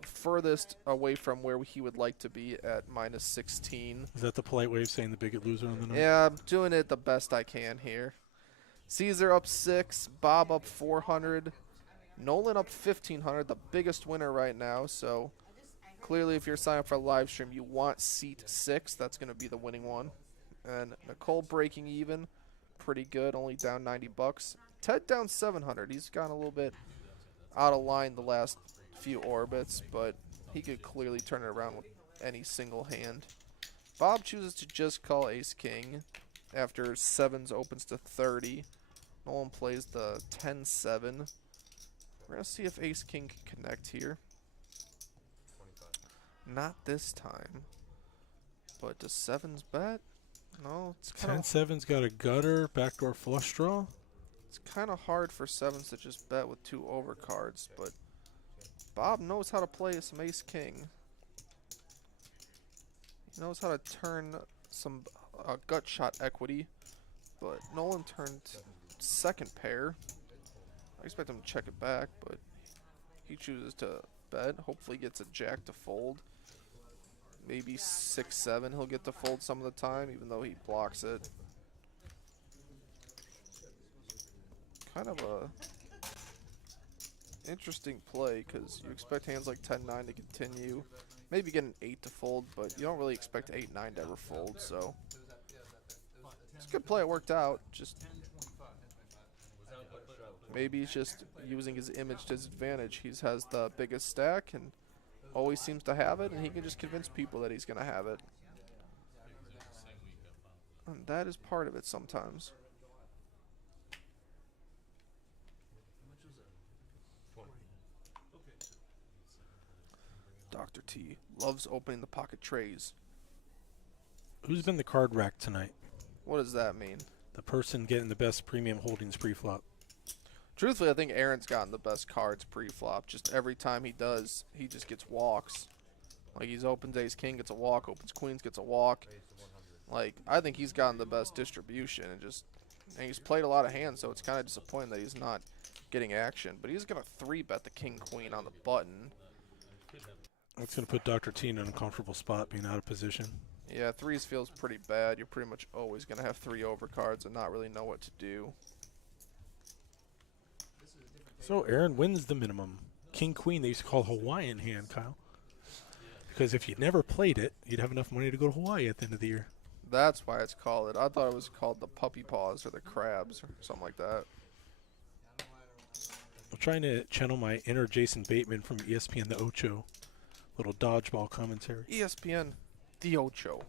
furthest away from where he would like to be at minus 16. Is that the polite way of saying the biggest loser on the night? Yeah, I'm doing it the best I can here. Caesar up 6, Bob up 400, Nolan up 1,500, the biggest winner right now. So clearly, if you're signing up for a live stream, you want seat 6. That's going to be the winning one. And Nicole breaking even, pretty good, only down 90 bucks. Ted down 700. He's gone a little bit out of line the last few orbits, but he could clearly turn it around with any single hand. Bob chooses to just call ace king after 7s opens to 30. Nolan plays the 10-7. We're going to see if ace king can connect here. Not this time. But does 7s bet? No, it's kind of 10-7's got a gutter, backdoor flush draw. it's kind of hard for 7s to just bet with 2 overcards, but Bob knows how to play some ace king. He knows how to turn some gut shot equity, but Nolan turned second pair. I expect him to check it back, but he chooses to bet. Hopefully gets a jack to fold. Maybe 6-7 he'll get to fold some of the time, even though he blocks it. Kind of a interesting play, because you expect hands like 10-9 to continue. Maybe get an 8 to fold, but you don't really expect 8-9 to ever fold, so it's a good play. It worked out. Just maybe he's just using his image to his advantage. He has the biggest stack and always seems to have it, and he can just convince people that he's going to have it. And that is part of it sometimes. Dr. T loves opening the pocket trays. Who's been the card rack tonight? What does that mean? The person getting the best premium holdings pre-flop. Truthfully, I think Aaron's gotten the best cards pre-flop. Just every time he does, he just gets walks. Like, he's opens ace king, gets a walk, opens queens, gets a walk. Like, I think he's gotten the best distribution, and he's played a lot of hands, so it's kind of disappointing that he's not getting action. But he's gonna 3-bet the king queen on the button. That's going to put Dr. T in an uncomfortable spot, being out of position. Yeah, 3s feels pretty bad. You're pretty much always gonna have 3 overcards and not really know what to do. So Aaron wins the minimum. King Queen, they used to call Hawaiian hand, Kyle. Because if you never played it, you'd have enough money to go to Hawaii at the end of the year. That's why it's called it. I thought it was called the puppy paws or the crabs or something like that. I'm trying to channel my inner Jason Bateman from ESPN The Ocho. Little dodgeball commentary. ESPN, the Ocho.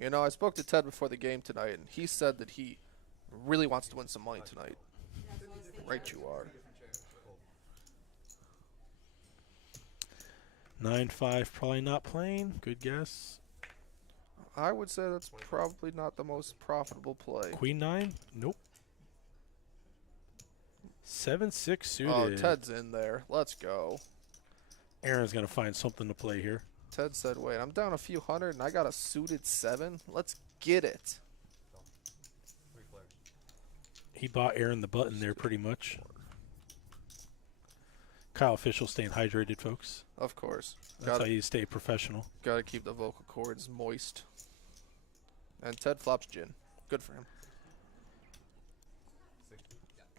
You know, I spoke to Ted before the game tonight, and he said that he really wants to win some money tonight. Right you are. 9-5, probably not playing. Good guess. I would say that's probably not the most profitable play. Queen 9? Nope. 7-6 suited. Oh, Ted's in there. Let's go. Aaron's going to find something to play here. Ted said, wait, I'm down a few hundred, and I got a suited 7? Let's get it. He bought Aaron the button there pretty much. Kyle Official staying hydrated, folks. Of course. That's how you stay professional. Gotta keep the vocal cords moist. And Ted flops gin. Good for him.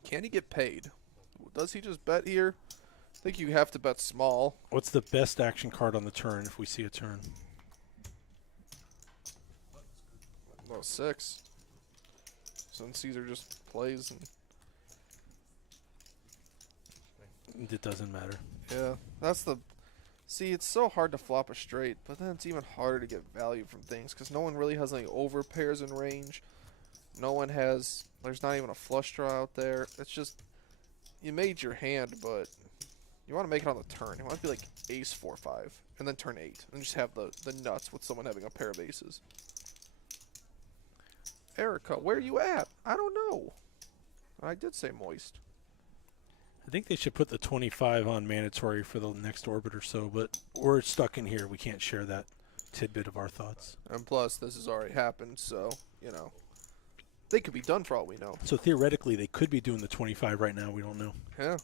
Can he get paid? Does he just bet here? I think you have to bet small. What's the best action card on the turn if we see a turn? Well, 6. So then Caesar just plays and It doesn't matter. yeah, that's the. See, it's so hard to flop a straight, but then it's even harder to get value from things because no one really has any over pairs in range. No one has. There's not even a flush draw out there. It's just you made your hand, but you want to make it on the turn. You want to be like ace 4-5 and then turn 8 and just have the nuts with someone having a pair of aces. Erica, where are you at? I don't know. I did say moist. I think they should put the 25 on mandatory for the next orbit or so, but we're stuck in here. We can't share that tidbit of our thoughts. And plus, this has already happened, so, you know. They could be done for all we know. So theoretically, they could be doing the 25 right now. We don't know. Yeah.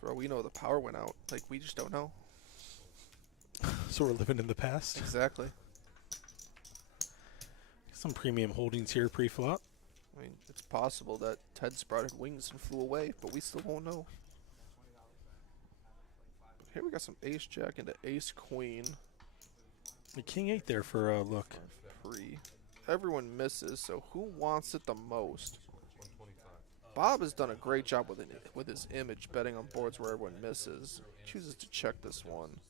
For all we know, the power went out. Like, we just don't know. So we're living in the past. Exactly. Some premium holdings here pre-flop. I mean, it's possible that Ted sprouted wings and flew away, but we still won't know. But here we got some ace jack into ace queen. The king 8 there for a look. Free. Everyone misses, so who wants it the most? Bob has done a great job with his image, betting on boards where everyone misses. Chooses to check this one.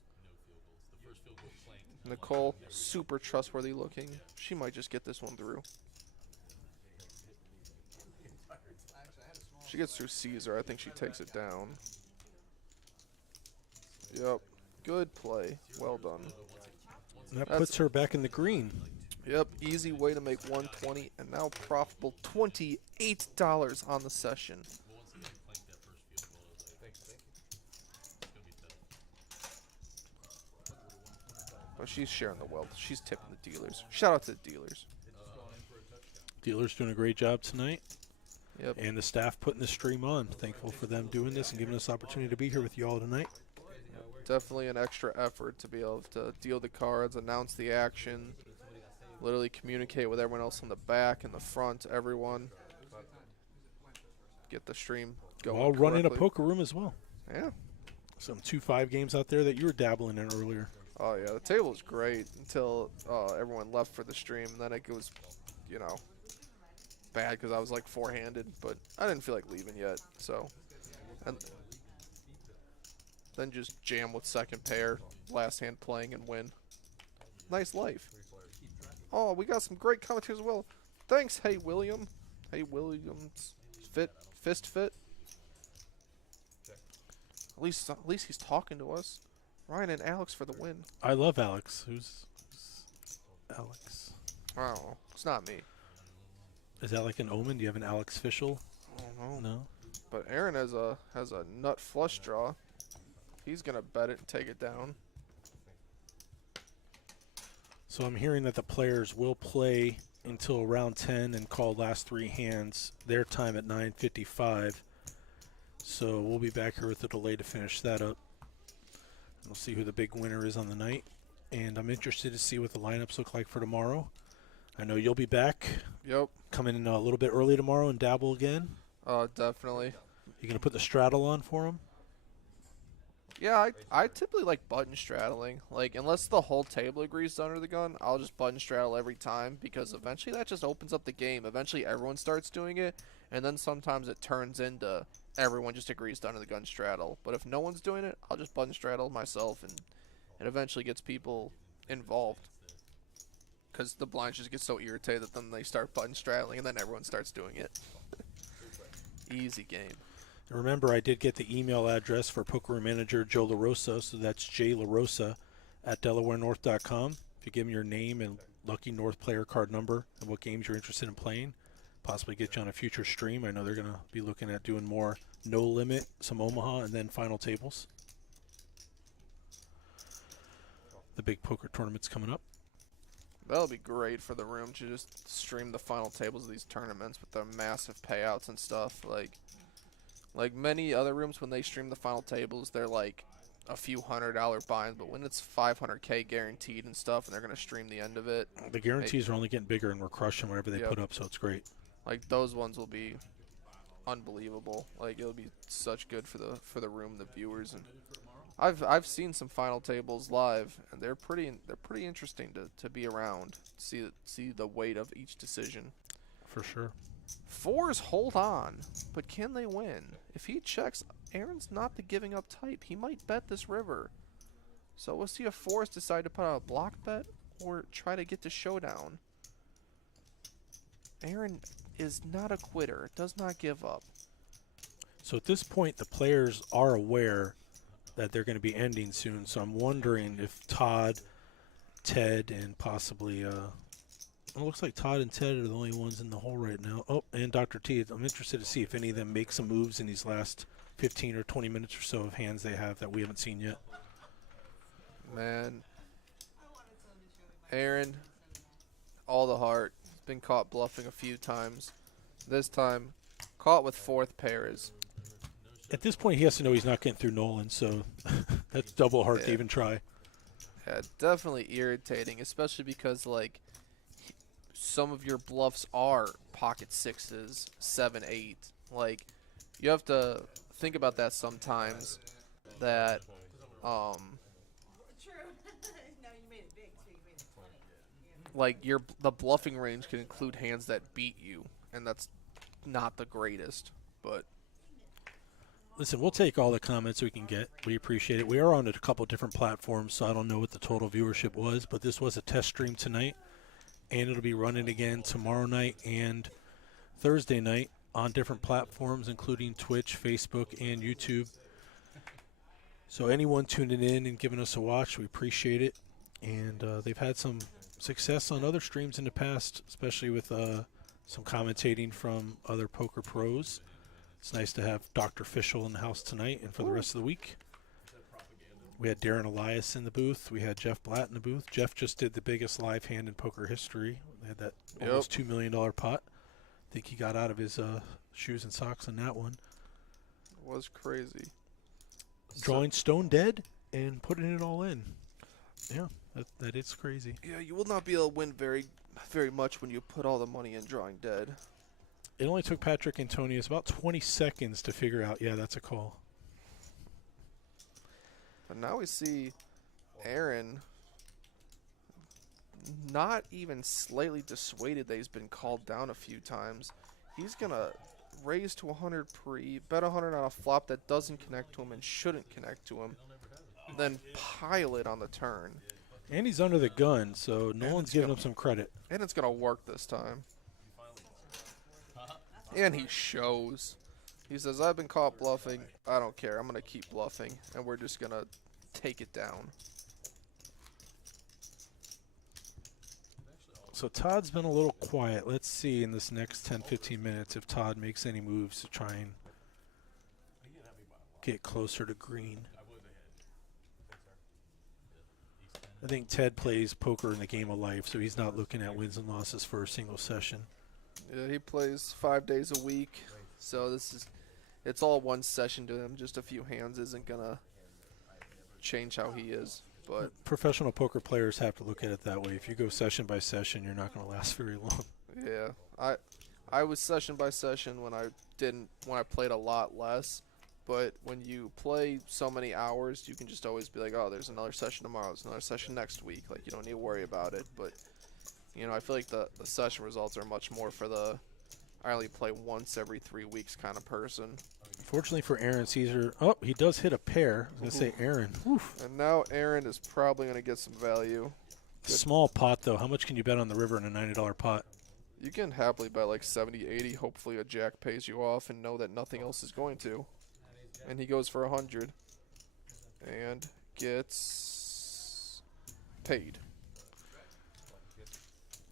Nicole, super trustworthy looking. She might just get this one through. She gets through Caesar. I think she takes it down. Yep. Good play. Well done. And that puts her back in the green. Yep. Easy way to make 120 and now profitable $28 on the session. Oh, she's sharing the wealth. She's tipping the dealers. Shout out to the dealers. Dealer's doing a great job tonight. Yep. And the staff putting the stream on. Thankful for them doing this and giving us the opportunity to be here with you all tonight. Definitely an extra effort to be able to deal the cards, announce the action, literally communicate with everyone else on the back and the front, everyone. Get the stream going. While running a correctly. poker room as well. Yeah. Some 2-5 games out there that you were dabbling in earlier. Oh, yeah. The table was great until everyone left for the stream. And then it was, you know, bad because I was like four-handed. But I didn't feel like leaving yet. So, and then just jam with second pair, last hand playing and win. Nice life. Oh, we got some great commentators as well. Thanks, Hey William. Hey Williams. Fist fit. At least he's talking to us. Ryan and Alex for the win. I love Alex. Who's Alex? I don't know. It's not me. Is that like an omen? Do you have an Alex Fischel? I don't know. No. But Aaron has a nut flush draw. He's gonna bet it and take it down. So I'm hearing that the players will play until round 10 and call last 3 hands their time at 9:55. So we'll be back here with a delay to finish that up. We'll see who the big winner is on the night. And I'm interested to see what the lineups look like for tomorrow. I know you'll be back. Yep. Coming in a little bit early tomorrow and dabble again. Definitely. You going to put the straddle on for them? Yeah, I typically like button straddling. Like, unless the whole table agrees to under the gun, I'll just button straddle every time because eventually that just opens up the game. Eventually everyone starts doing it, and then sometimes it turns into everyone just agrees to under the gun straddle. But if no one's doing it, I'll just button straddle myself, and it eventually gets people involved. Because the blinds just get so irritated that then they start button straddling, and then everyone starts doing it. Easy game. And remember, I did get the email address for Poker Room Manager Joe LaRosa, so that's jlarosa@delawarenorth.com. If you give him your name and lucky North player card number and what games you're interested in playing, possibly get you on a future stream. I know they're going to be looking at doing more no limit, some Omaha, and then final tables. The big poker tournament's coming up. That'll be great for the room to just stream the final tables of these tournaments with their massive payouts and stuff. Like many other rooms, when they stream the final tables, they're like a few $100 binds. But when it's $500K guaranteed and stuff, and they're gonna stream the end of it, The guarantees are only getting bigger, and we're crushing whatever they Yep. put up, so it's great. like those ones will be unbelievable. Like it'll be such good for the room, the viewers, and I've seen some final tables live, and they're pretty interesting to be around. See the weight of each decision. For sure. Fours hold on, but can they win? If he checks, Aaron's not the giving up type. He might bet this river. So we'll see if fours decide to put out a block bet or try to get to showdown. Aaron is not a quitter, does not give up. So at this point, the players are aware that they're going to be ending soon. So I'm wondering if Todd, Ted, and possibly It looks like Todd and Ted are the only ones in the hole right now. Oh, and Dr. T. I'm interested to see if any of them make some moves in these last 15 or 20 minutes or so of hands they have that we haven't seen yet. Man, Aaron, all the heart. Been caught bluffing a few times. This time, caught with fourth pairs. At this point, he has to know he's not getting through Nolan, so that's double heart to Yeah. even try. Yeah, definitely irritating, especially because, like, some of your bluffs are pocket sixes, 7, 8. Like, you have to think about that sometimes. That, True. No, you made it big, so you made it funny. like, the bluffing range can include hands that beat you, and that's not the greatest. But Listen, we'll take all the comments we can get. We appreciate it. We are on a couple different platforms, so I don't know what the total viewership was, but this was a test stream tonight, and it'll be running again tomorrow night and Thursday night on different platforms, including Twitch, Facebook, and YouTube. So anyone tuning in and giving us a watch, we appreciate it. And they've had some success on other streams in the past, especially with some commentating from other poker pros. It's nice to have Dr. Fischel in the house tonight and for the rest of the week. We had Darren Elias in the booth. We had Jeff Blatt in the booth. Jeff just did the biggest live hand in poker history. They had that almost $2 million pot. I think he got out of his shoes and socks on that one. it was crazy. Drawing stone dead and putting it all in. Yeah, that is crazy. Yeah, you will not be able to win very much when you put all the money in drawing dead. It only took Patrick Antonius about 20 seconds to figure out, yeah, that's a call. But now we see Aaron not even slightly dissuaded that he's been called down a few times. He's going to raise to 100 pre, bet 100 on a flop that doesn't connect to him and shouldn't connect to him, then pile it on the turn. And he's under the gun, so Nolan's it's giving gonna- him some credit. And it's going to work this time. And he shows. He says, I've been caught bluffing. I don't care. I'm going to keep bluffing. And we're just going to take it down. So Todd's been a little quiet. Let's see in this next 10-15 minutes if Todd makes any moves to try and get closer to green. I think Ted plays poker in the game of life, so he's not looking at wins and losses for a single session. Yeah, he plays 5 days a week. So it's all one session to him. Just a few hands isn't going to change how he is. But Professional poker players have to look at it that way. If you go session by session, you're not going to last very long. yeah, I was session by session when I played a lot less. But when you play so many hours, you can just always be like, oh, there's another session tomorrow, there's another session next week. Like, you don't need to worry about it. But, you know, I feel like the session results are much more for I only play once every 3 weeks kind of person. Fortunately for Aaron Caesar, oh, he does hit a pair. I was going to say Aaron. Oof. And now Aaron is probably going to get some value. Small pot, though. How much can you bet on the river in a $90 pot? You can happily bet like 70, 80. Hopefully a jack pays you off and know that nothing else is going to. And he goes for 100 and gets paid.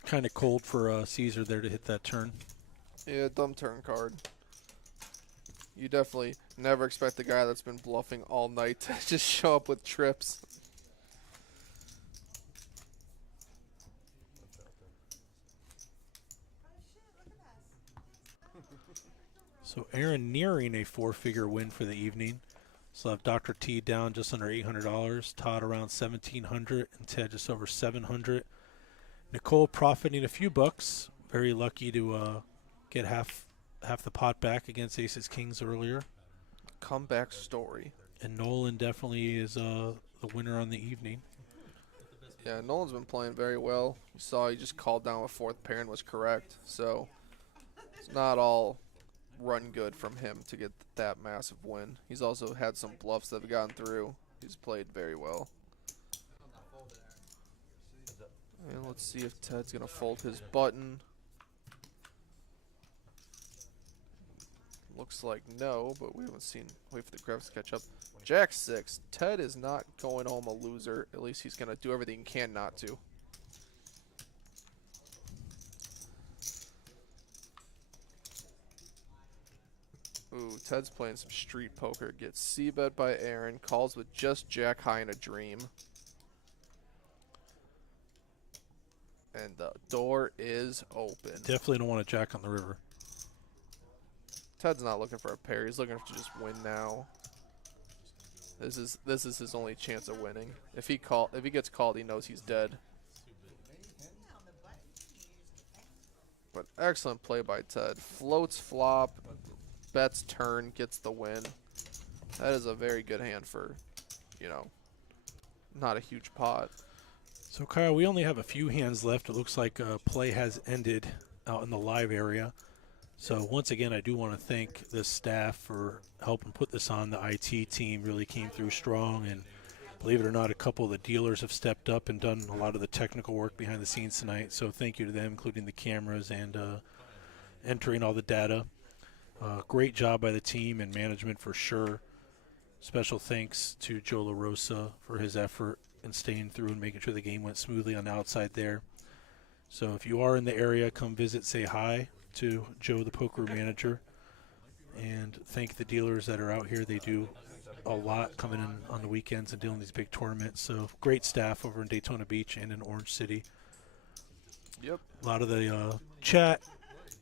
Kind of cold for Caesar there to hit that turn. Yeah, dumb turn card. You definitely never expect the guy that's been bluffing all night to just show up with trips. So Aaron nearing a four-figure win for the evening. So have Dr. T down just under $800, Todd around $1,700, and Ted just over $700. Nicole profiting a few bucks. Very lucky to get half the pot back against Aces Kings earlier. Comeback story. And Nolan definitely is the winner on the evening. Yeah, Nolan's been playing very well. You saw he just called down with fourth pair and was correct. So it's not all run good from him to get that massive win. He's also had some bluffs that have gotten through. He's played very well. And let's see if Ted's going to fold his button. Looks like no, but we haven't seen. Wait for the graphics to catch up. Jack 6. Ted is not going home a loser. At least he's going to do everything he can not to. Ooh, Ted's playing some street poker. Gets c-bet by Aaron. Calls with just jack high and a dream. And the door is open. Definitely don't want to jack on the river. Ted's not looking for a pair. He's looking to just win now. This is his only chance of winning. If he gets called, he knows he's dead. But excellent play by Ted. Floats flop, bets turn, gets the win. That is a very good hand for, you know, not a huge pot. So Kyle, we only have a few hands left. It looks like play has ended out in the live area. So once again, I do want to thank the staff for helping put this on. The IT team really came through strong, and believe it or not, a couple of the dealers have stepped up and done a lot of the technical work behind the scenes tonight. So thank you to them, including the cameras and entering all the data. Great job by the team and management for sure. Special thanks to Joe LaRosa for his effort and staying through and making sure the game went smoothly on the outside there. So if you are in the area, come visit, say hi to Joe, the poker manager, and thank the dealers that are out here. They do a lot coming in on the weekends and doing these big tournaments. So great staff over in Daytona Beach and in Orange City. Yep. A lot of the chat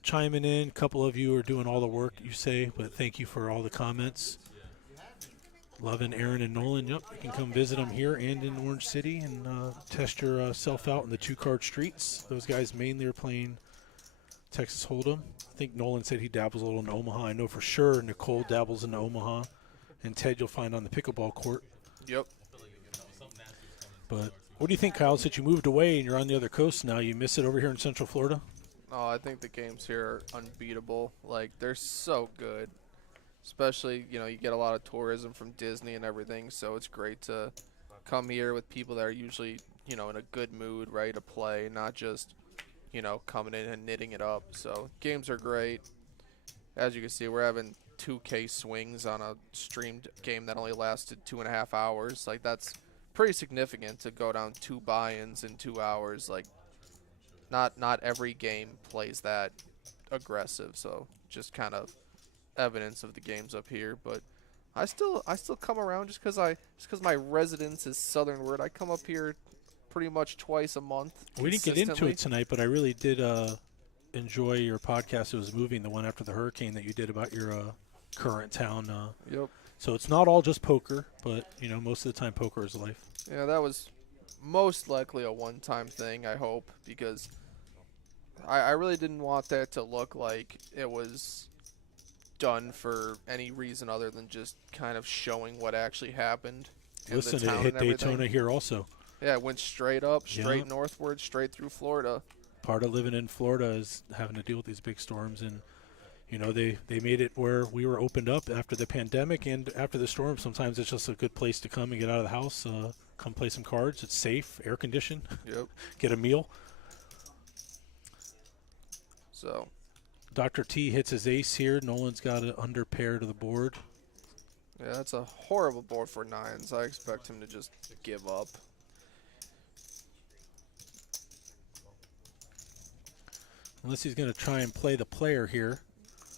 chiming in. A couple of you are doing all the work, you say, but thank you for all the comments. Loving Aaron and Nolan. Yep, you can come visit them here and in Orange City and test yourself out in the two-card streets. Those guys mainly are playing Texas Hold'em. I think Nolan said he dabbles a little in Omaha. I know for sure Nicole dabbles in Omaha. And Ted you'll find on the pickleball court. Yep. But what do you think, Kyle, since you moved away and you're on the other coast now, you miss it over here in Central Florida? Oh, I think the games here are unbeatable. Like, they're so good. Especially, you know, you get a lot of tourism from Disney and everything, so it's great to come here with people that are usually, you know, in a good mood, ready to play, not just, you know, coming in and knitting it up. So games are great. As you can see, we're having 2K swings on a streamed game that only lasted 2.5 hours. Like, that's pretty significant to go down 2 buy-ins in 2 hours. Like, not every game plays that aggressive, so just kind of evidence of the games up here. But I still come around just because my residence is southernward. I come up here pretty much twice a month. We didn't get into it tonight, but I really did enjoy your podcast. It was moving, the one after the hurricane that you did about your current town. Yep. So it's not all just poker, but you know, most of the time poker is life. Yeah, that was most likely a one-time thing, I hope, because I really didn't want that to look like it was done for any reason other than just kind of showing what actually happened in Listen, the town it hit and everything. Daytona here also. Yeah, it went straight up, straight Yeah. northward, straight through Florida. Part of living in Florida is having to deal with these big storms, and you know, they made it where we were opened up after the pandemic and after the storm. Sometimes it's just a good place to come and get out of the house, come play some cards. It's safe, air conditioned. Yep. Get a meal. So, Dr. T hits his ace here. Nolan's got an under pair to the board. yeah, that's a horrible board for nines. I expect him to just give up. Unless he's going to try and play the player here.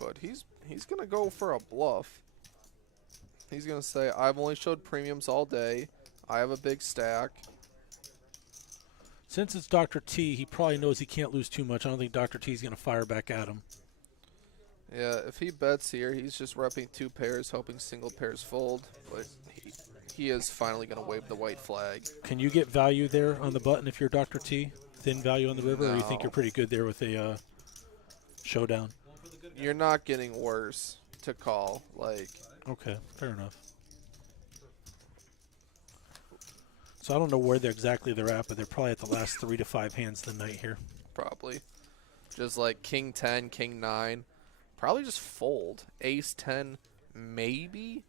But he's going to go for a bluff. He's going to say, I've only showed premiums all day. I have a big stack. Since it's Dr. T, he probably knows he can't lose too much. I don't think Dr. T's going to fire back at him. Yeah, if he bets here, he's just repping 2 pairs, hoping single pairs fold. But he is finally going to wave the white flag. Can you get value there on the button if you're Dr. T? Thin value on the river, or you think No. you're pretty good there with a showdown? You're not getting worse to call. Like, Okay, fair enough. So I don't know where they're at, but they're probably at the last 3 to 5 hands of the night here. probably. Just like king 10, king 9. Probably just fold. Ace 10, maybe?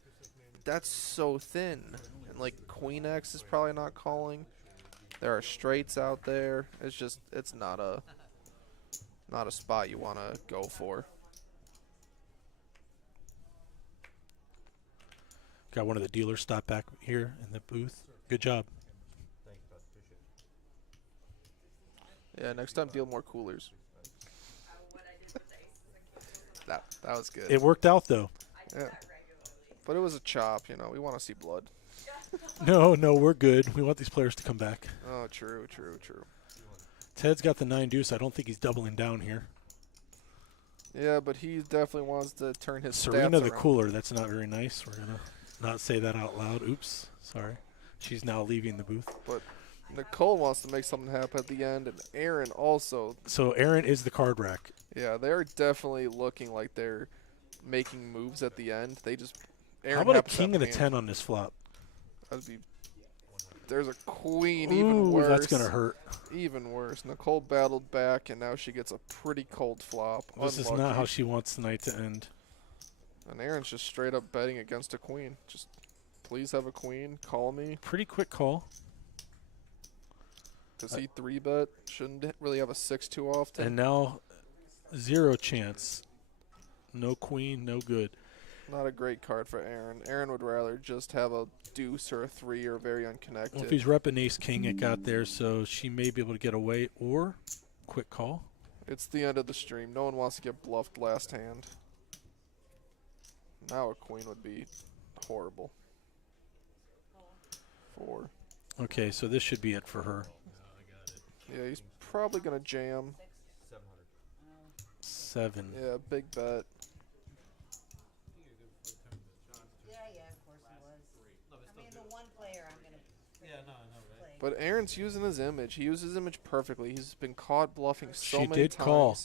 That's so thin. And like queen X is probably not calling. There are straights out there. It's not a spot you want to go for. Got one of the dealers stop back here in the booth. Good job. Yeah, next time deal more coolers. That was good. It worked out, though. Yeah. But it was a chop, you know. We want to see blood. No, we're good. We want these players to come back. Oh, true. Ted's got the 9 deuce. I don't think he's doubling down here. Yeah, but he definitely wants to turn his Serena stats the around. cooler. That's not very nice. We're going to not say that out loud. Oops. Sorry. She's now leaving the booth. But Nicole wants to make something happen at the end, and Aaron also. So Aaron is the card rack. Yeah, they're definitely looking like they're making moves at the end. They just. Aaron How about a happens to have king and a hand. 10 on this flop? That'd be. There's a queen, even Ooh, worse. that's going to hurt. Even worse. Nicole battled back, and now she gets a pretty cold flop. This is Unlucky. not how she wants the night to end. And Aaron's just straight up betting against a queen. Just, please have a queen. Call me. Pretty quick call. Does he 3-bet? Shouldn't really have a 6 too often. And now 0 chance. No queen, no good. Not a great card for Aaron. Aaron would rather just have a deuce or a 3 or very unconnected. Well, if he's repping ace king, it got there, so she may be able to get away. Or quick call. It's the end of the stream. No one wants to get bluffed last hand. Now a queen would be horrible. 4. Okay, so this should be it for her. Yeah, he's probably going to jam. 7. Yeah, big bet. Yeah, of course he was. I mean, the one player I'm gonna Yeah, no, I know, right? play. But Aaron's using his image. He uses his image perfectly. He's been caught bluffing so She many did times. call.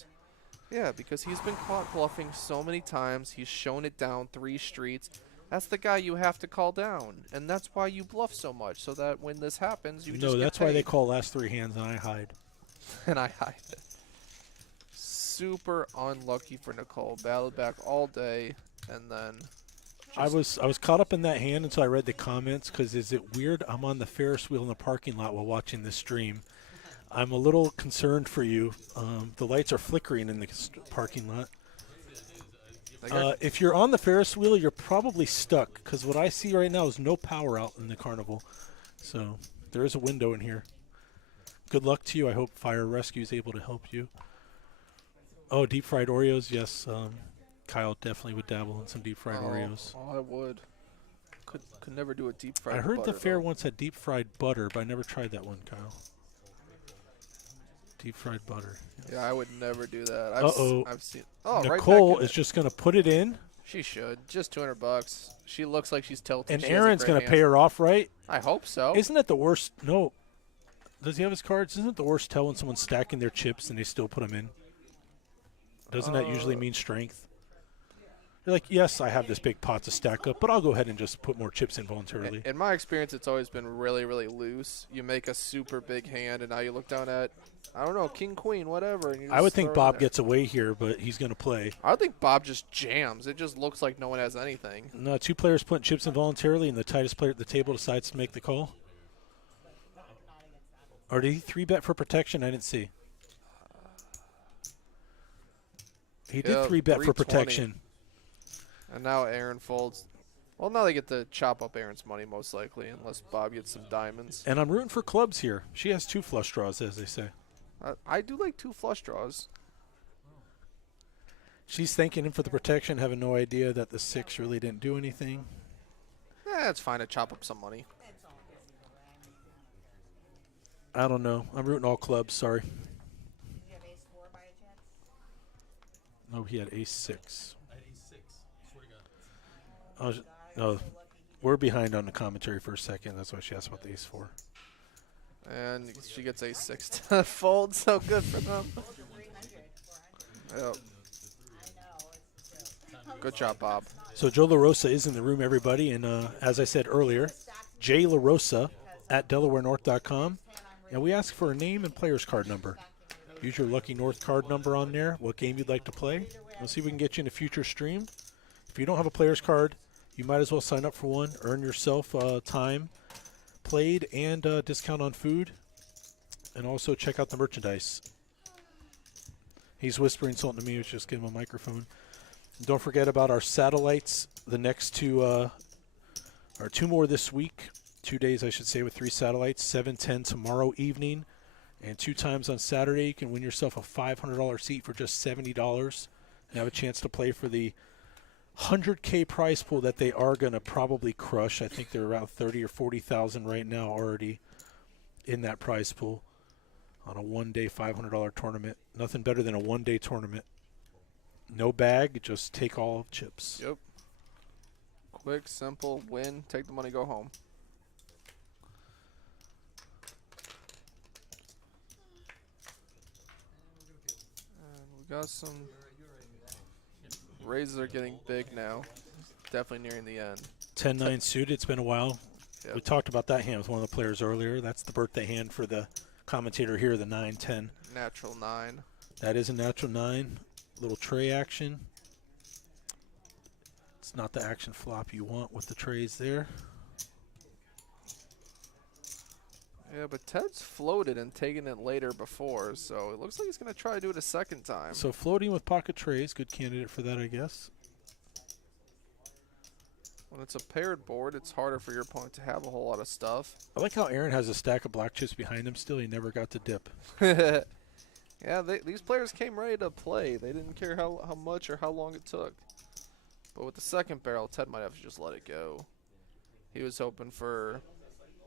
Yeah, because he's been caught bluffing so many times. He's shown it down 3 streets. That's the guy you have to call down. And that's why you bluff so much, so that when this happens, you just No, get that's why they paid. call last 3 hands and I hide. And I hide it. Super unlucky for Nicole. Battled back all day, and then I was caught up in that hand until I read the comments because is it weird? I'm on the Ferris wheel in the parking lot while watching this stream. I'm a little concerned for you. The lights are flickering in the parking lot. they got If you're on the Ferris wheel, you're probably stuck because what I see right now is no power out in the carnival. So there is a window in here. Good luck to you. I hope fire rescue is able to help you. Oh, deep fried Oreos. Yes, Kyle definitely would dabble in some deep fried Oreos. Oh, I would. Could never do a deep fried. I heard the butter, fair though. once had deep fried butter, but I never tried that one, Kyle. Deep fried butter. Yeah, I would never do that. Uh-oh. I've seen. Oh, Nicole right back in is just going to put it in, She should. Just $200. She looks like she's tilted. and She has a Aaron's great going to hand. pay her off, right? I hope so. Isn't that the worst? No. Does he have his cards? Isn't it the worst tell when someone's stacking their chips and they still put them in? Doesn't that usually mean strength? You're like, yes, I have this big pot to stack up, but I'll go ahead and just put more chips in voluntarily. In my experience, it's always been really, really loose. You make a super big hand, and now you look down at, I don't know, king, queen, whatever. And you I would just think throw it in Bob there. gets away here, but he's going to play. I would think Bob just jams. It just looks like no one has anything. No, 2 players putting chips in voluntarily, and the tightest player at the table decides to make the call. Or did he 3-bet for protection? I didn't see. He did Yeah, 3-bet for 320. protection. And now Aaron folds. Well, now they get to chop up Aaron's money, most likely, unless Bob gets some diamonds. And I'm rooting for clubs here. She has 2 flush draws, as they say. I do like 2 flush draws. She's thanking him for the protection, having no idea that the 6 really didn't do anything. It's fine to chop up some money. It's all busy, I don't know. I'm rooting all clubs. Sorry. Did you have ace 4 by a chance? No, he had ace 6. I had ace 6. Swear to God. Oh, no, we're behind on the commentary for a second. That's why she asked about the ace 4. And she gets ace 6 to fold, so good for them. 300, 400. Yep. I know, it's just Good job, Bob. So Joe LaRosa is in the room, everybody. And as I said earlier, Jay LaRosa at DelawareNorth.com. And we ask for a name and player's card number. Use your Lucky North card number on there, what game you'd like to play. We'll see if we can get you in a future stream. If you don't have a player's card, you might as well sign up for one. Earn yourself time played and discount on food. And also check out the merchandise. He's whispering something to me. Just give him a microphone. And don't forget about our satellites. The next 2 are 2 more this week. 2 days, I should say, with 3 satellites. 7:10 tomorrow evening. And 2 times on Saturday, you can win yourself a $500 seat for just $70 and have a chance to play for the 100K prize pool that they are going to probably crush. I think they're around 30 or 40,000 right now already in that prize pool on a one-day $500 tournament. Nothing better than a one-day tournament. No bag, just take all chips. Yep. Quick, simple, win, take the money, go home. And we got some raises are getting big now. Definitely nearing the end. 10-9 suited. It's been a while. Yep. We talked about that hand with one of the players earlier. That's the birthday hand for the commentator here, the 9-10. Natural 9. That is a natural 9. Little tray action. It's not the action flop you want with the trays there. Yeah, but Ted's floated and taken it later before, so it looks like he's going to try to do it a second time. So floating with pocket trays, good candidate for that, I guess. When it's a paired board, it's harder for your opponent to have a whole lot of stuff. I like how Aaron has a stack of black chips behind him still. He never got to dip. Yeah, these players came ready to play. They didn't care how much or how long it took. But with the second barrel, Ted might have to just let it go. He was hoping for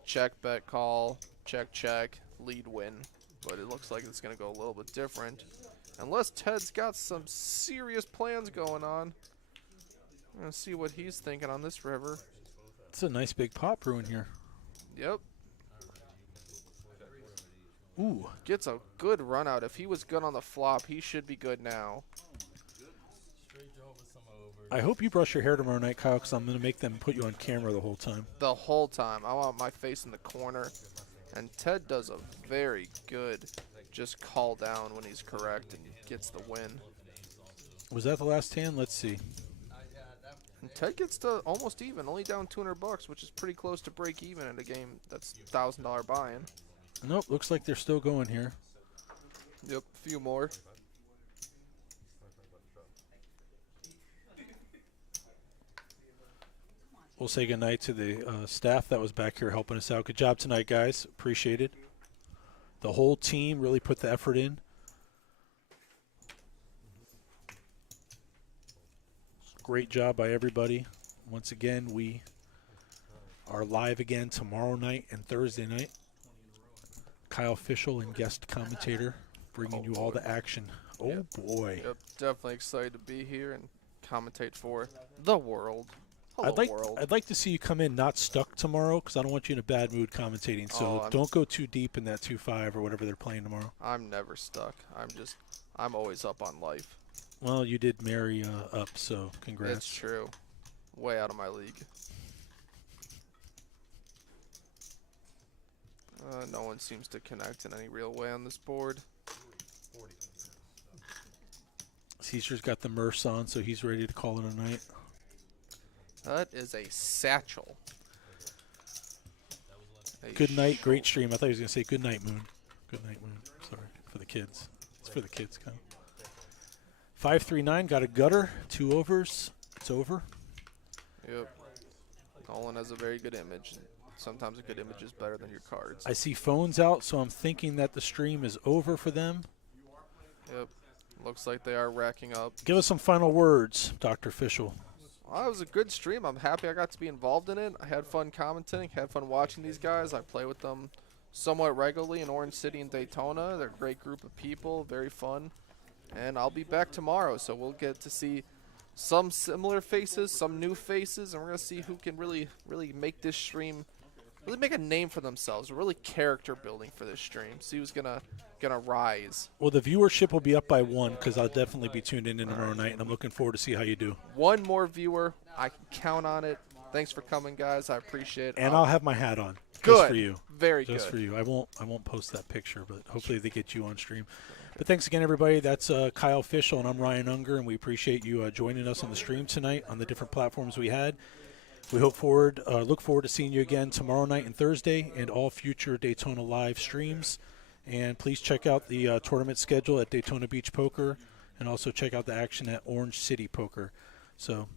check, bet, call, check, check, lead, win. But it looks like it's going to go a little bit different. Unless Ted's got some serious plans going on. I'm going to see what he's thinking on this river. It's a nice big pot brewing here. Yep. Ooh. Gets a good run out. If he was good on the flop, he should be good now. I hope you brush your hair tomorrow night, Kyle, because I'm going to make them put you on camera the whole time. The whole time. I want my face in the corner. And Ted does a very good just call down when he's correct and gets the win. Was that the last hand? Let's see. And Ted gets to almost even, only down $200, which is pretty close to break even in a game that's $1,000 buy-in. Nope, looks like they're still going here. Yep, a few more. We'll say goodnight to the staff that was back here helping us out. Good job tonight, guys. Appreciate it. The whole team really put the effort in. Great job by everybody. Once again, we are live again tomorrow night and Thursday night. Kyle Fischel and guest commentator bringing you all the action. Oh, Yep. boy. Yep, definitely excited to be here and commentate for the world. Hello, world. I'd like to see you come in not stuck tomorrow because I don't want you in a bad mood commentating. So don't go too deep in that 2-5 or whatever they're playing tomorrow. I'm never stuck. I'm always up on life. Well, you did marry up, so congrats. It's true. Way out of my league. No one seems to connect in any real way on this board. Caesar's got the Merce on, so he's ready to call it a night. That is a satchel. Good night, great stream. I thought he was going to say good night, Moon. Good night, Moon. Sorry, for the kids. It's for the kids, Kyle. 5-3-9, got a gutter, 2 overs. It's over. Yep. Colin has a very good image. Sometimes a good image is better than your cards. I see phones out, so I'm thinking that the stream is over for them. Yep. Looks like they are racking up. Give us some final words, Dr. Fischel. Well, it was a good stream. I'm happy I got to be involved in it. I had fun commenting, had fun watching these guys. I play with them somewhat regularly in Orange City and Daytona. They're a great group of people, very fun. And I'll be back tomorrow, so we'll get to see some similar faces, some new faces, and we're going to see who can really make this stream, really make a name for themselves, really character building for this stream. See who's gonna rise. Well, the viewership will be up by 1 because I'll definitely be tuned in tomorrow night, and I'm looking forward to see how you do. 1 more viewer. I can count on it. Thanks for coming, guys. I appreciate it. And I'll have my hat on. Good. Just for you. Very Just good. for you. I won't post that picture, but hopefully they get you on stream. But thanks again, everybody. That's Kyle Fischel, and I'm Ryan Unger, and we appreciate you joining us on the stream tonight on the different platforms we had. We look forward to seeing you again tomorrow night and Thursday and all future Daytona live streams. And please check out the tournament schedule at Daytona Beach Poker and also check out the action at Orange City Poker. So